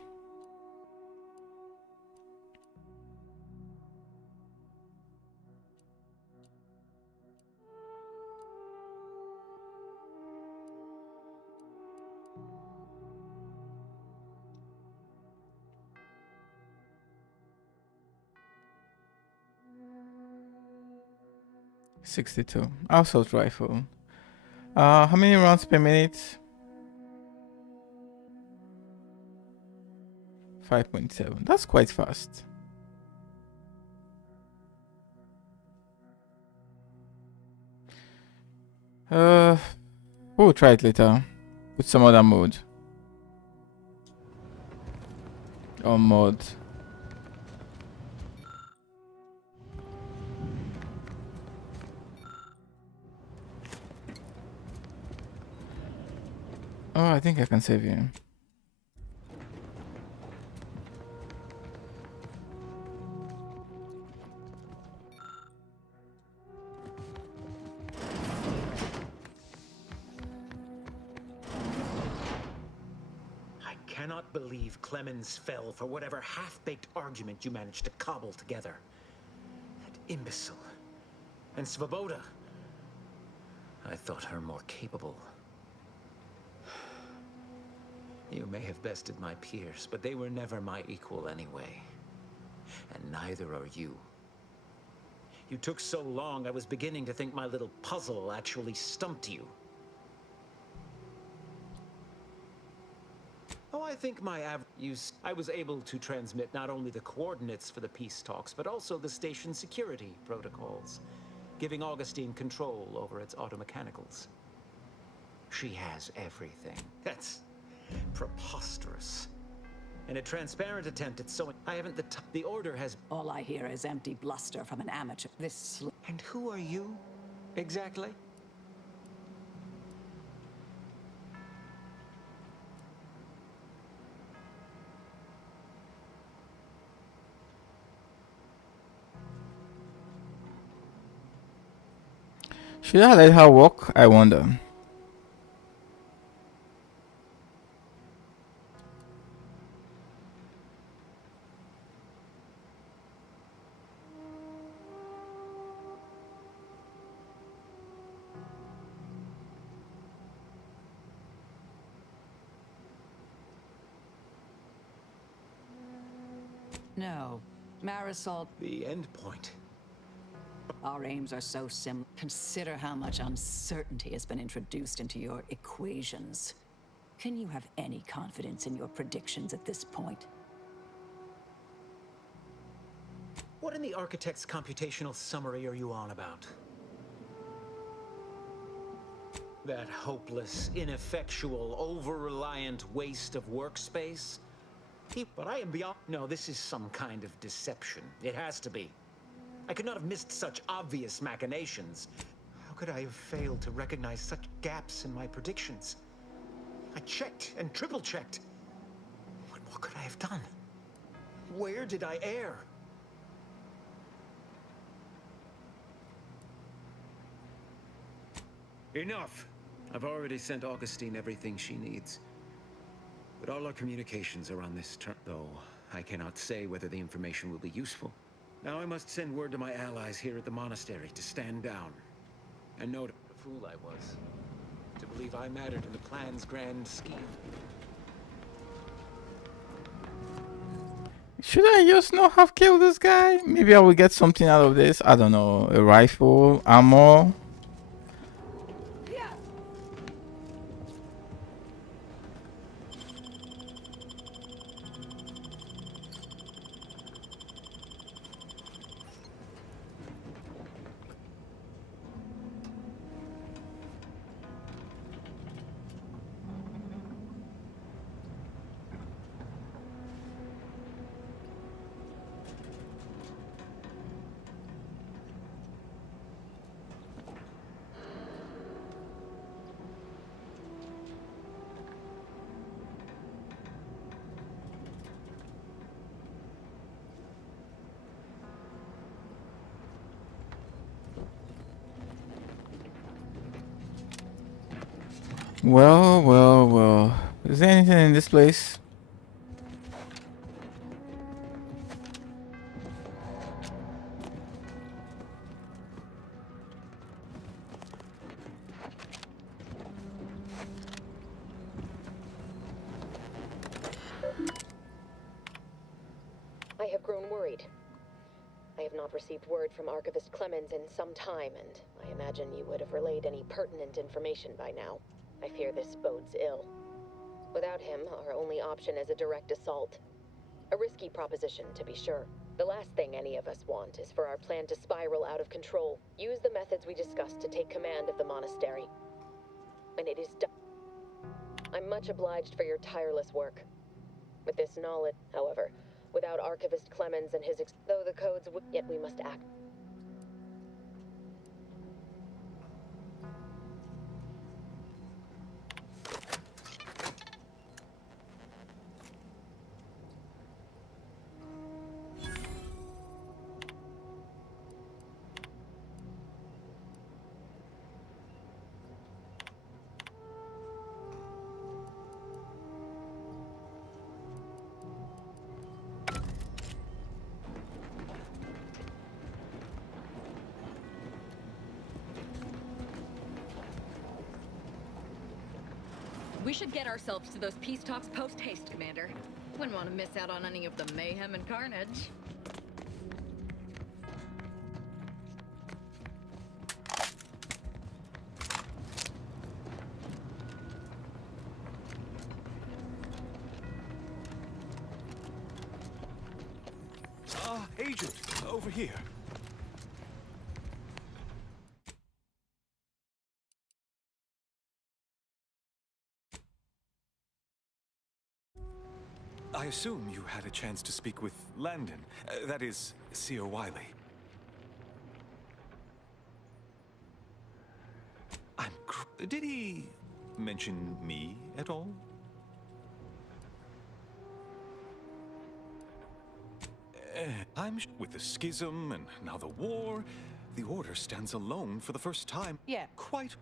.62 assault rifle. How many rounds per minute? 5.7. That's quite fast. We'll try it later with some other mode. Or mod. Oh, I think I can save you. I cannot believe Clemens fell for whatever half-baked argument you managed to cobble together. That imbecile. And Svoboda. I thought her more capable. You may have bested my peers, but they were never my equal anyway. And neither are you. You took so long, I was beginning to think my little puzzle actually stumped you. Oh, I think my I was able to transmit not only the coordinates for the peace talks, but also the station security protocols, giving Augustine control over its automechanicals. She has everything. That's preposterous. In a transparent attempt at sewing, I haven't the Order has... All I hear is empty bluster from an amateur. And who are you, exactly? Should I let her walk? I wonder. No. Marisol. The end point. Our aims are so similar. Consider how much uncertainty has been introduced into your equations. Can you have any confidence in your predictions at this point? What in the architect's computational summary are you on about? That hopeless, ineffectual, over-reliant waste of workspace? But I am beyond... No, this is some kind of deception. It has to be. I could not have missed such obvious machinations. How could I have failed to recognize such gaps in my predictions? I checked and triple-checked. What more could I have done? Where did I err? Enough! I've already sent Augustine everything she needs. But all our communications are on this turn, though I cannot say whether the information will be useful. Now I must send word to my allies here at the monastery to stand down. And note the fool I was, to believe I mattered in the plan's grand scheme. Should I just not have killed this guy? Maybe I will get something out of this. I don't know. A rifle, ammo. Well, well, well. Is there anything in this place? I have grown worried. I have not received word from Archivist Clemens in some time, and I imagine you would have relayed any pertinent information by now. I fear this bodes ill. Without him, our only option is a direct assault. A risky proposition, to be sure. The last thing any of us want is for our plan to spiral out of control. Use the methods we discussed to take command of the monastery. When it is done, I'm much obliged for your tireless work. With this knowledge, however, without Archivist Clemens and his though the codes yet we must act. We should get ourselves to those peace talks post-haste, Commander. Wouldn't want to miss out on any of the mayhem and carnage. Agent, over here. I assume you had a chance to speak with Landon. That is, Seer Wiley. Did he mention me at all? With the schism and now the war, the Order stands alone for the first time. Yeah. Quite.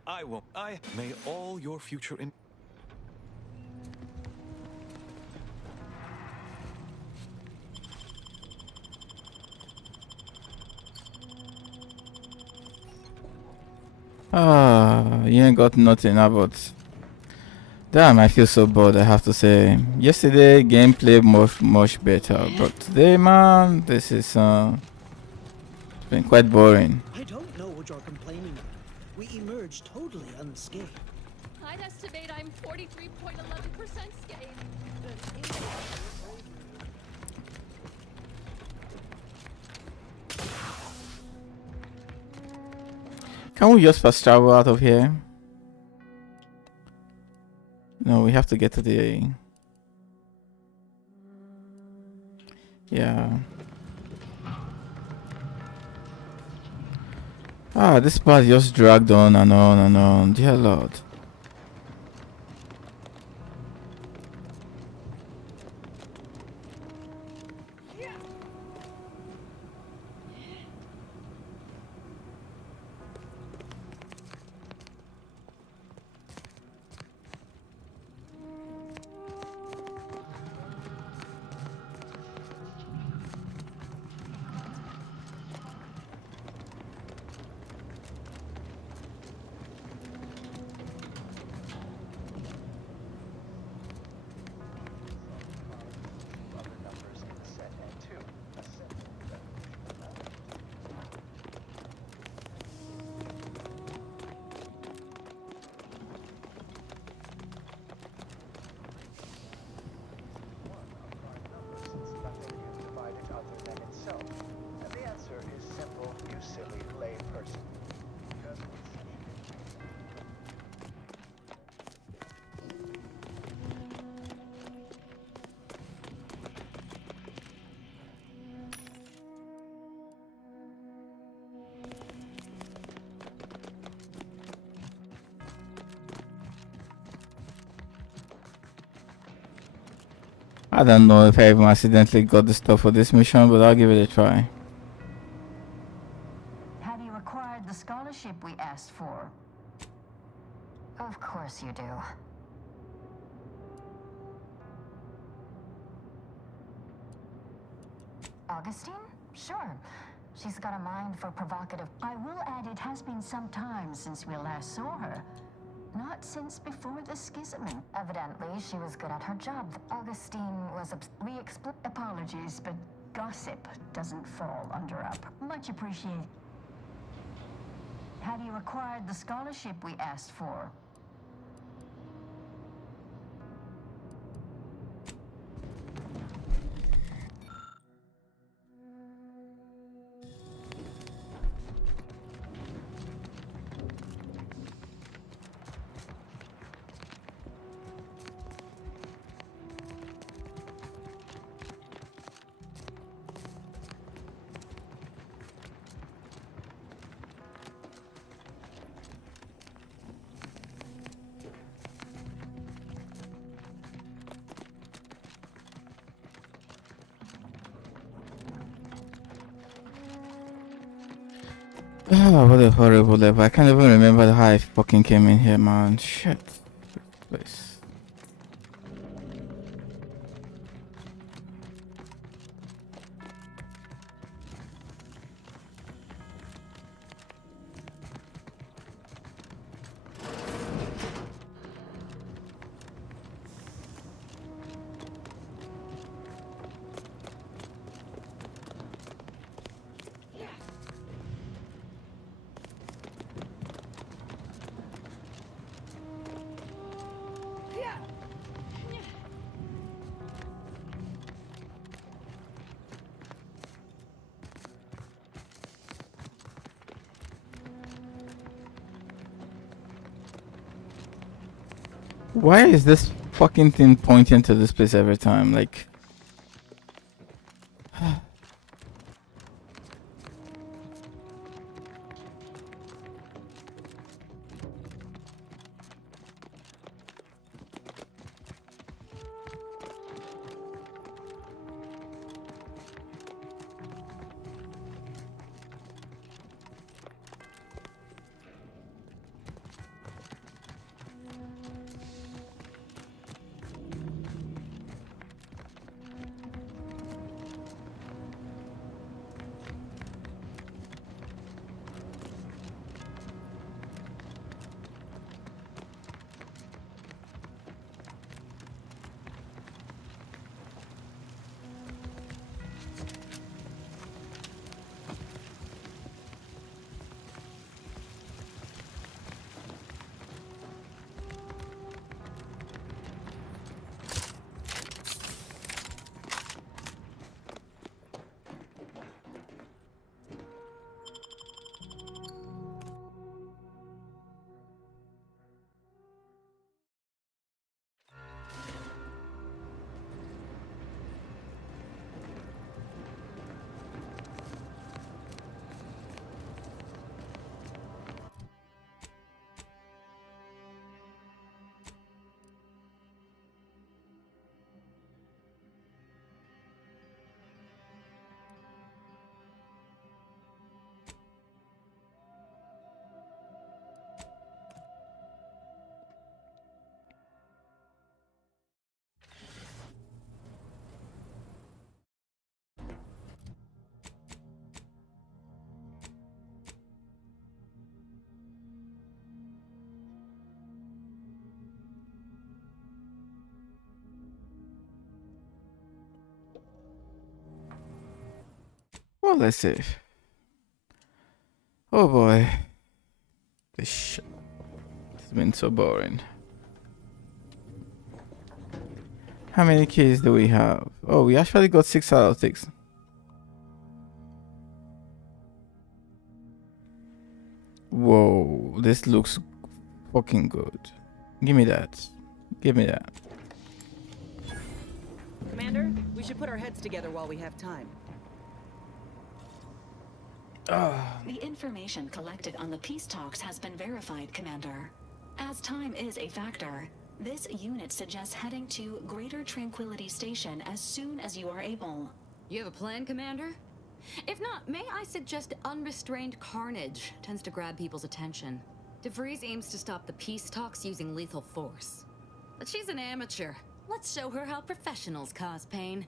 May all your future in... You ain't got nothing about. Damn, I feel so bored, I have to say. Yesterday, gameplay much better, but today, man, this is been quite boring. I don't know what you're complaining about. We emerged totally unscathed. I'd estimate I'm 43.11% scathed. Can we just fast travel out of here? No, we have to get to the... Yeah. This part just dragged on and on and on. Dear Lord. I don't know if I even accidentally got the stuff for this mission, but I'll give it a try. Have you acquired the scholarship we asked for? Of course you do. Augustine? Sure. She's got a mind for provocative. I will add it has been some time since we last saw her. Not since before the schism. Evidently, she was good at her job. Augustine was apologies, but gossip doesn't fall under up. Much appreciated. Have you acquired the scholarship we asked for? Oh, what a horrible level. I can't even remember how I fucking came in here, man. Shit. Place. Why is this fucking thing pointing to this place every time? Like... Well, let's see. Oh boy. This shit has been so boring. How many keys do we have? Oh, we actually got 6 out of 6. Whoa, this looks fucking good. Give me that. Give me that. Commander, we should put our heads together while we have time. The information collected on the peace talks has been verified, Commander. As time is a factor, This unit suggests heading to Greater Tranquility Station as soon as you are able. You have a plan, Commander? If not, may I suggest unrestrained carnage tends to grab people's attention. DeVries aims to stop the peace talks using lethal force. But she's an amateur. Let's show her how professionals cause pain.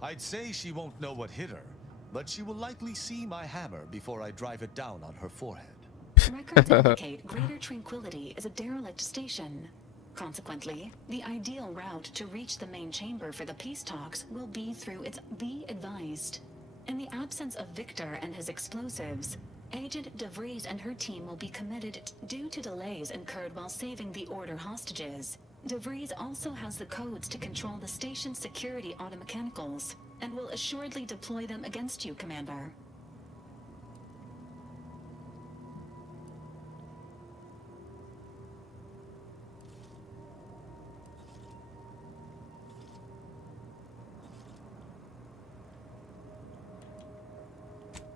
I'd say she won't know what hit her, but she will likely see my hammer before I drive it down on her forehead. Records indicate Greater Tranquility is a derelict station. Consequently, the ideal route to reach the main chamber for the peace talks will be through its Be Advised. In the absence of Victor and his explosives, Agent DeVries and her team will be committed due to delays incurred while saving the Order hostages. DeVries also has the codes to control the station's security automechanicals, and will assuredly deploy them against you, Commander.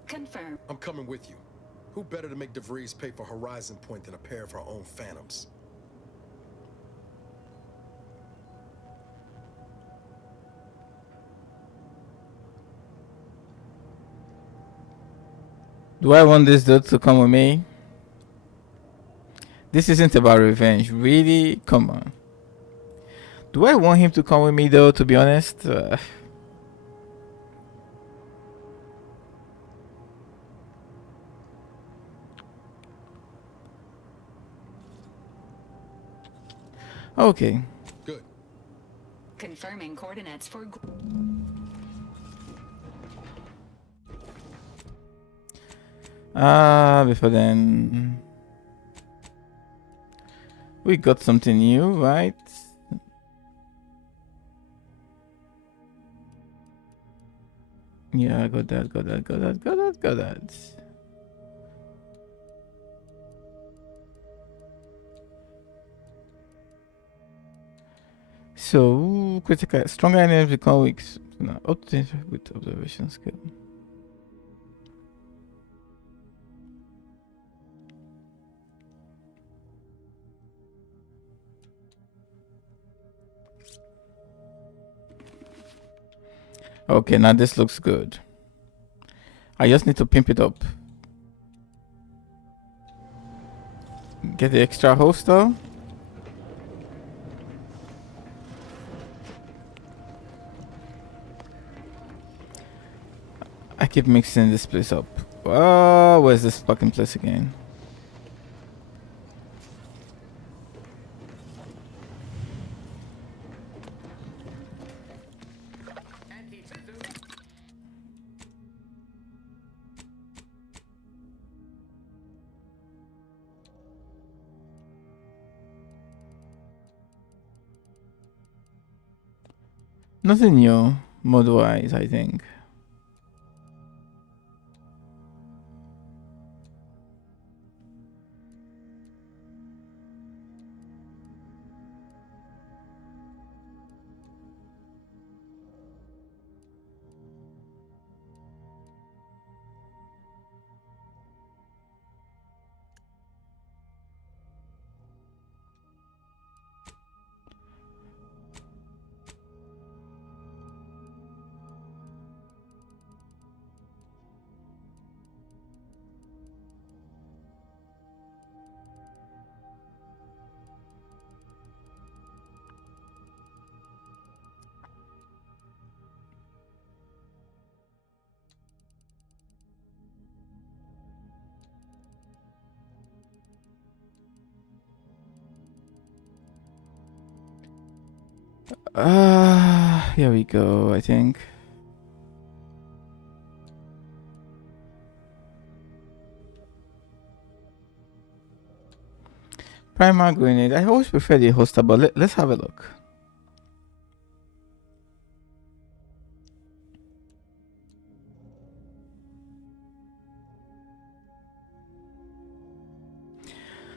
Confirm. I'm coming with you. Who better to make DeVries pay for Horizon Point than a pair of her own phantoms? Do I want this dude to come with me? This isn't about revenge, really? Come on. Do I want him to come with me though, to be honest? Okay. Good. Confirming coordinates for... Before then... We got something new, right? Yeah, got that. So, critical, stronger enemies become weak. No, up to with observation skill. Okay, now this looks good. I just need to pimp it up. Get the extra holster. I keep mixing this place up. Oh, where's this fucking place again? Nothing new, mod-wise, I think. Here we go, I think. Primal grenade. I always prefer the holster, but let's have a look.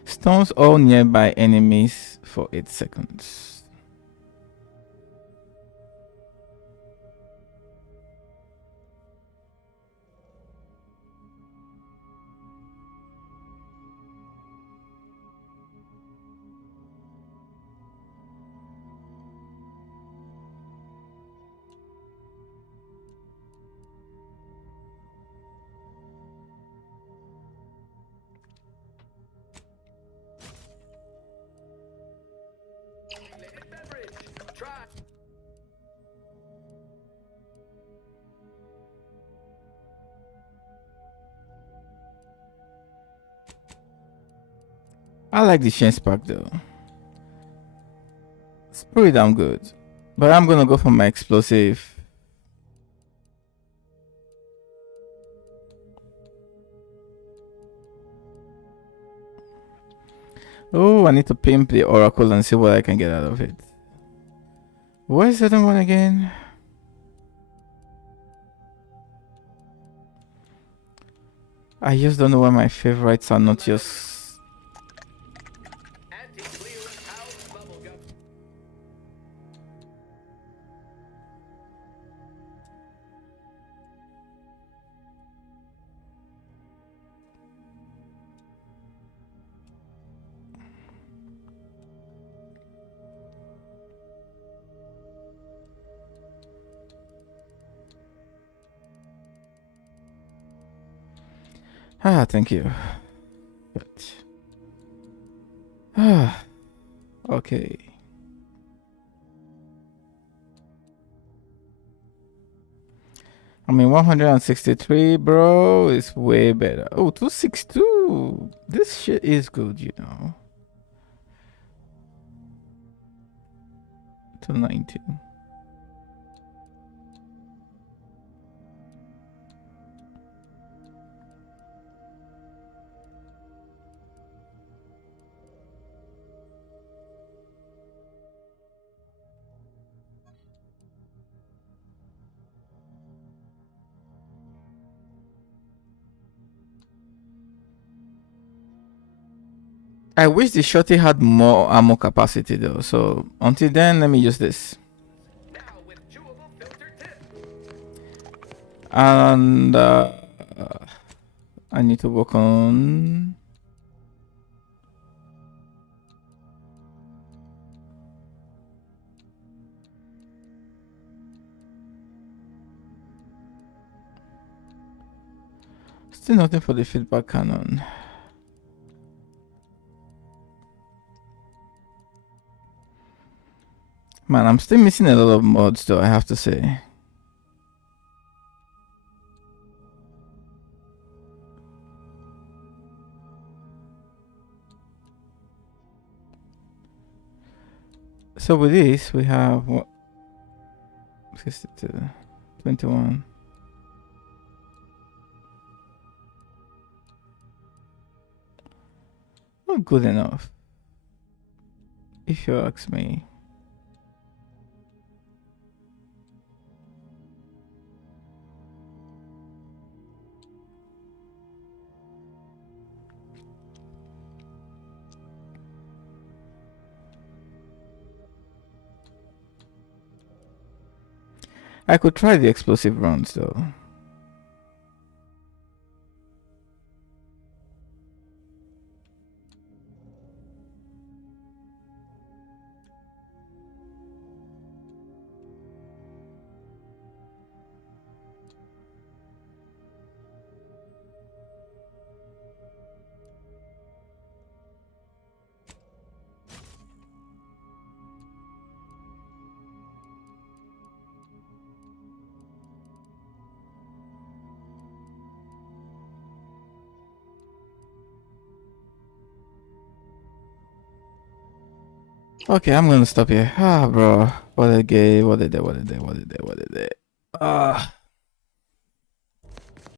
Stones all nearby enemies for 8 seconds. I like the Shen Spark though. It's pretty damn good. But I'm gonna go for my explosive. Oh, I need to pimp the Oracle and see what I can get out of it. What is the other one again? I just don't know why my favorites are not just... Ah, thank you. But... Ah, okay. I mean, 163, bro, is way better. Oh, 262. This shit is good, you know. 219. I wish the shorty had more ammo capacity though. So until then, let me use this. And I need to work on... Still nothing for the feedback cannon. Man, I'm still missing a lot of mods though, I have to say. So with this, we have what? 62, 21. Not good enough, if you ask me. I could try the explosive rounds though. Okay, I'm gonna stop here. Ah, bro. What a day, what a day, what a day, what a day, what a day. Ah.